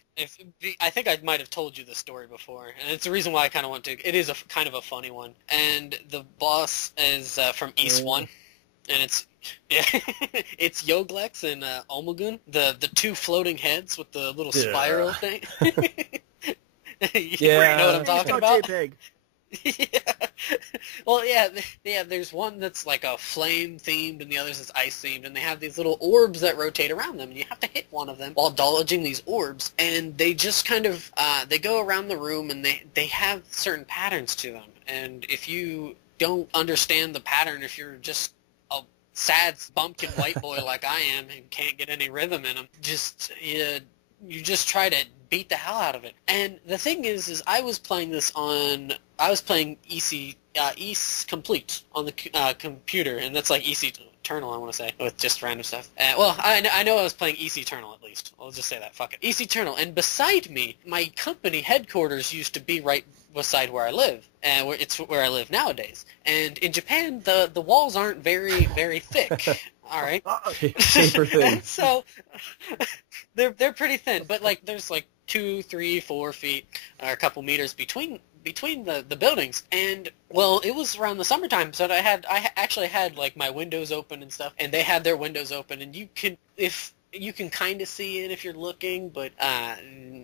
I think I might have told you the story before, and it's the reason why I kind of want to. It is a kind of a funny one, and the boss is from East One, and it's it's Yoglex and Omegun, the two floating heads with the little spiral thing. You know what I'm talking about? JPEG. Yeah. Well, yeah, yeah. There's one that's like a flame themed, and the others is ice themed, and they have these little orbs that rotate around them, and you have to hit one of them while dodging these orbs, and they just kind of they go around the room, and they have certain patterns to them, and if you don't understand the pattern, if you're just a sad bumpkin white boy like I am and can't get any rhythm in them, you just try to beat the hell out of it. And the thing is I was playing EC Complete on the computer, and that's like EC Eternal, I want to say, with just random stuff. Well, I know I was playing EC Eternal at least. I'll just say that. Fuck it. EC Eternal. And beside me, my company headquarters used to be right beside where I live, and it's where I live nowadays. And in Japan, the walls aren't very, very thick. All right. Paper thin. So they're pretty thin, but like there's like 2, 3, 4 feet or a couple meters between the buildings. And well, it was around the summertime, so I actually had like my windows open and stuff, and they had their windows open, and you can kind of see it if you're looking, but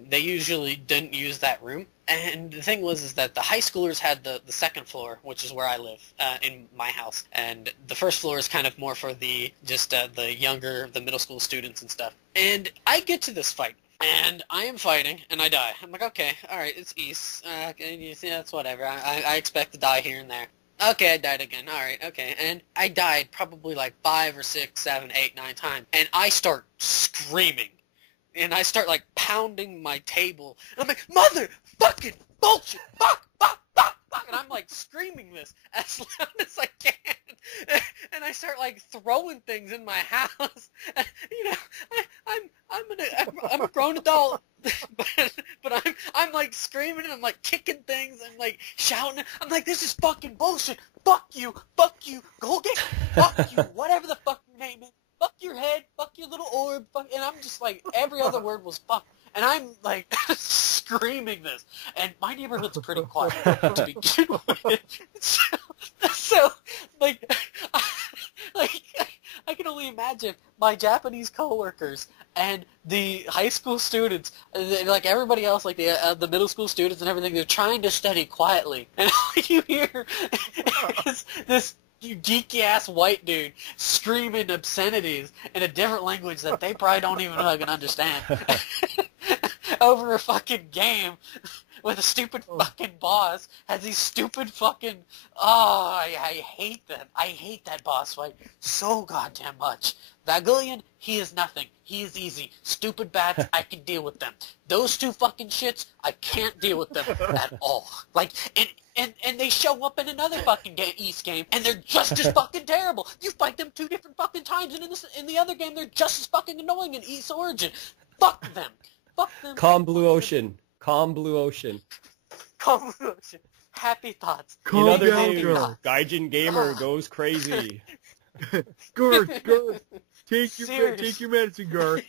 they usually didn't use that room. And the thing is that the high schoolers had the second floor, which is where I live, in my house. And the first floor is kind of more for the middle school students and stuff. And I get to this fight, and I am fighting, and I die. I'm like, okay, alright, it's East. Yeah, that's whatever. I expect to die here and there. Okay, I died again. Alright, okay. And I died probably like 5 or 6, 7, 8, 9 times. And I start screaming. And I start like pounding my table. And I'm like, motherfucking bullshit! Fuck! Fuck! Fuck! Fuck! And I'm like screaming this as loud as I can. And I start like throwing things in my house. You know, I'm a grown adult, but I'm like screaming and I'm like kicking things and like shouting. I'm like, this is fucking bullshit. Fuck you, go get, fuck you, whatever the fuck your name is. Fuck your head, fuck your little orb, fuck, and I'm just like, every other word was fuck, and I'm like screaming this, and my neighborhood's pretty quiet to begin with, so like, I can only imagine my Japanese coworkers and the high school students, like everybody else, like the middle school students and everything, they're trying to study quietly, and all you hear is this geeky ass white dude screaming obscenities in a different language that they probably don't even fucking understand over a fucking game with a stupid fucking boss has these stupid fucking I hate them. I hate that boss fight so goddamn much. Vagillion, he is nothing. He is easy. Stupid bats, I can deal with them. Those two fucking shits, I can't deal with them at all. Like, and they show up in another fucking East game, and they're just as fucking terrible. You fight them 2 different fucking times, and in the other game, they're just as fucking annoying in East Origin. Fuck them. Fuck them. Calm Blue Ocean. Calm Blue Ocean. Calm Blue Ocean. Happy thoughts. In other down, news, girl. Gaijin Gamer goes crazy. Garth, take Seriously. your medicine, Garth.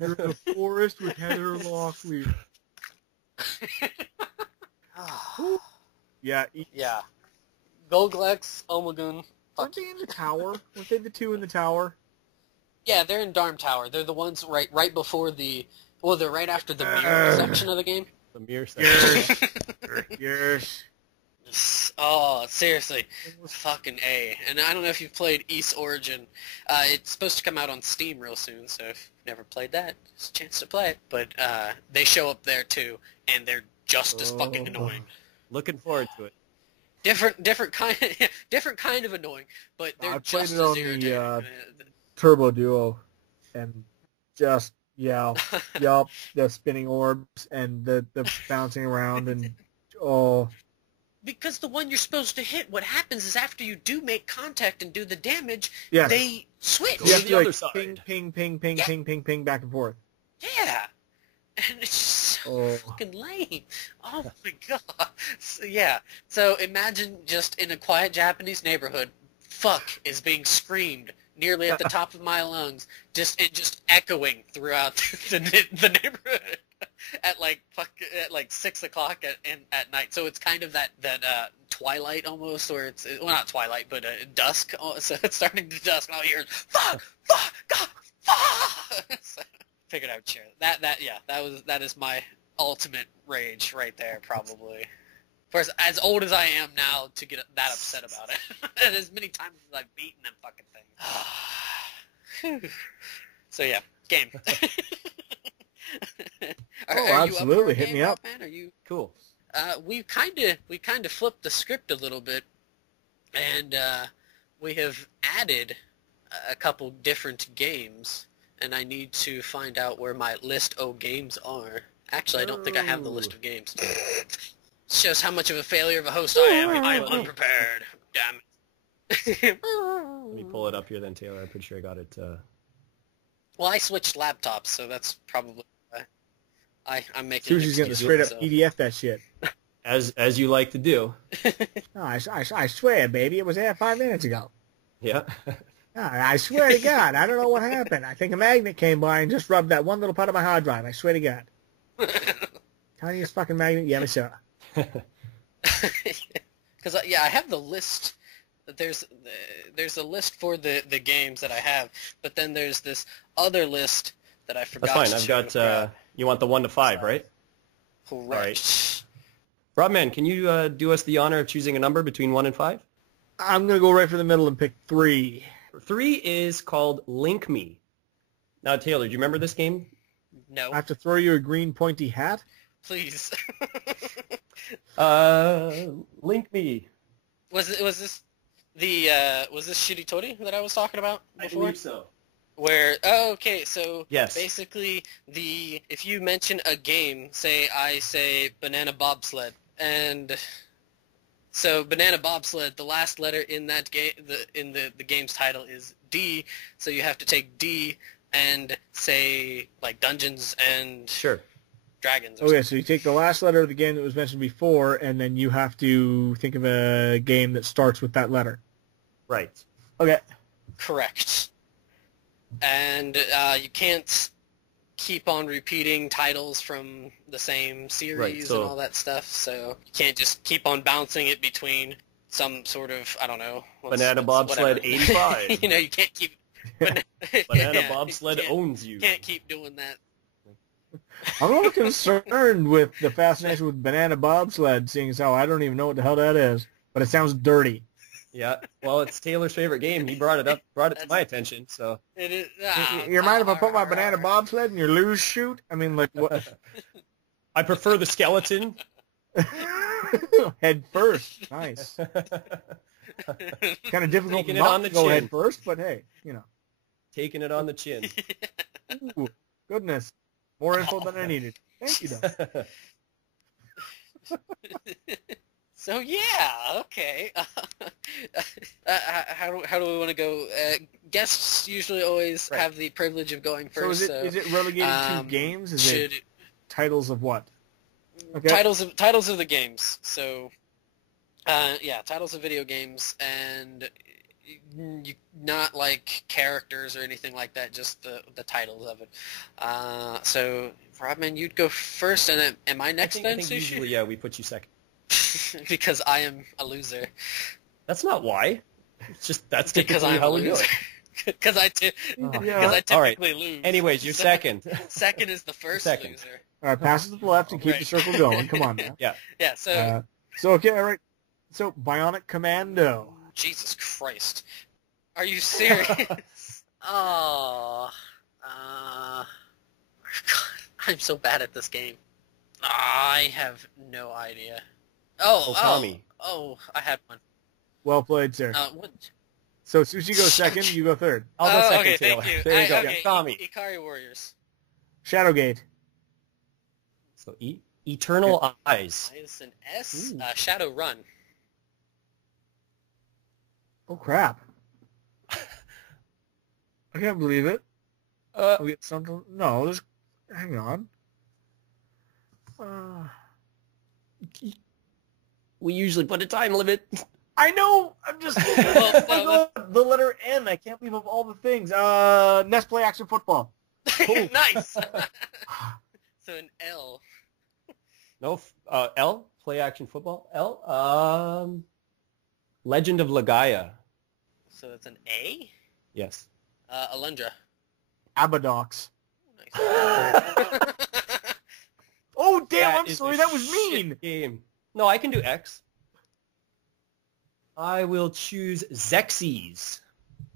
You're in the forest with Heather Locklear. Yeah. Yeah. Golglex, Omagun. Aren't they in the tower? Weren't they the two in the tower? Yeah, they're in Darm Tower. They're the ones right before the... Well, they're right after the mirror section of the game. The mirror section. Yes. Oh, seriously. Fucking A. And I don't know if you've played East Origin. It's supposed to come out on Steam real soon, so if you've never played that, it's a chance to play it. But they show up there, too, and they're just as fucking annoying. Looking forward to it. Different kind of annoying, but they're I've played just it as on the, irritating. Turbo Duo, and just yup, the spinning orbs and the bouncing around and Because the one you're supposed to hit, what happens is after you do make contact and do the damage, Yes. they switch. Go you to have the to other like side. ping, Yeah. ping, back and forth. Yeah. And it's so Oh. fucking lame. Oh my god. So, yeah. So imagine just in a quiet Japanese neighborhood, fuck is being screamed nearly at the top of my lungs, just echoing throughout the neighborhood at like 6 o'clock at night. So it's kind of that twilight almost, or it's, well, not twilight, but dusk. So it's starting to dusk, and all you hear is fuck, God, fuck. So, figured I would share that is my ultimate rage right there, probably. For as old as I am now to get that upset about it. And as many times as I've beaten them fucking things. So yeah, game. Absolutely. Hit me up. Man? Are you? Cool. We kind of flipped the script a little bit, and we have added a couple different games, and I need to find out where my list of games are. Actually, I don't think I have the list of games. Shows how much of a failure of a host I am. I am unprepared. Damn it. Let me pull it up here then, Taylor. I'm pretty sure I got it. Well, I switched laptops, so that's probably why I'm making. Sushi's gonna straight up PDF that shit. As you like to do. No, I swear, baby, it was there 5 minutes ago. Yeah. No, I swear to God, I don't know what happened. I think a magnet came by and just rubbed that one little part of my hard drive. I swear to God. Tiniest fucking magnet you ever saw. Because I have the list. There's a list for the games that I have, but then there's this other list that I forgot. That's fine. I've got. You want the 1 to 5, right? Correct. All right. Robman, can you do us the honor of choosing a number between 1 and 5? I'm gonna go right for the middle and pick 3. 3 is called Link Me. Now, Taylor, do you remember this game? No. I have to throw you a green pointy hat. Please. Link Me. Was this Shitty Tori that I was talking about before? I believe so. Where so yes. Basically if you mention a game, I say Banana Bobsled, and so Banana Bobsled, the last letter in that game, the game's title is D, so you have to take D and say like Dungeons and Sure. Dragons. Okay, so you take the last letter of the game that was mentioned before, and then you have to think of a game that starts with that letter. Right. Okay. Correct. And you can't keep on repeating titles from the same series Right, so and all that stuff, so you can't just keep on bouncing it between some sort of, I don't know. Banana Bobsled whatever. 85. You can't keep... Banana Bobsled owns you. Can't keep doing that. I'm a little concerned with the fascination with Banana Bobsled, seeing as how I don't even know what the hell that is, but it sounds dirty. Yeah, well, it's Taylor's favorite game. He brought it to my attention, so. It is. You mind if I put my Banana Bobsled in your luge chute? I mean, like, what? I prefer the skeleton. Head first. Nice. Kind of difficult Taking not to go head first, but hey, Taking it on the chin. Ooh, goodness. More info than I needed. Thank you, though. So yeah, okay. How do we want to go? Guests usually always have the privilege of going first. So is it relegated to games? Is it titles of what? Okay. Titles of the games. So titles of video games, and not like characters or anything like that. Just the titles of it. So Robman, you'd go first, and then am I next? I think usually we put you second. Because I am a loser. That's not why. It's just that's because typically how we do it. Because I typically lose. Anyways, you're second. Second is the first Second. loser. All right, pass it to the left and keep the circle going. Come on now. Yeah. Yeah. So. Okay. All right. So Bionic Commando. Jesus Christ. Are you serious? Oh. I'm so bad at this game. I have no idea. Tommy. Oh, I had one. Well played, sir. What? So Sushi goes second, you go third. I'll go second, okay, Taylor. thank you. There you go. Okay, Tommy. Ikari Warriors. Shadowgate. So Eternal Eyes. Is an S. Shadow Run. Oh crap! I can't believe it. We get something. No, there's. Hang on. We usually put a time limit. I know. I'm just the letter N. I can't believe of all the things. Nest Play Action Football. Nice. So an L. No, L. Play Action Football. L. Legend of Legaia. So it's an A. Yes. Alundra. Abadox. Nice. Oh damn! That I'm is sorry. a That was shit mean. Game. No, I can do X. I will choose Xerxes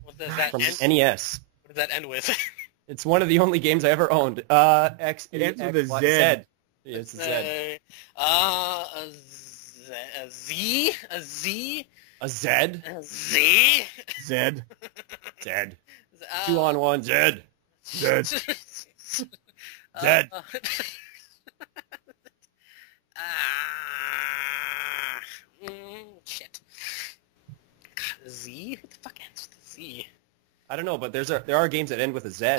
What does that from end? the NES. What does that end with? It's one of the only games I ever owned. X. It ends with a Y, Z. Yeah, it's a Z. A Z, a Z, A Z. a Z. Zed. Z. 2 on 1. Z. Zed. Zed. Shit. God, Z? What the fuck ends with a Z? I don't know, but there are games that end with a Z.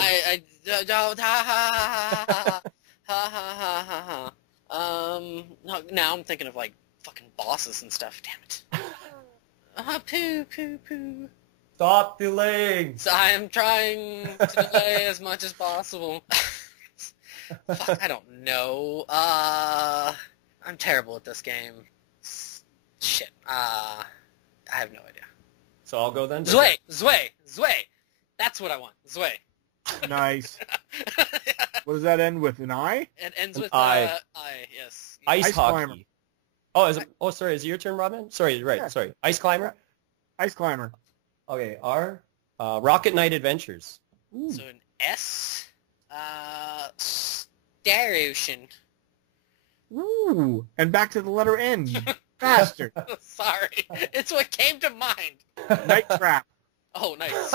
No, now I'm thinking of like fucking bosses and stuff. Damn it. Poo, poo, poo. Stop delaying. So I am trying to delay as much as possible. Fuck, I don't know. I'm terrible at this game. Shit. I have no idea. So I'll go then. Zwei! That's what I want. Zwei. Nice. What does that end with? An I? It ends An with I. yes. Ice Climber. hockey. Sorry. Is it your turn, Robman? Sorry. Right. Yeah. Sorry. Ice climber. Ice Climber. Okay. R. Rocket Knight Adventures. So an S. Star Ocean. Ooh. And back to the letter N. Bastard. Sorry. It's what came to mind. Night Trap. Oh, nice.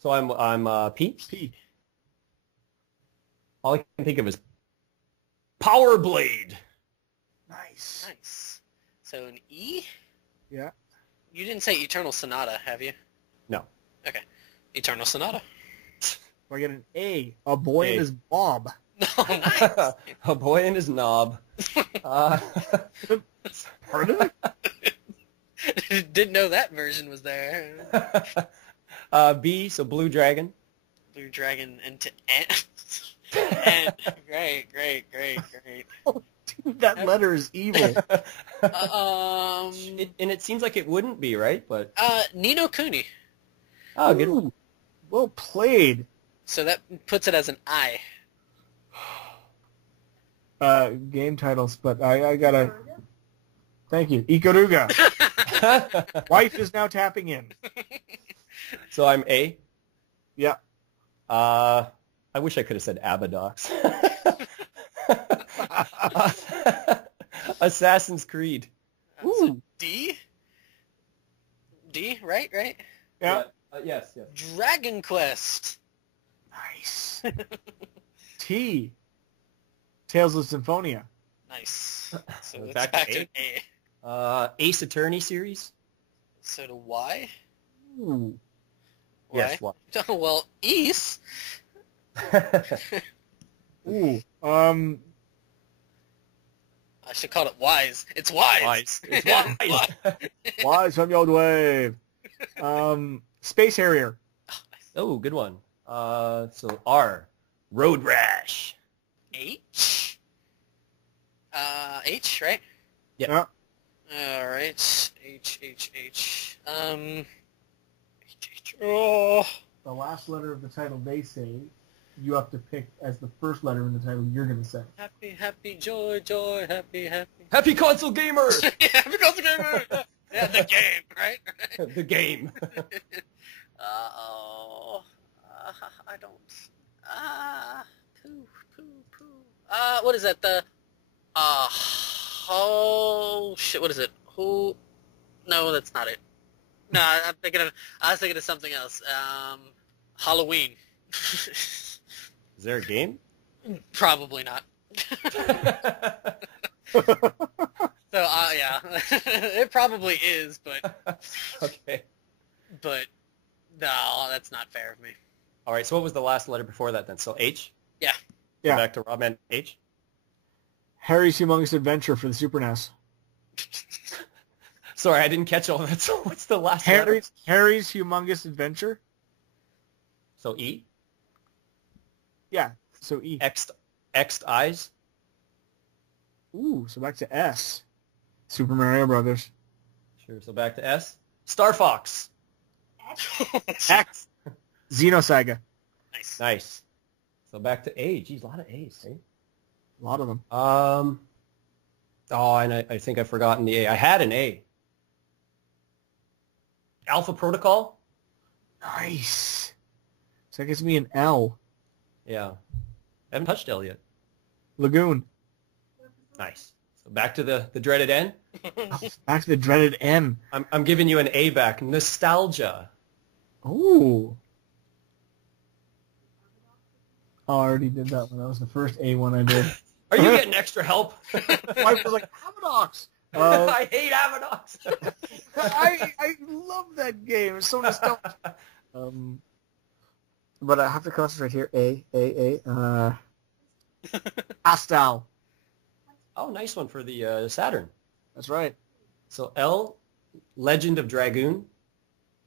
So I'm P. P. All I can think of is Power Blade. Nice. Nice. So an E? Yeah. You didn't say Eternal Sonata, have you? No. Okay. Eternal Sonata. So I get an A. A boy A. and his Bob. Oh, nice. A boy and his knob. Pardon? Didn't know that version was there. B. So Blue Dragon. Blue Dragon into N. Great. Dude, that letter is evil. And it seems like it wouldn't be, right? But Nino Kuni. oh, good. Ooh, well played. So that puts it as an I. Game titles, but I gotta... Thank you. Ikaruga. Wife is now tapping in. So I'm A. Yeah. I wish I could have said Abadox. Assassin's Creed. So D? D, right? Yeah. Yes. Dragon Quest. Nice. T. Tales of Symphonia. Nice. So it's Back back to to A. Ace Attorney series. So to Y? Ooh. Yes. Y? Well, East. Ooh. I should call it Wise. It's Wise. Wise. It's Yeah, Wise. Wise from your wave. Space Harrier. Oh, good one. So R. Road Rash. H? H, right? Yep. Yeah. All right. H. Oh. The last letter of the title they say, you have to pick as the first letter in the title you're going to say. Happy, joy, happy. Happy Console Gamer. Yeah, happy console gamer. Yeah, the game, right? The game. Uh-oh. I don't... Poo. What is that? Oh, shit, what is it? Who... No, that's not it. No, I was thinking of something else. Halloween. Is there a game? Probably not. So, yeah. It probably is, but Okay. No, that's not fair of me. All right. So what was the last letter before that then? So H. Yeah. Yeah. Back to Robman. H. Harry's Humongous Adventure for the Super NES. Sorry, I didn't catch all that. So what's the last letter? Harry's Humongous Adventure? So E. Yeah, so E. X'd eyes. Ooh, so back to S. Super Mario Brothers. Sure. So back to S. Star Fox. X. Xenosaga. Nice. Nice. So back to A. Geez, a lot of A's. Eh? A lot of them. Oh, and I think I've forgotten the A. I had an A. Alpha Protocol? Nice. So that gives me an L. Yeah. I haven't touched L yet. Lagoon. Nice. So back to the dreaded N. Back to the dreaded N. I'm giving you an A back. Nostalgia. Ooh. Oh, I already did that one. That was the first A one I did. Are you getting extra help? Wife was like, Avadox. I hate Avadox. I love that game. It's so nostalgic. But I have to concentrate here. A. Astal. Oh, nice one for the Saturn. That's right. So L, Legend of Dragoon.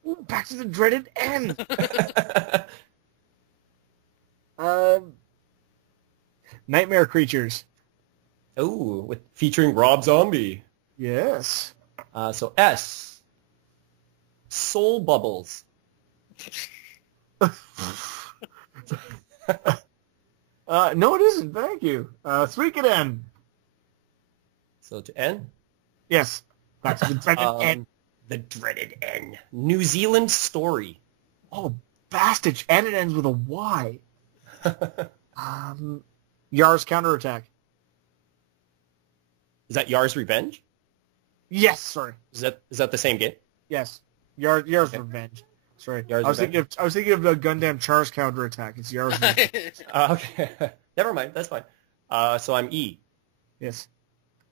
Ooh, back to the dreaded N. Nightmare Creatures. Oh, featuring Rob Zombie. Yes. So S, Soul Bubbles. No, it isn't. Thank you. Suikoden. So to N. Yes. Back to the dreaded N. The dreaded N. New Zealand Story. Oh, bastard. And it ends with a Y. Yar's Counterattack. Is that Yar's Revenge? Yes, sorry. Is that the same game? Yes. Yar's Revenge. Sorry. Yar's I was Revenge. thinking of the Gundam Char's Counterattack. It's Yar's Revenge. Okay. Never mind. That's fine. So I'm E. Yes.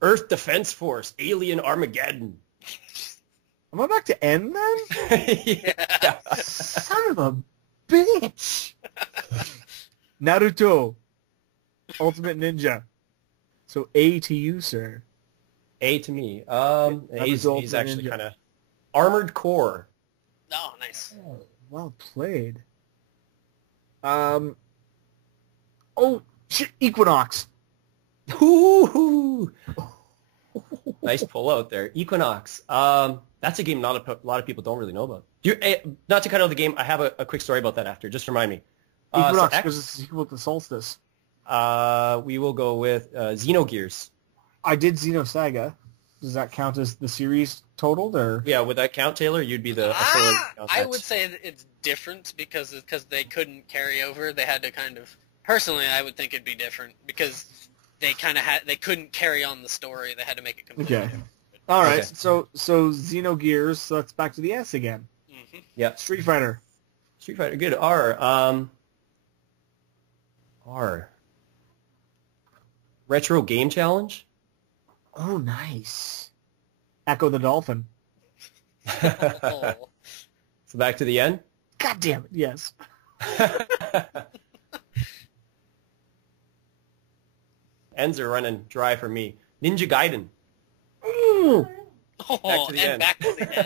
Earth Defense Force. Alien Armageddon. Am I back to N then? Yeah. Son of a bitch. Naruto. Ultimate Ninja. So A to you, sir. A to me. A's Ultimate actually Ninja. kind of Armored Core. Oh, nice. Oh, well played. Shit, Equinox. Ooh. Nice pull out there. Equinox. That's a game not a lot of people don't really know about. Not to cut out the game, I have a quick story about that after. Just remind me. Equinox, because it's equal to Solstice. We will go with Xenogears. I did Xenosaga. Does that count as the series totaled, or? Yeah, would that count, Taylor? You'd be the authority. I would say that it's different because they couldn't carry over. They had to kind of. Personally, I would think it'd be different because they they couldn't carry on the story. They had to make it completely different. All right. Okay. So Xenogears. So that's back to the S again. Mm-hmm. Yeah. Street Fighter. Street Fighter. Good. R. Retro Game Challenge. Oh, nice. Echo the Dolphin. Oh. So back to the end. God damn it! Yes. Ends are running dry for me. Ninja Gaiden. Ooh. Back to the end. Back to the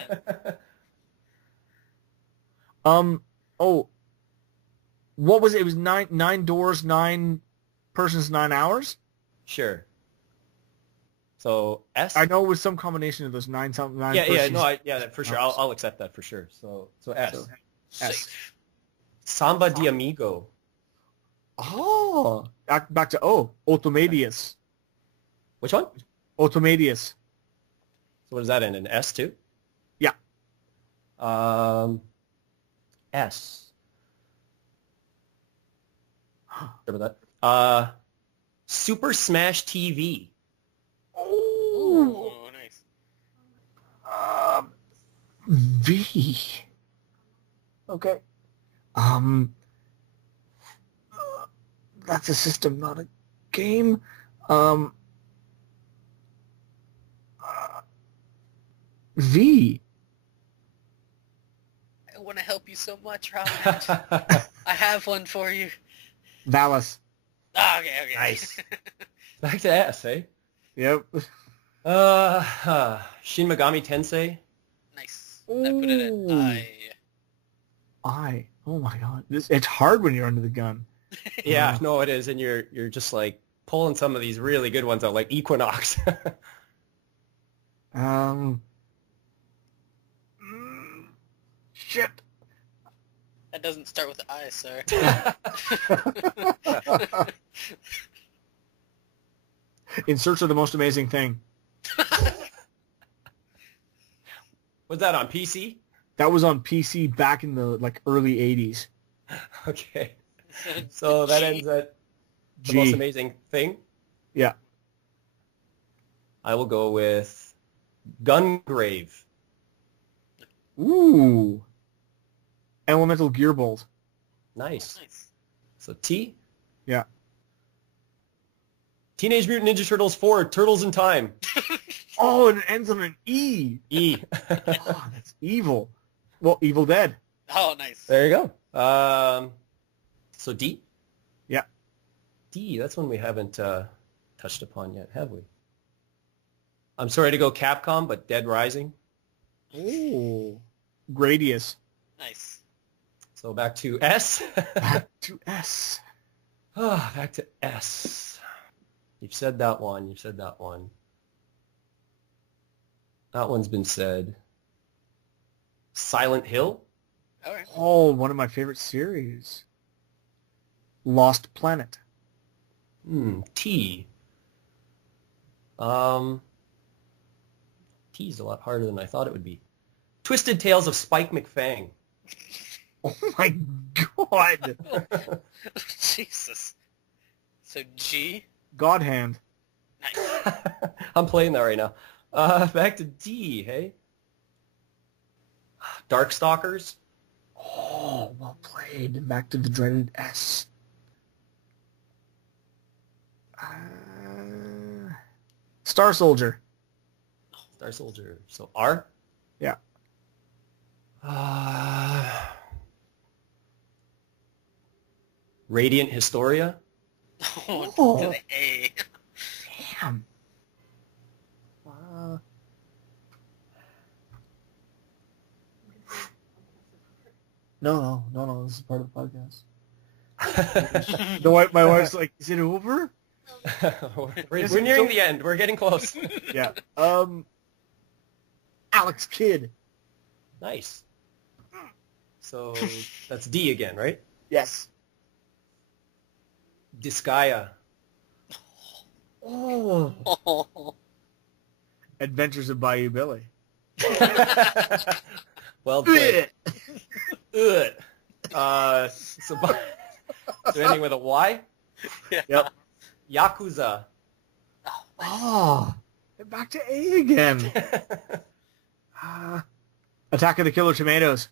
end. Oh. What was it? It was nine doors, 9 persons, 9 hours. Sure. So S. I know it was some combination of those 9 something. 9 Yeah, persons. no, for sure. I'll accept that for sure. So S. So, S. Safe. Samba de Amigo. Oh, back to Automadius. Which one? Automadius. So what does that end in? S too? Yeah. S. Sorry about that. Super Smash TV. Ooh, nice. V. Okay. That's a system, not a game. V. I want to help you so much, Robert. I have one for you. Valis. Oh, okay. Nice. Back to S, eh? Yep. Shin Megami Tensei. Nice. I put it at I. I. Oh my god. It's hard when you're under the gun. Yeah, no, it is, and you're just like pulling some of these really good ones out, like Equinox. Shit. That doesn't start with I, sir. In Search of the Most Amazing Thing. Was that on PC? That was on PC back in the early 80s. Okay. So that ends at the most amazing thing. Yeah. I will go with Gungrave. Ooh. Elemental Gearbolt. Nice. Nice. So T. Yeah. Teenage Mutant Ninja Turtles 4, Turtles in Time. Oh, and it ends on an E. E. Oh, that's evil. Well, Evil Dead. Oh, nice. There you go. So D. Yeah. D. That's one we haven't touched upon yet, have we? I'm sorry to go Capcom, but Dead Rising. Oh. Gradius. Nice. So back to S. Back to S. Back to S. You've said that one. You've said that one. That one's been said. Silent Hill. All right. Oh, one of my favorite series. Lost Planet. T. T is a lot harder than I thought it would be. Twisted Tales of Spike McFang. Oh my god. Jesus. So G. God Hand. Nice. I'm playing that right now. Back to D, hey? Darkstalkers. Oh, well played. Back to the dreaded S. Star Soldier. Star Soldier. So R? Yeah. Radiant Historia. Oh, to the A. Damn. No. This is part of the podcast. My wife's like, is it over? we're nearing the end. We're getting close. Yeah. Alex Kidd. Nice. So that's D again, right? Yes. Disgaea. Oh. Oh. Adventures of Bayou Billy. Well played. Ugh. So ending with a Y? Yep. Yakuza. Oh. Back to A again. Attack of the Killer Tomatoes.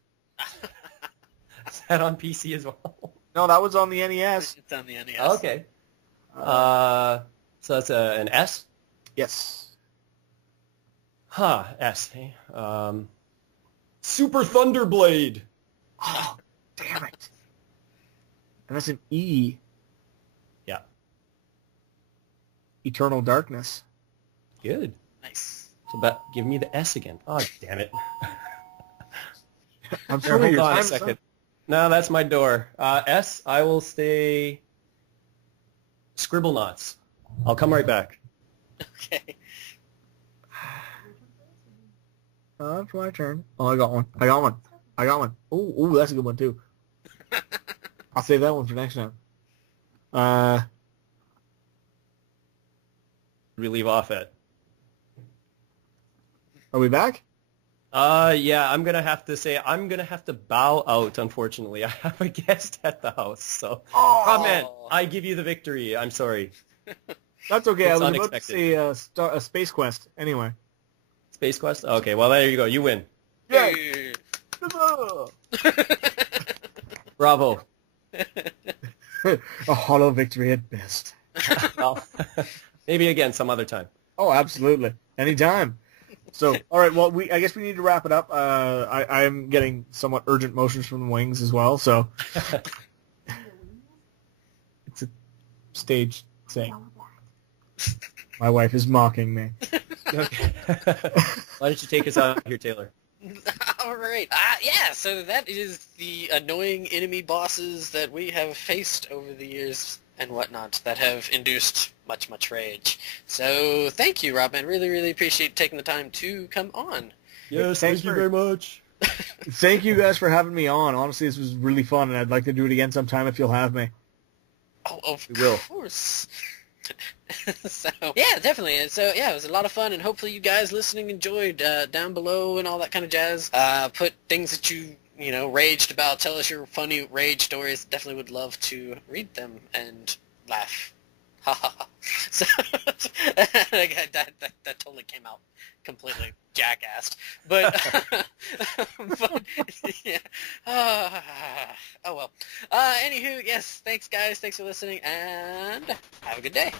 Is that on PC as well? No, that was on the NES. It's on the NES. Okay. So that's an S? Yes. S. Hey. Super Thunderblade. Oh, damn it. And that's an E. Yeah. Eternal Darkness. Good. Nice. So give me the S again. Oh, damn it. I'm Here, sorry, hold your on a time's second. up. No, that's my door. S, I will stay Scribblenauts. I'll come right back. Okay. It's my turn. Oh, I got one. Ooh, that's a good one, too. I'll save that one for next time. We leave off at. Are we back? Yeah, I'm going to have to bow out, unfortunately. I have a guest at the house, so. Oh, man, I give you the victory. I'm sorry. That's okay. It's I was unexpected. about to say a Space Quest. Anyway. Space Quest? Okay, well, there you go. You win. Yay. Bravo. A hollow victory at best. Well, maybe again some other time. Oh, absolutely. Anytime. So, all right. Well, I guess we need to wrap it up. I'm getting somewhat urgent motions from the wings as well. So, it's a stage thing. My wife is mocking me. Okay. Why don't you take us out here, Taylor? All right. Yeah, so that is the annoying enemy bosses that we have faced over the years and whatnot that have induced much rage. So thank you, Robman. Really, really appreciate taking the time to come on. Yes, Thanks thank you very much. Thank you guys for having me on. Honestly, this was really fun, and I'd like to do it again sometime if you'll have me. Oh, of We will. course. So yeah, definitely. And so yeah, it was a lot of fun, and hopefully you guys listening enjoyed. Down below and all that kind of jazz. Put things that you raged about. Tell us your funny rage stories. Definitely would love to read them and laugh. Ha ha ha. So that totally came out completely jackassed. But but yeah. Oh well. Anywho, yes. Thanks guys. Thanks for listening, and have a good day.